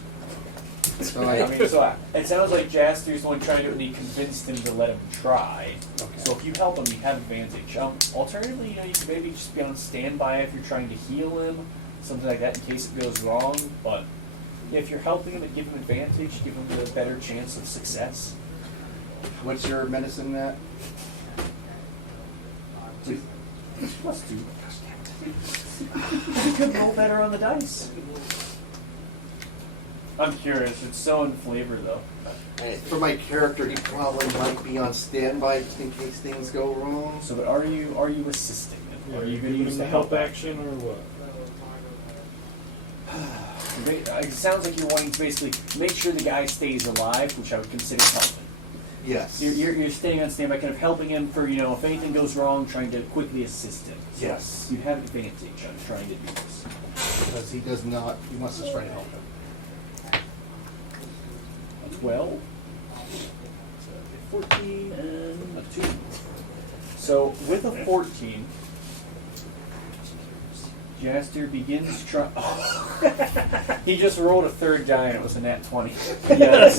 So I mean, so it sounds like Jaster's the one trying to it, and he convinced him to let him try. Okay. So if you help him, you have advantage. Alternatively, you know, you could maybe just be on standby if you're trying to heal him, something like that, in case it goes wrong. But if you're helping him and give him advantage, give him the better chance of success. What's your medicine at? +2. You could roll better on the dice. I'm curious. It's so in flavor, though. For my character, he probably might be on standby just in case things go wrong. So, but are you assisting him? Yeah, Are you you going to giving use him the help action or what? It sounds like you're wanting to basically make sure the guy stays alive, which I would consider helping. Yes. So you're staying on standby, kind of helping him for, you know, if anything goes wrong, trying to quickly assist him. So Yes. you have advantage on trying to do this. Because he does not, he wants to try to help him. 12, 14, and a 2. So with a 14, Jaster begins trying. He just rolled a third die and it was a nat 20. Yes.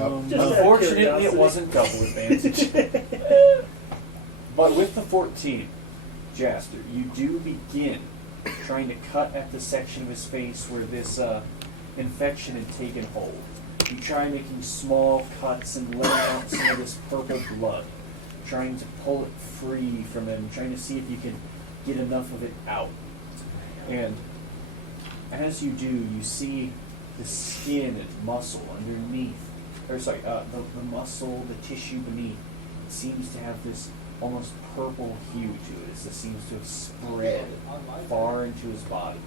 Unfortunately, it wasn't double advantage. But with the 14, Jaster, you do begin trying to cut at the section of his face where this infection had taken hold. You try making small cuts and letting out some of this purple blood, trying to pull it free from him, trying to see if you can get enough of it out. And as you do, you see the skin and muscle underneath, the muscle, the tissue beneath, seems to have this almost purple hue to it, as it seems to have spread far into his body.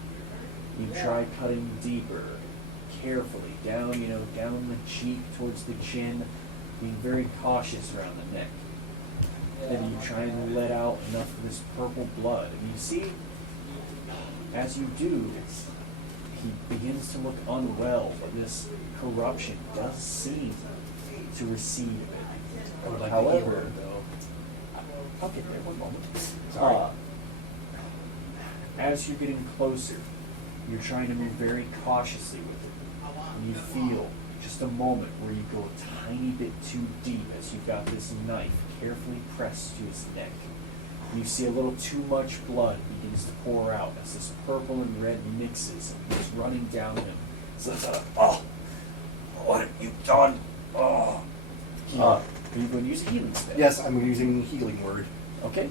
You try cutting deeper, carefully, down the cheek towards the chin, being very cautious around the neck. Then you try and let out enough of this purple blood. And you see, as you do, he begins to look unwell, but this corruption does seem to recede a bit. However, I'll get there, one moment. As you're getting closer, you're trying to move very cautiously with it. And you feel just a moment where you go a tiny bit too deep as you've got this knife carefully pressed to his neck. You see a little too much blood begins to pour out as this purple and red mixes and is running down him. So it's what have you done? Oh. Are you going to use a healing spell? Yes, I'm using healing word. Okay.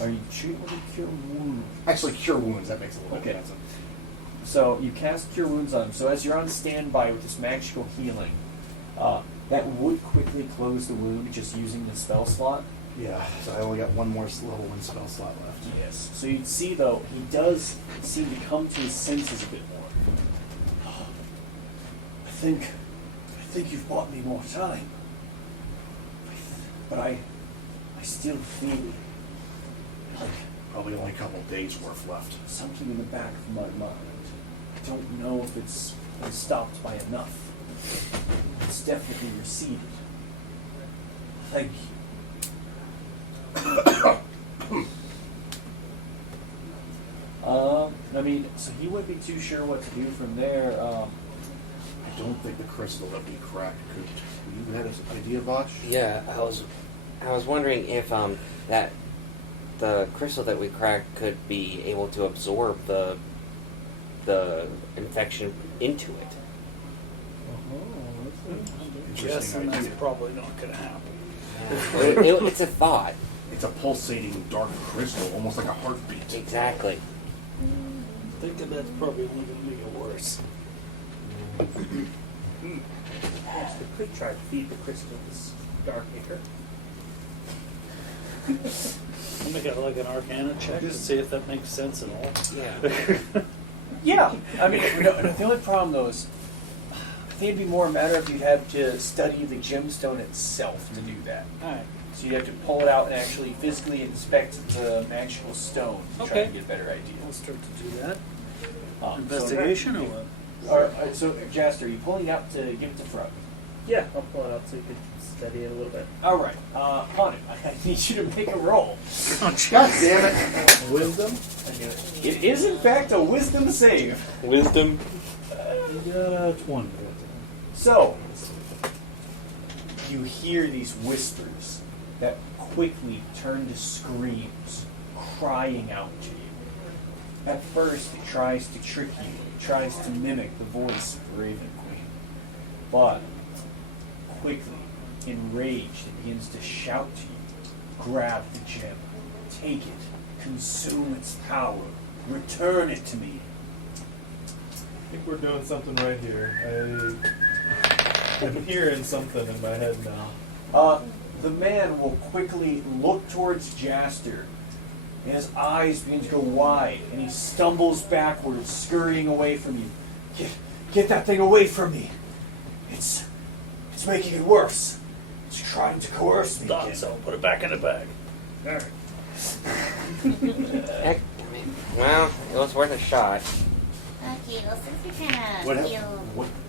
Are you treating with a cure wound? Actually, cure wounds, that makes a little Okay. sense. So you cast Cure Wounds on him. So as you're on standby with this magical healing, that would quickly close the wound just using the spell slot. Yeah, so I only got one more level 1 spell slot left. Yes. So you'd see, though, he does seem to come to his senses a bit more. I think you've bought me more time. But I still feel like Probably only a couple days worth left. something in the back of my mind. I don't know if it's been stopped by enough. It's definitely receded. Thank you. I mean, so he wouldn't be too sure what to do from there. I don't think the crystal that we cracked could. You had an idea, Vosh? Yeah, I was wondering if that the crystal that we cracked could be able to absorb the infection into it. Yes, and that's idea. probably not going to happen. It's a thought. It's a pulsating dark crystal, almost like a heartbeat. Exactly. I think that's probably only going to make it worse. Yes, we could try to feed the crystals dark maker. I'll make it like an Arcana check to see if that makes sense at all. Yeah. Yeah, I mean, the only problem though is, I think it'd be more a matter of you'd have to study the gemstone itself to do that. Alright. So you'd have to pull it out and actually physically inspect the magical stone to try Okay. to get a better idea. We'll start to do that. So- Investigation or what? Alright, so Jaster, are you pulling it out to give it to Frug? Yeah, I'll pull it out so you can study it a little bit. Alright, Hanu, I need you to make a roll. God damn it! Wisdom? I knew it. It is in fact a wisdom save. Wisdom. You got a 20. So, you hear these whispers that quickly turn to screams, crying out to you. At first, it tries to trick you. It tries to mimic the voice of the Raven Queen. But, quickly, enraged, it begins to shout to you. Grab the gem. Take it. Consume its power. Return it to me. I think we're doing something right here. I'm hearing something in my head now. The man will quickly look towards Jaster, and his eyes begin to go wide, and he stumbles backwards, scurrying away from you. Get that thing away from me! It's making it worse. It's trying to coerce me. Thought so. Put it back in the bag. Alright. Heck, well, it was worth a shot. Okay, well, since you're trying to What, feel...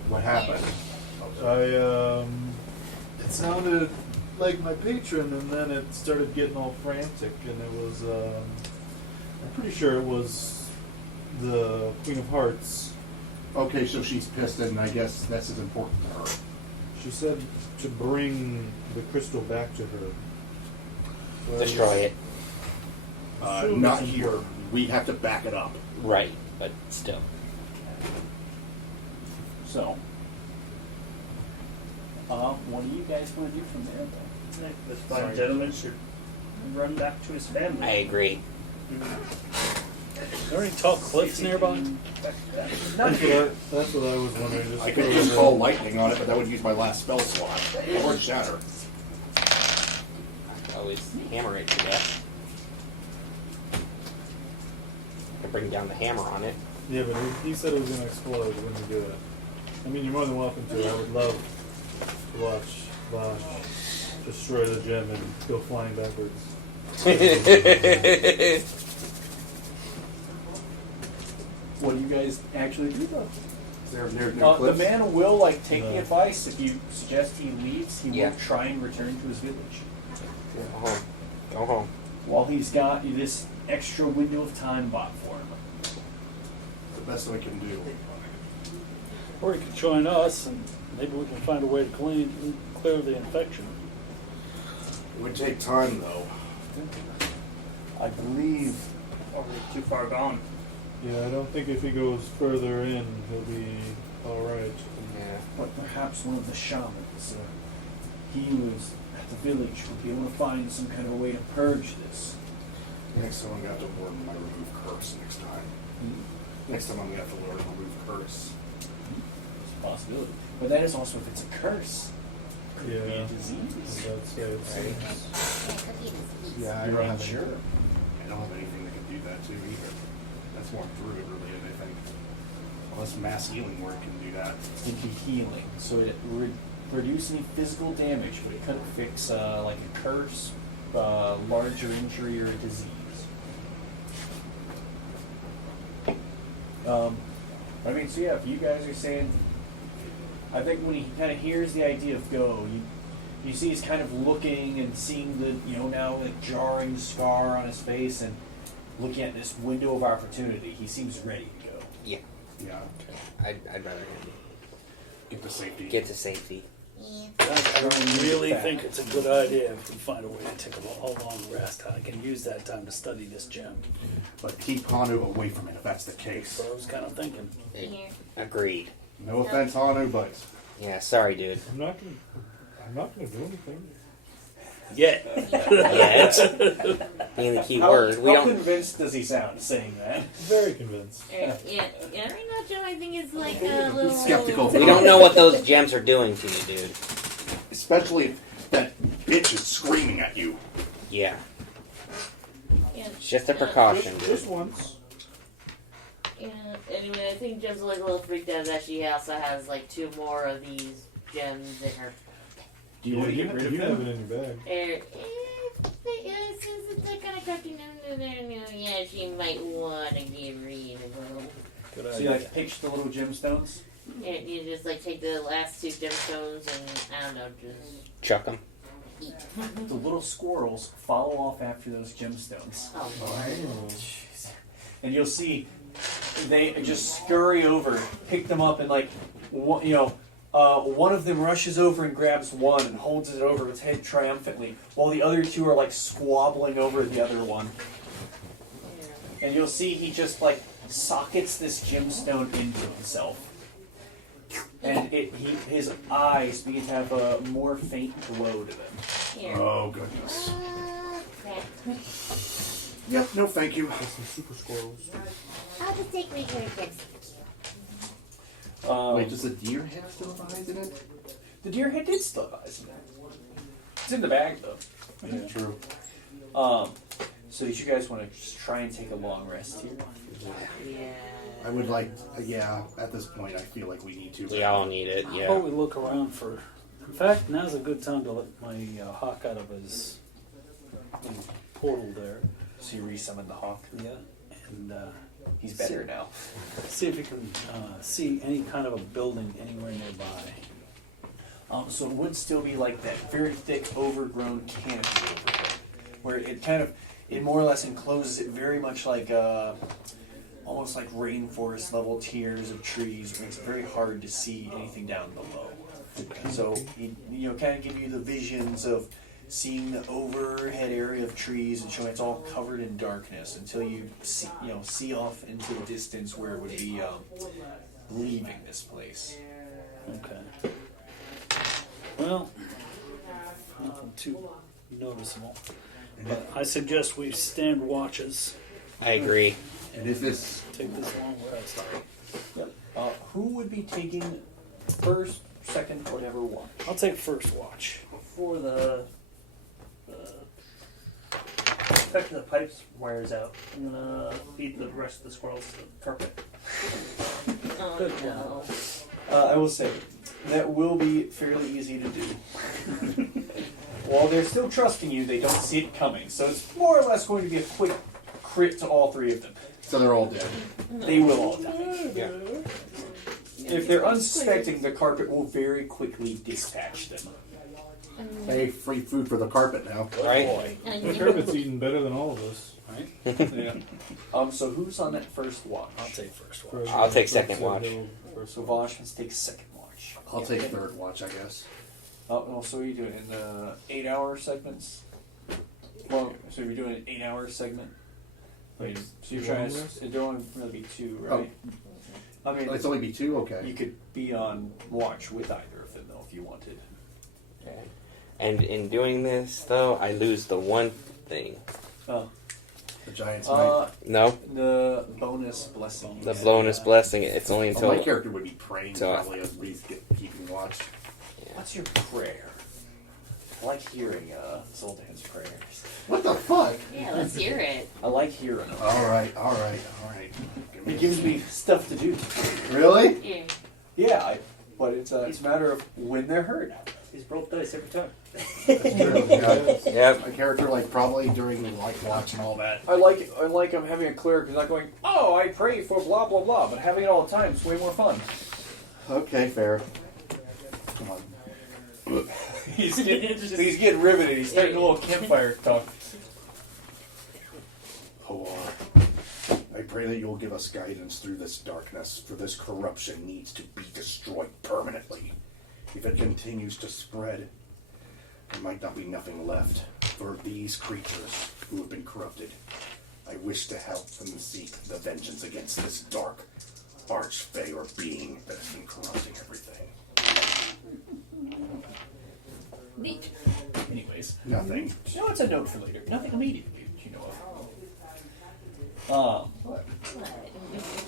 what happened? It sounded like my patron, and then it started getting all frantic, and it was, I'm pretty sure it was the Queen of Hearts. Okay, so she's pissed, and I guess that's as important to her. She said to bring the crystal back to her. So Destroy it. Assume Not it's here. important. We have to back it up. Right, but still. So, what do you guys want to do from there, then? This fine gentleman should run back to his family. I agree. Are there any tall cliffs nearby? That's what I was wondering. Just I go could just over- call lightning on it, but that would use my last spell slot. Or shatter. I always hammer it to death. I can bring down the hammer on it. Yeah, but he said it was going to explode when you do it. I mean, you're more than welcome to. I would love to watch Voash destroy the gem and go flying backwards. What do you guys actually do, though? There's no The cliffs? man will take the advice. If you suggest he leaves, he Yeah. will try and return to his village. Go home. Go home. While he's got this extra window of time bought for him. The best I can do. Or he could join us, and maybe we can find a way to clear the infection. It would take time, though. I believe. Or we're too far gone. Yeah, I don't think if he goes further in, he'll be alright. Yeah. But perhaps one of the shamans, he was at the village, would be able to find some kind of a way to purge this. Next time I'm going to have to learn my remove curse next time. Next time I'm going to have to learn remove curse. It's a possibility. But that is also if it's a curse. Could it be Yeah. a disease? That's it. Yeah, could be this. Yeah, You're unsure. I don't have anything that can do that too either. That's more through it really, I think. Unless mass healing word can do that. It'd be healing, so it would reduce any physical damage, but it couldn't fix like a curse, larger injury, or a disease. I mean, so yeah, if you guys are saying, I think when he kind of hears the idea of go, you see he's kind of looking and seeing the, now the jarring scar on his face and looking at this window of opportunity. He seems ready to go. Yeah. Yeah. I'd rather him Get to safety. get to safety. Yeah. I really think it's a good idea if we find a way to take a long rest. I can use that time to study this gem. But keep Hanu away from it if that's the That's case. what I was kind of thinking. Here. Agreed. No offense, Hanu, but Yeah, sorry, dude. I'm not gonna do anything. Yeah. Yet. Being the key word. We How don't. convinced does he sound saying that? Very convinced. Yeah, right now, Joe, I think it's like a little Skeptical. We don't know what those gems are doing to you, dude. Especially if that bitch is screaming at you. Yeah. Yeah. It's just a precaution, dude. Just once. Yeah. Anyway, I think Jem's like a little freaked out that she also has like 2 more of these gems in her. Do you want to get rid of You have him? it in your bag. Since they're kind of crafty, yeah, she might want to get rid of them. Good So you like pitch the little gemstones? Yeah, you just like take the last 2 gemstones and I don't know, just Chuck them. eat. The little squirrels follow off after those gemstones. Oh Lord. Jeez. And you'll see they just scurry over, pick them up, and like, one of them rushes over and grabs one and holds it over its head triumphantly, while the other 2 are like squabbling over the other one. And you'll see he just like sockets this gemstone into himself. And his eyes begin to have a more faint glow to them. Here. Oh, goodness. Crap. Yep, no thank you. Some super squirrels. I'll just take my turkey. Wait, does the deer have still have eyes in it? The deer head did still have eyes in it. It's in the bag though. Yeah, true. So you guys want to just try and take a long rest here? Yeah. I would like, at this point, I feel like we need to. We all need it, How yeah. about we look around for... In fact, now's a good time to let my hawk out of his little portal there. So you resummon the hawk. Yeah. And He's better now. see if you can see any kind of a building anywhere nearby. So it would still be like that very thick, overgrown canopy overhead, where it more or less encloses it very much like almost like rainforest level tiers of trees, where it's very hard to see anything down below. So kind of give you the visions of seeing the overhead area of trees and showing it's all covered in darkness until you see off into the distance where it would be leaving this place. Okay. Well, nothing too noticeable. But I suggest we stand watches. I agree. And is this... Take this long rest. Yep. Who would be taking first, second, whatever watch? I'll take first watch. Before the effect of the pipes wears out, I'm gonna feed the rest of the squirrels the carpet. Oh, Good no. I will say that will be fairly easy to do. While they're still trusting you, they don't see it coming, so it's more or less going to be a quick crit to all 3 of them. So they're all dead. They will all die. Yeah. If they're unsuspecting, the carpet will very quickly dispatch them. Hey, free food for the carpet now. Right? The carpet's eating better than all of us. Right? Yeah. So who's on that first watch? I'll take first watch. I'll take second watch. So Vosh must take second watch. I'll take third watch, I guess. Oh, so what are you doing in the 8-hour segments? Well, so you're doing an 8-hour segment. Wait, so you're trying to. There only really be 2, right? I mean, It's only be 2? Okay. you could be on watch with either of them though if you wanted. Okay. And in doing this, though, I lose the one thing. Oh. The Giant's Knight. No? The bonus blessing. The bonus blessing. It's only until... my character would be praying So- probably as we keeping watch. What's your prayer? I like hearing Zuldan's prayers. What the fuck? Yeah, let's hear it. I like hearing them. Alright. It gives me stuff to do. Really? Here. Yeah, but it's a matter of when they're heard. He's broke dice every time. Yeah. Yep. My character, probably during, watch and all that. I like I'm having a cleric who's not going, oh, I pray for blah, blah, blah, but having it all the time is way more fun. Okay, fair. Come on. He's getting riveted. He's starting a little campfire talk. I pray that you'll give us guidance through this darkness, for this corruption needs to be destroyed permanently. If it continues to spread, there might not be nothing left for these creatures who have been corrupted. I wish to help them seek the vengeance against this dark arch-fae being that has been corrupting everything. Neat. Anyways, Yeah. Nothing. No, it's a note for later. Nothing immediate you know of.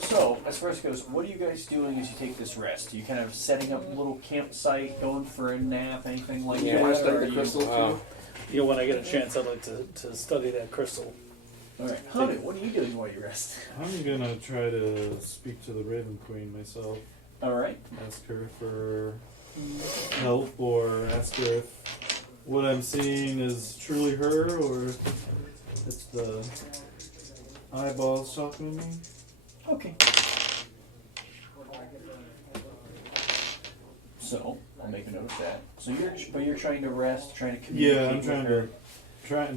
So, as far as it goes, what are you guys doing as you take this rest? Are you kind of setting up a little campsite, going for a nap, anything like Yeah. that? You want to study Or the are you- crystal too? You know, when I get a chance, I'd like to study that crystal. Alright, Hanu, what are you doing while you rest? I'm gonna try to speak to the Raven Queen myself. Alright. Ask her for help, or ask her if what I'm seeing is truly her, or if it's the eyeballs talking to me. Okay. So, I'll make a note of that. So you're trying to rest, trying to communicate Yeah, I'm with trying her.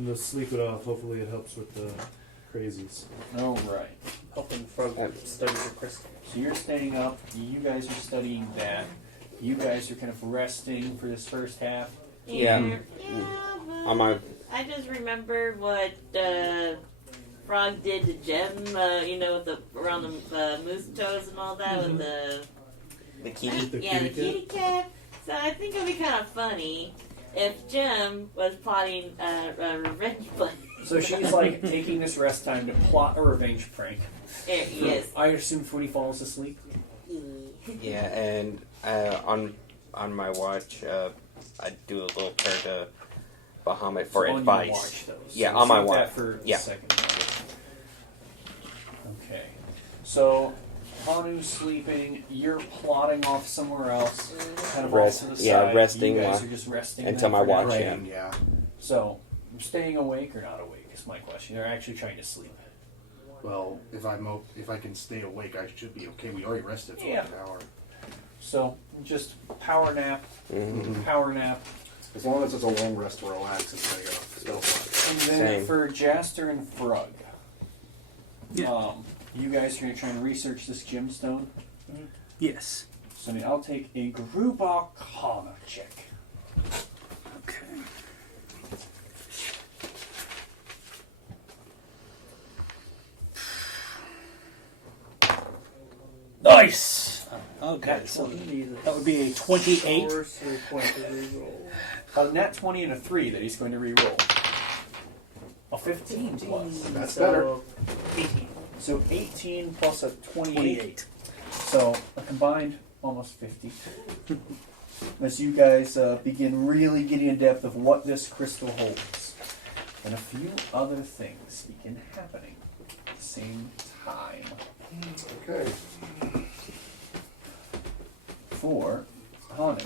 to sleep it off. Hopefully, it helps with the crazies. Alright. Helping Frog study the crystal. So you're staying up, you guys are studying that. You guys are kind of resting for this first half. Yeah. but On my I just remember what Frog did to Gem, with the around the moose toes and all that with the kitty. The the kitty kitty cat. So I think it'd be kind of funny if Gem was plotting a revenge play. So she's like taking this rest time to plot a revenge prank. Yes. I assume when he falls asleep. Yeah, and on my watch, I do a little prayer to Bahamut for On your advice. watch, though. Yeah, So on my save that watch. for Yeah. a second. Okay. So Hanu's sleeping. You're plotting off somewhere else, kind of Rest- off to the yeah, side. resting You guys while- are just resting until then my for now? watch, Right. yeah. Yeah. So, staying awake or not awake is my question. They're actually trying to sleep. Well, if I can stay awake, I should be okay. We already rested for Yeah. like an hour. So, just power nap, Mm-hmm. power nap. As long as it's a long rest to relax and take a spell slot. And then Same. for Jaster and Frug, you guys are going to try and research this gemstone. Yes. So I'll take a group arcana check. Okay. Nice. Okay, so that would be a 28. A nat 20 and a 3 that he's going to re-roll. A 15 plus. That's better. 18. So 18 plus a 28. 28. So a combined almost 50. As you guys begin really getting in depth of what this crystal holds. And a few other things begin happening at the same time. Okay. For Hanu,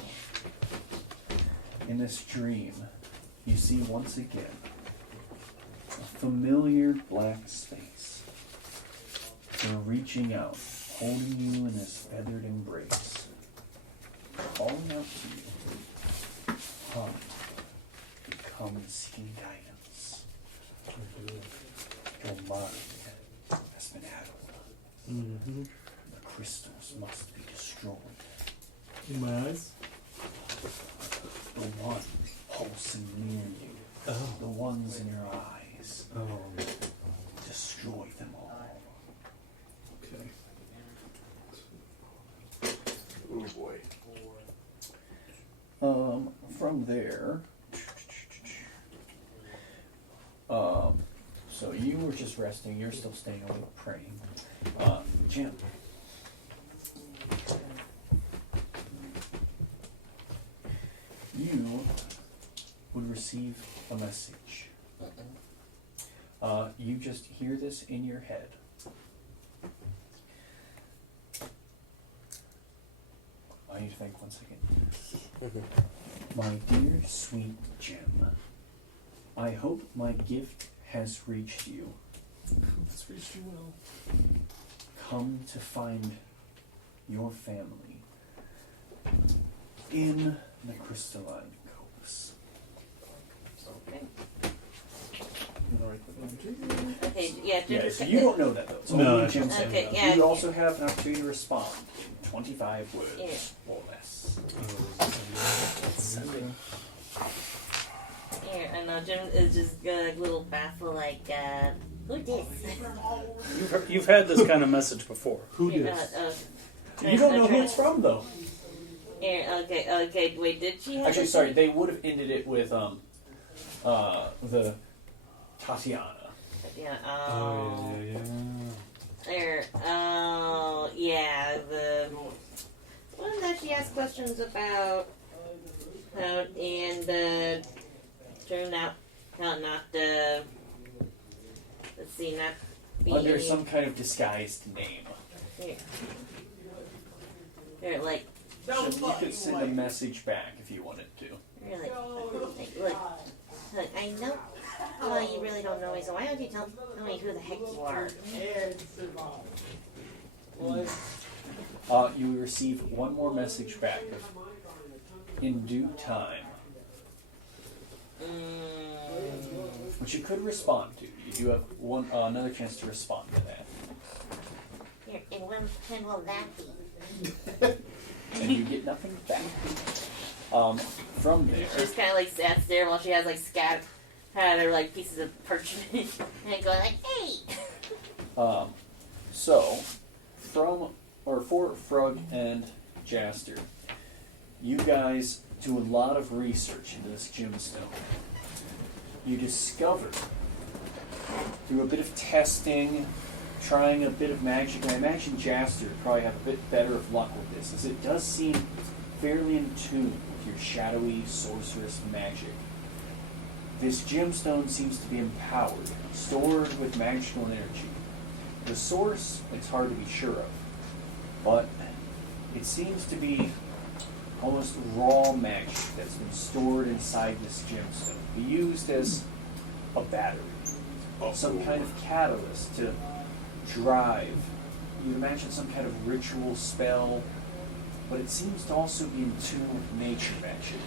in this dream, you see once again a familiar black space. They're reaching out, holding you in this feathered embrace, calling out to you. Hanu, come seeking guidance. Your mind has been addled. Mm-hmm. The crystals must be destroyed. In my eyes. The one pulsing near you. Oh. The ones in your eyes. Oh. Destroy them all. Okay. Oh boy. From there, so you were just resting. You're still staying awake, praying. Jim. You would receive a message. You just hear this in your head. I need to think 1 second. My dear sweet Jim, I hope my gift has reached you. It's reached you well. Come to find your family in the crystalline copse. Okay. You wanna write that down too? Okay, yeah, Yeah, so you don't know that though. It's No, only I Jim don't. saying Okay, that. yeah, You yeah. also have an opportunity to respond in 25 words Yeah. or less. Here, I know Jim is just a little baffled, like, who this? You've had this kind of message before. Who did? You don't know who it's from though. Here, okay, wait, did she have Actually, this? sorry, they would have ended it with the Tatiana. Yeah. Yeah. There. Oh, yeah. The one that she asked questions about, and turned out not let's see, not being Under some kind of disguised name. Here. Here, like. So you could send a message back if you wanted to. Really? Look, I know. Well, you really don't know me, so why don't you tell me who the heck you are? You will receive one more message back in due time, which you could respond to. You do have another chance to respond to that. Here, and when will that be? And you get nothing back. From there. She's kind of like sat there while she has like had her like pieces of parchment and going like, hey. So, for Frug and Jaster, you guys do a lot of research into this gemstone. You discover, through a bit of testing, trying a bit of magic, and I imagine Jaster would probably have a bit better of luck with this, as it does seem fairly in tune with your shadowy sorceress magic. This gemstone seems to be empowered, stored with magical energy. The source, it's hard to be sure of, but it seems to be almost raw magic that's been stored inside this gemstone, be used as a battery, some kind of catalyst to drive. You'd imagine some kind of ritual spell, but it seems to also be in tune with nature magic,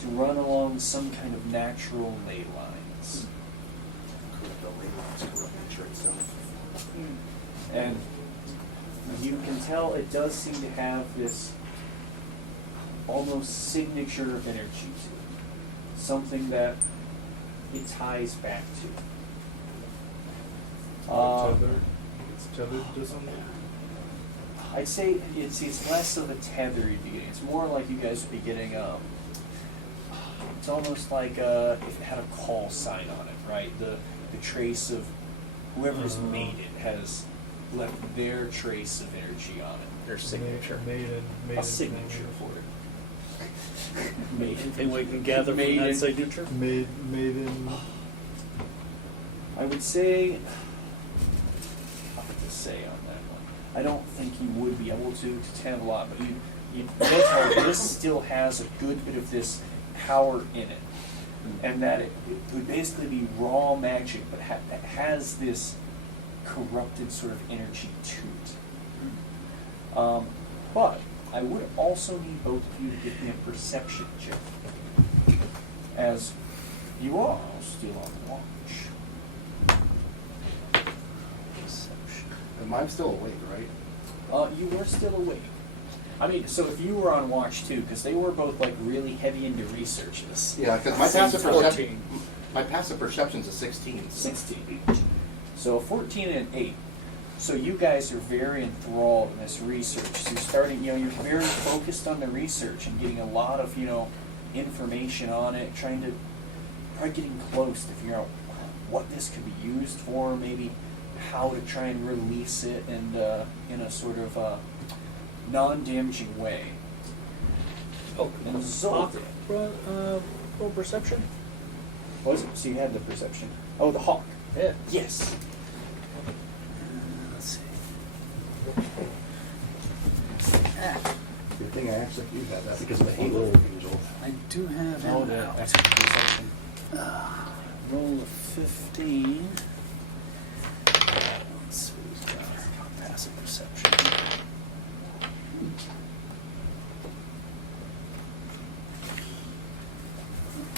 to run along some kind of natural ley lines. The ley lines corrupt nature itself. And you can tell it does seem to have this almost signature of energy to it, something that it ties back to. It's tethered to something? I'd say it's less of a tether you'd be getting. It's more like you guys would be getting it's almost like if it had a call sign on it, right? The trace of whoever's made it has left their trace of energy on it. Their signature. A signature for it. Anything we can gather from Made that in- signature? Made in. I would say, tough to say on that one. I don't think you would be able to have a lot, but you can tell this still has a good bit of this power in it, and that it would basically be raw magic, but it has this corrupted sort of energy to it. But I would also need both of you to give me a perception check, as you are still on watch. And mine's still awake, right? You were still awake. I mean, so if you were on watch too, because they were both like really heavy into research this. Yeah, because my passive perception's a 16. 16. So a 14 and an 8. So you guys are very enthralled in this research. So you're starting, you're very focused on the research and getting a lot of, information on it, probably getting close to figure out what this could be used for, maybe how to try and release it and in a sort of non-damaging way. Oh, And Zuldan. Roll perception? Was it? So you had the perception. Oh, the hawk. Yeah. Yes. Let's see. Good thing I actually do have that because of the halo angel. I do have Oh, it the out. extra perception. Roll a 15. Let's see who's got passive perception.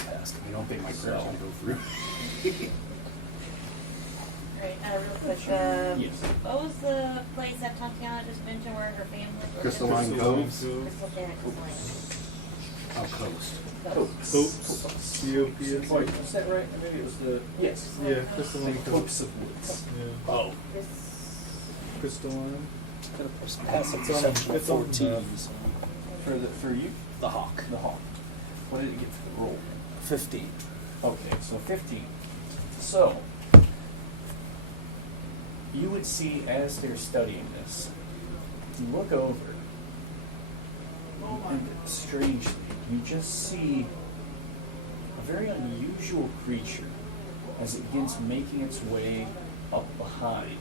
I don't think my prayer's going to go through. Right, real quick, Yes. what was the place that Tatiana just mentioned where her family was? Crystalline Cove. Crystal Lane. Oh, coast. Oops. COP is Wait, was that right? Or maybe it was the... Yes. Yeah, crystalline The cove. Copse of Woods. Yeah. Oh. Crystalline. Got a passive It's on- perception of it's on 14. So For you? the hawk. The hawk. What did it get for the roll? 15. Okay, so 15. So, you would see as they're studying this, you look over, and strangely, you just see a very unusual creature as it begins making its way up behind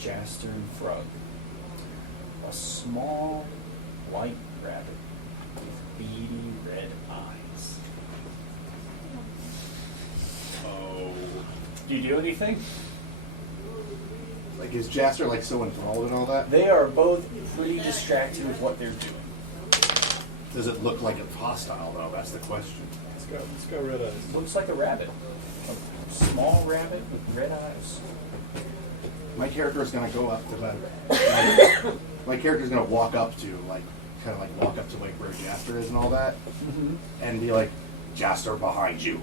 Jaster and Frug. A small white rabbit with beady red eyes. Oh. Do you do anything? Like, is Jaster, like, so enthralled in all that? They are both pretty distracted with what they're doing. Does it look like it's hostile, though? That's the question. It's got red eyes. Looks like a rabbit. A small rabbit with red eyes. My character is going to go up to them. My character is going to walk up to, like, kind of like walk up to, like, where Jaster is and all that, and be like, Jaster, behind you.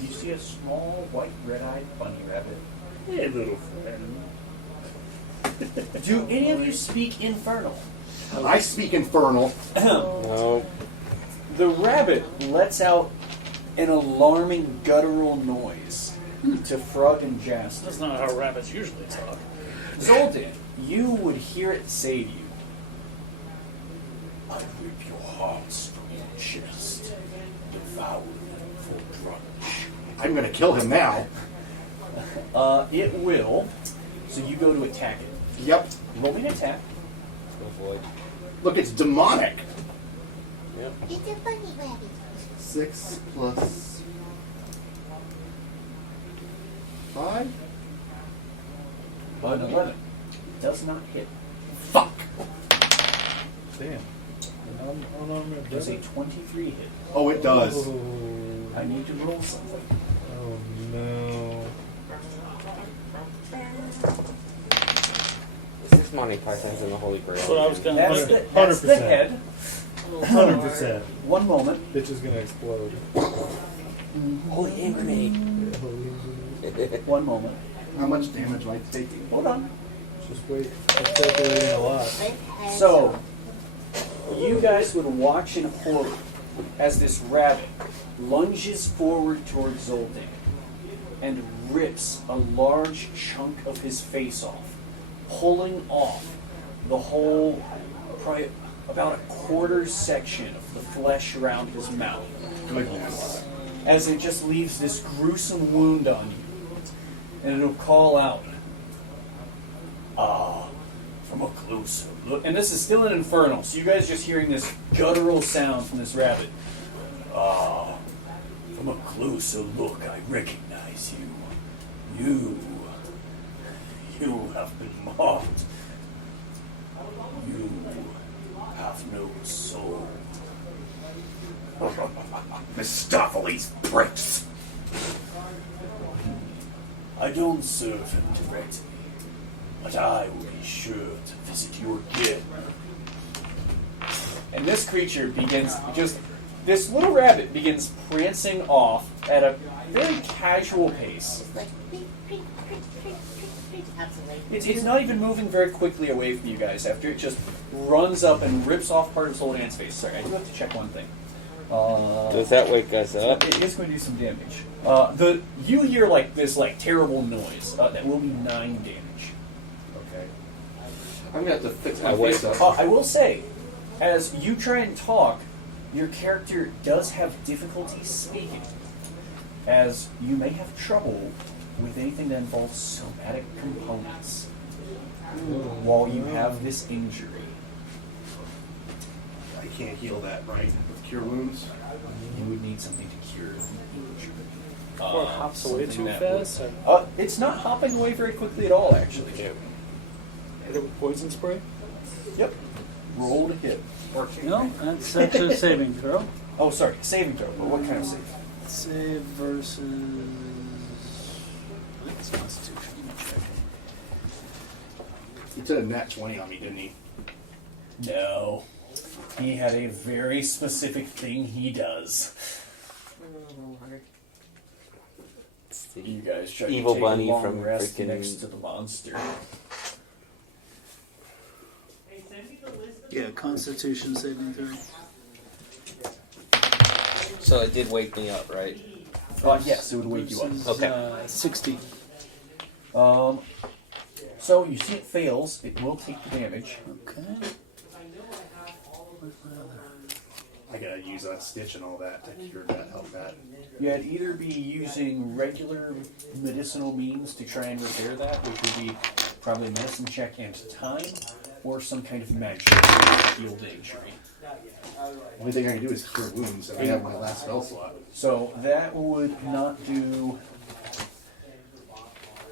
You see a small white red-eyed bunny rabbit. Hey, little friend. Do any of you speak Infernal? I speak Infernal. No. The rabbit lets out an alarming guttural noise to Frug and Jaster. That's not how rabbits usually talk. Zuldan, you would hear it say to you, I rip your hearts from your chest, devour them for trudge. I'm going to kill him now. It will. So you go to attack it. Yep. Roll me an attack. Go for it. Look, it's demonic. Yep. It's a bunny rabbit. 6 plus 5? An 11. Does not hit. Fuck. Damn. Unarmored Does a rabbit. 23 hit. Oh, it does. Oh, I need to roll something. oh no. Is this Monty Python's in the Holy Grail? That's what I was going That's to the, that's the 100%. head. 100%. One moment. Bitch is gonna explode. Holy hand grenade. One moment. How much damage am I taking? Hold on. Just wait. I'm calculating a lot. So, you guys would watch in horror as this rabbit lunges forward towards Zuldan and rips a large chunk of his face off, pulling off the whole, probably about a quarter section of the flesh around his mouth, Goodness. as it just leaves this gruesome wound on you. And it'll call out, from a closer look. And this is still an infernal, so you guys just hearing this guttural sound from this rabbit. From a closer look, I recognize you. You have been mocked. You have no soul. Mephistopheles bricks. I don't serve him directly, but I will be sure to visit you again. And this creature begins this little rabbit begins prancing off at a very casual pace. It's like creep, creep, creep, creep, creep, creep. Absolutely. It's not even moving very quickly away from you guys after it just runs up and rips off part of Zuldan's face. Sorry, I do have to check one thing. Does that wake us up? It is going to do some damage. You hear like this terrible noise. That will be 9 damage. Okay. I'm going to have to fix my face up. I will say, as you try and talk, your character does have difficulty speaking, as you may have trouble with anything that involves somatic components while you have this injury. I can't heal that, right? With cure wounds? You would need something to cure the injury. Or it hops away something too that fast. would- it's not hopping away very quickly at all, actually. Hit it with poison spray? Yep. Roll to hit. No, that's actually a saving throw. Oh, sorry. Saving throw. But what kind of save? Save versus. I think it's Constitution. Let me check. He did a nat 20 on me, didn't he? No. He had a very specific thing he does. It's the You guys try Evil to take bunny a long from rest freaking- next to the monster. Yeah, Constitution saving throw. So it did wake me up, right? Yes, it would wake you up. Okay. 60. So you see it fails. It will take the damage. Okay. I gotta use a stitch and all that to cure that, help that. Yeah, it'd either be using regular medicinal means to try and repair that, which would be probably medicine check and time, or some kind of magic to heal the injury. Only thing I can do is cure wounds, and I have my last spell slot. So that would not do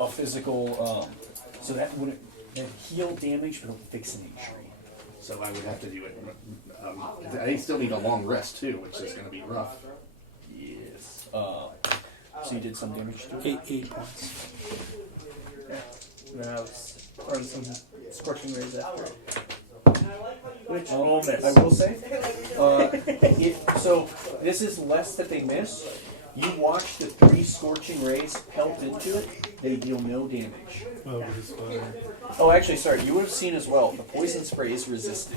a physical. So that would heal damage, but it'll fix an injury. So I would have to do it. I still need a long rest too, which is going to be rough. Yes. So you did some damage to it? 8 points. Then I was throwing some scorching rays after it. Which will miss. I will say, so this is less that they miss. You watch the 3 scorching rays pelt into it. They deal no damage. Oh, but it's fine. Oh, actually, sorry. You would have seen as well. The poison spray is resisted.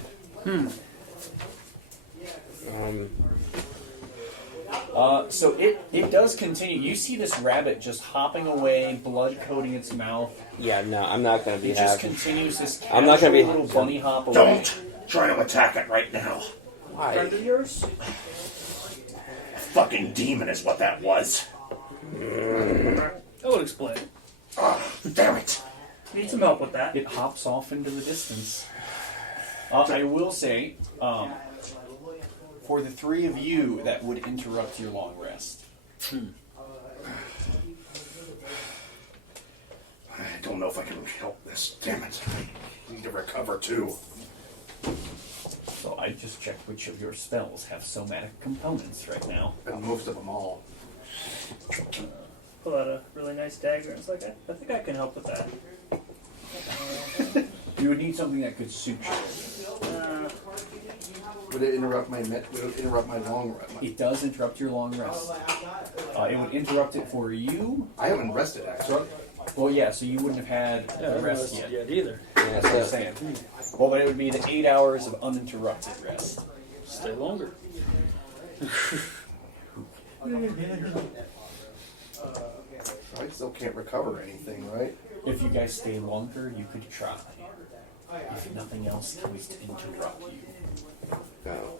So it does continue. You see this rabbit just hopping away, blood coating its mouth. Yeah, no, I'm not going to be It just happy. continues this I'm not gonna be- little bunny hop away. Don't try to attack it right now. Why? Friend of yours? Fucking demon is what that was. That would explain. Damn it. Need some help with that. It hops off into the distance. I will say, for the 3 of you, that would interrupt your long rest. I don't know if I can help this. Damn it. I need to recover too. So I just checked which of your spells have somatic components right now. And most of them all. Pull out a really nice dagger and it's like, I think I can help with that. You would need something that could suture. Would it interrupt my long rest? It does interrupt your long rest. It would interrupt it for you. I haven't rested actually. Well, yeah, so you wouldn't have had the rest yet. either. That's what I'm saying. Well, but it would be the 8 hours of uninterrupted rest. Stay longer. I still can't recover anything, right? If you guys stay longer, you could try. If nothing else comes to interrupt you. No.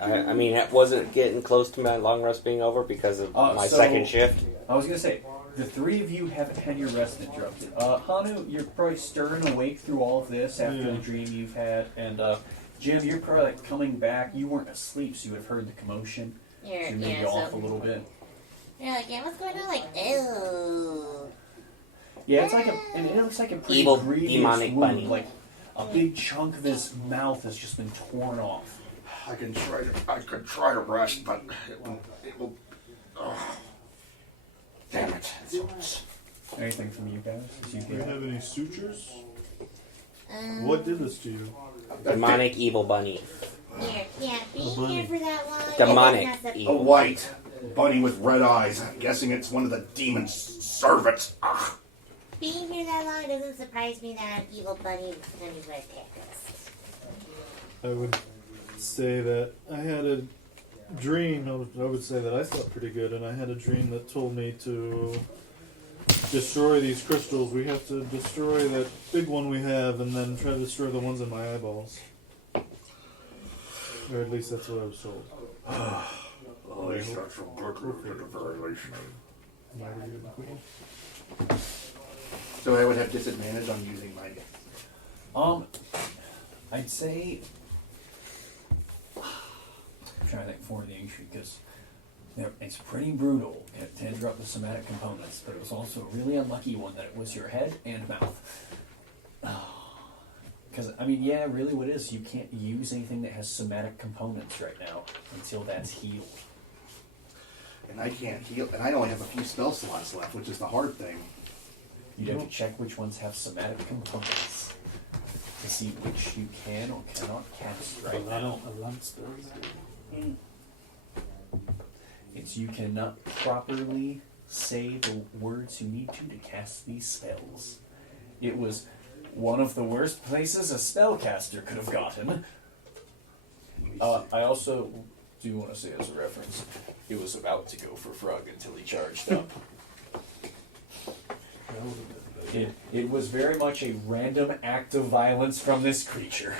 I mean, it wasn't getting close to my long rest being over because of my second shift. I was going to say, the 3 of you haven't had your rest interrupted. Hanu, you're probably stirring awake through all of this after the dream you've had. And Jim, you're probably like coming back. You weren't asleep, so you would have heard the commotion. So you're maybe off a little bit. You're like, yeah, what's going on? Like, ew. Yeah, it's like and it looks like a pretty Evil grievous demonic wound. bunny. Like a big chunk of his mouth has just been torn off. I could try to rest, but it will. Damn it. Anything from you guys? Do you have any sutures? Um, What did this to you? Demonic evil bunny. Here, yeah, be bunny. here for that one. Demonic It doesn't have A evil. white bunny with red eyes. I'm guessing it's one of the demon's servants. Ugh. Being here that long doesn't surprise me that evil bunny is going to attack us. I would say that I had a dream. I would say that I slept pretty good, and I had a dream that told me to destroy these crystals. We have to destroy that big one we have, and then try to destroy the ones in my eyeballs. Or at least that's what I was told. Oh, he's got some good at the very least. Am I really good at cooking? So I would have disadvantage on using my. I'd say. I'm trying to think for the injury because it's pretty brutal to interrupt the somatic components, but it was also a really unlucky one that it was your head and mouth. Because, I mean, yeah, really what it is, you can't use anything that has somatic components right now until that's healed. And I can't heal, and I only have a few spell slots left, which is the hard thing. You'd have to check which ones have somatic components to see which you can or cannot cast right now. A lot of spells. It's you cannot properly say the words you need to cast these spells. It was one of the worst places a spellcaster could have gotten. I also do want to say as a reference, it was about to go for Frug until he charged up. It was very much a random act of violence from this creature.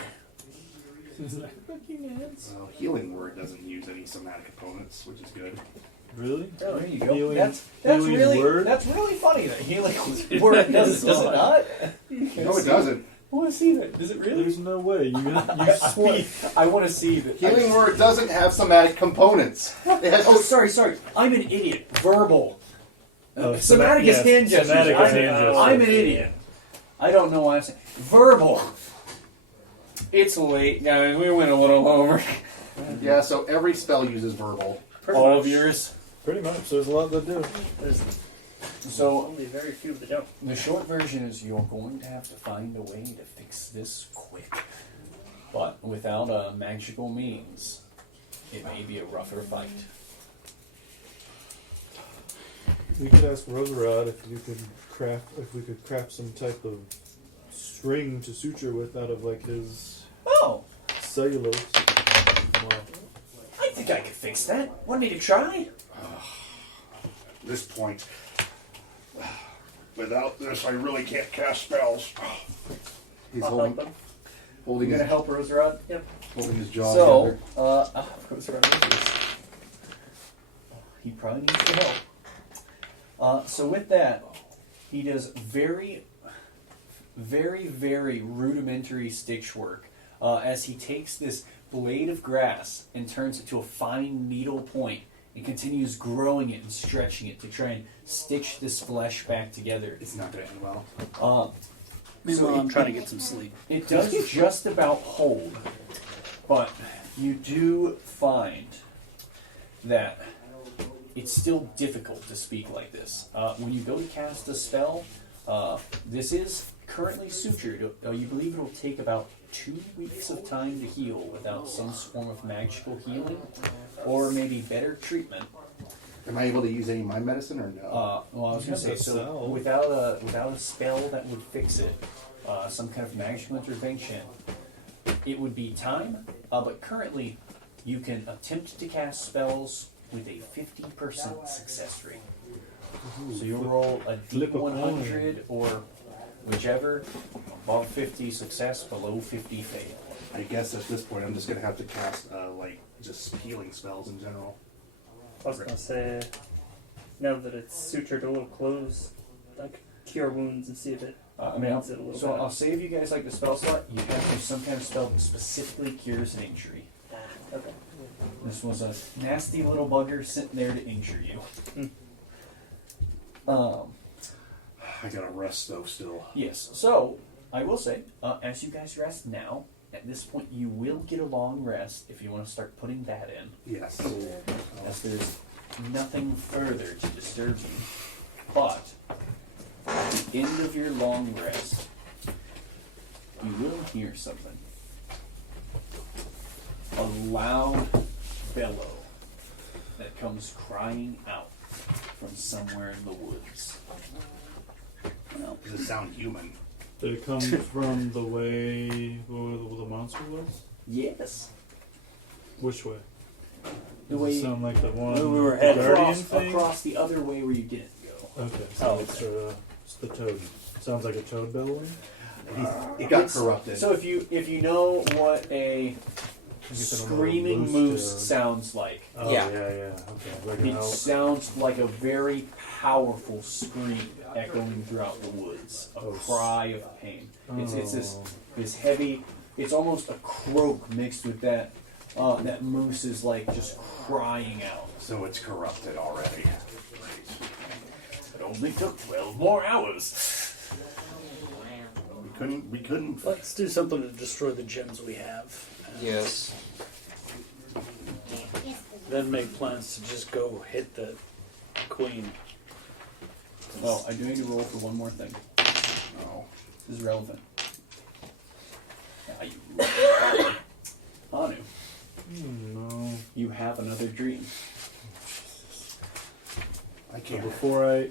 Well, healing word doesn't use any somatic components, which is good. Really? There you go. Healing- That's healing really word? that's really funny that healing word does it not? No, it doesn't. I want to see that. Does it really? There's no way. I want to see that. Healing word doesn't have somatic components. It has Oh, sorry. I'm an idiot. Verbal. Oh, Somatic is yes, hand gestures. somatic is hand gestures. I'm an idiot. I don't know why I'm saying verbal. It's late, guys. We went a little over. Yeah, so every spell uses verbal. All of yours. Pretty much. There's a lot to do. There's So only very few that don't. the short version is you're going to have to find a way to fix this quick. But without magical means, it may be a rougher fight. We could ask Roserod if we could craft some type of string to suture with out of like his Oh, cellulose. Wow. I think I could fix that. Want me to try? At this point, without this, I really can't cast spells. He's I'll holding, help him. holding, You his, gonna help Roserod? Yep. holding his jaw So, together. Roserod knows this. He probably needs the help. So with that, he does very, very, very rudimentary stitch work as he takes this blade of grass and turns it to a fine needle point and continues growing it and stretching it to try and stitch this flesh back together. It's not going to end well. Meanwhile, So I'm trying to get some sleep. It does just about hold, but you do find that it's still difficult to speak like this. When you go to cast a spell, this is currently sutured. You believe it will take about 2 weeks of time to heal without some form of magical healing, or maybe better treatment. Am I able to use any mind medicine or no? Well, I was going to say, so without a spell that would fix it, some kind of magical intervention, it would be time. But currently, you can attempt to cast spells with a 50% success rate. So you'll roll a Flip a D100 or whichever, above 50 success, below 50 fail. I guess at this point I'm just going to have to cast, just healing spells in general. I was gonna say, now that it's sutured a little close, like cure wounds and see if it mends it a little bit. I'll save you guys like the spell slot. You have to do some kind of spell that specifically cures an injury. Okay. This was a nasty little bugger sitting there to injure you. I got to rest though still. Yes. So I will say, as you guys rest now, at this point you will get a long rest if you want to start putting that in. Yes. As there's nothing further to disturb you. But at the end of your long rest, you will hear something. A loud bellow that comes crying out from somewhere in the woods. Does it sound human? Did it come from the way where the monster was? Yes. Which way? The Does way it sound like the one Where we were the headed. guardian across, thing? across the other way where you didn't go. Okay, so it's the toad. Sounds like a toad bellowing. It got corrupted. So if you know what a I guess I don't know what a screaming moose toad. sounds like, Oh, Yeah. yeah. Okay. Like it sounds like a very powerful scream echoing throughout the woods, a cry of pain. It's this heavy. It's almost a croak mixed with that. That moose is like just crying out. So it's corrupted already. It only took 12 more hours. We couldn't. Let's do something to destroy the gems we have. Yes. Then make plans to just go hit the queen. Oh, I do need to roll for one more thing. Oh. This is relevant. Yeah, Hanu, No. you have another dream. I So can't. before I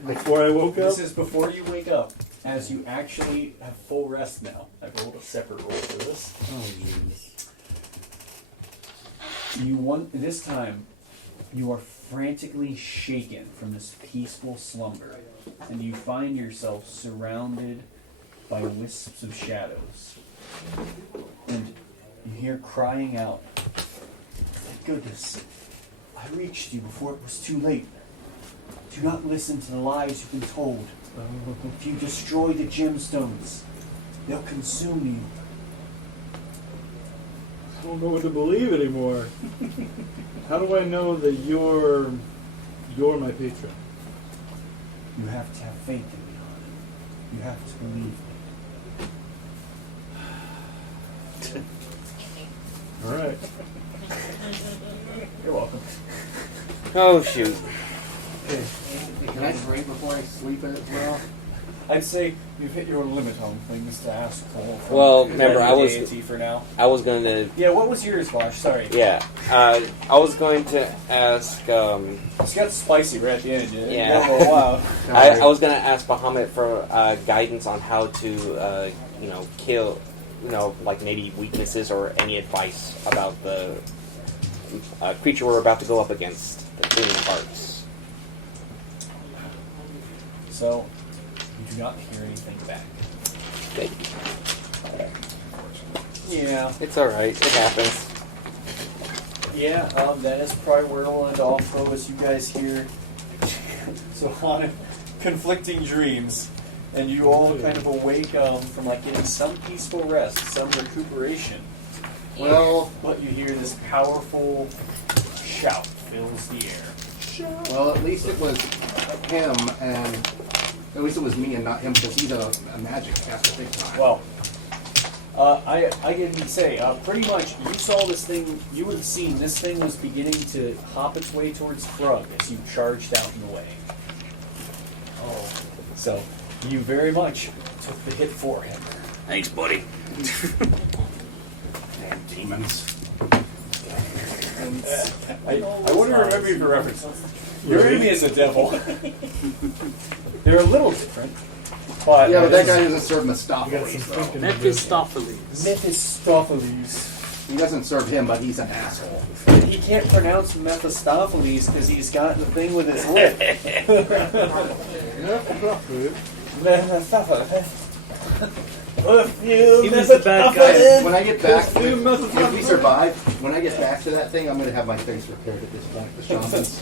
woke up. This is before you wake up, as you actually have full rest now. I rolled a separate roll for this. Oh jeez. This time, you are frantically shaken from this peaceful slumber, and you find yourself surrounded by wisps of shadows. And you hear crying out, "Thank goodness, I reached you before it was too late. Do not listen to the lies you've been told. If you destroy the gemstones, they'll consume you." I don't know what to believe anymore. How do I know that you're my patron? You have to have faith in me, Hanu. You have to believe me. All right. You're welcome. Oh shoot. Okay. Can I drink before I sleep as well? I'd say you've hit your limit on things to ask for. Well, remember, I was deity for now. going to. Yeah, what was yours, Voash? Sorry. Yeah, I was going to ask. It's got spicy right at the end. Yeah. For a while. I was going to ask Bahamut for guidance on how to, kill, like maybe weaknesses or any advice about the creature we're about to go up against, the Queen of Hearts. So, you do not hear anything back. Thank you. Yeah. It's alright, it happens. Yeah, that is probably where we'll end off, though, as you guys hear. So, on conflicting dreams, and you all kind of awake from like getting some peaceful rest, some recuperation. Well, But you hear this powerful shout fills the air. well, at least it was him, and at least it was me and not him, because he's a magic caster big time. Well, I didn't say, pretty much, you saw this thing, you would have seen this thing was beginning to hop its way towards Frug as you charged out in the way. Oh. So, you very much took the hit for him. Thanks, buddy. Damn demons. I wouldn't remember you for reference. Your enemy is a devil. They're a little different. But Yeah, but that guy doesn't serve You got Mephistopheles, some though. thinking. Mephistopheles. Mephistopheles. He doesn't serve him, but he's an asshole. He can't pronounce Mephistopheles because he's got the thing with his lip. He was the bad guy. When I get back, if we survive, when I get back to that thing, I'm going to have my face repaired at this point, the shamans.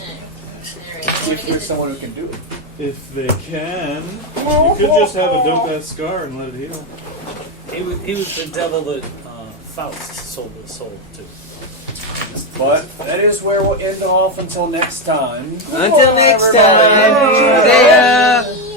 If there's someone who can do it. If they can, you could just have a dope ass scar and let it heal. He was the devil that Faust sold his soul to. But that is where we'll end off until next time. Until next Everybody. time. See ya!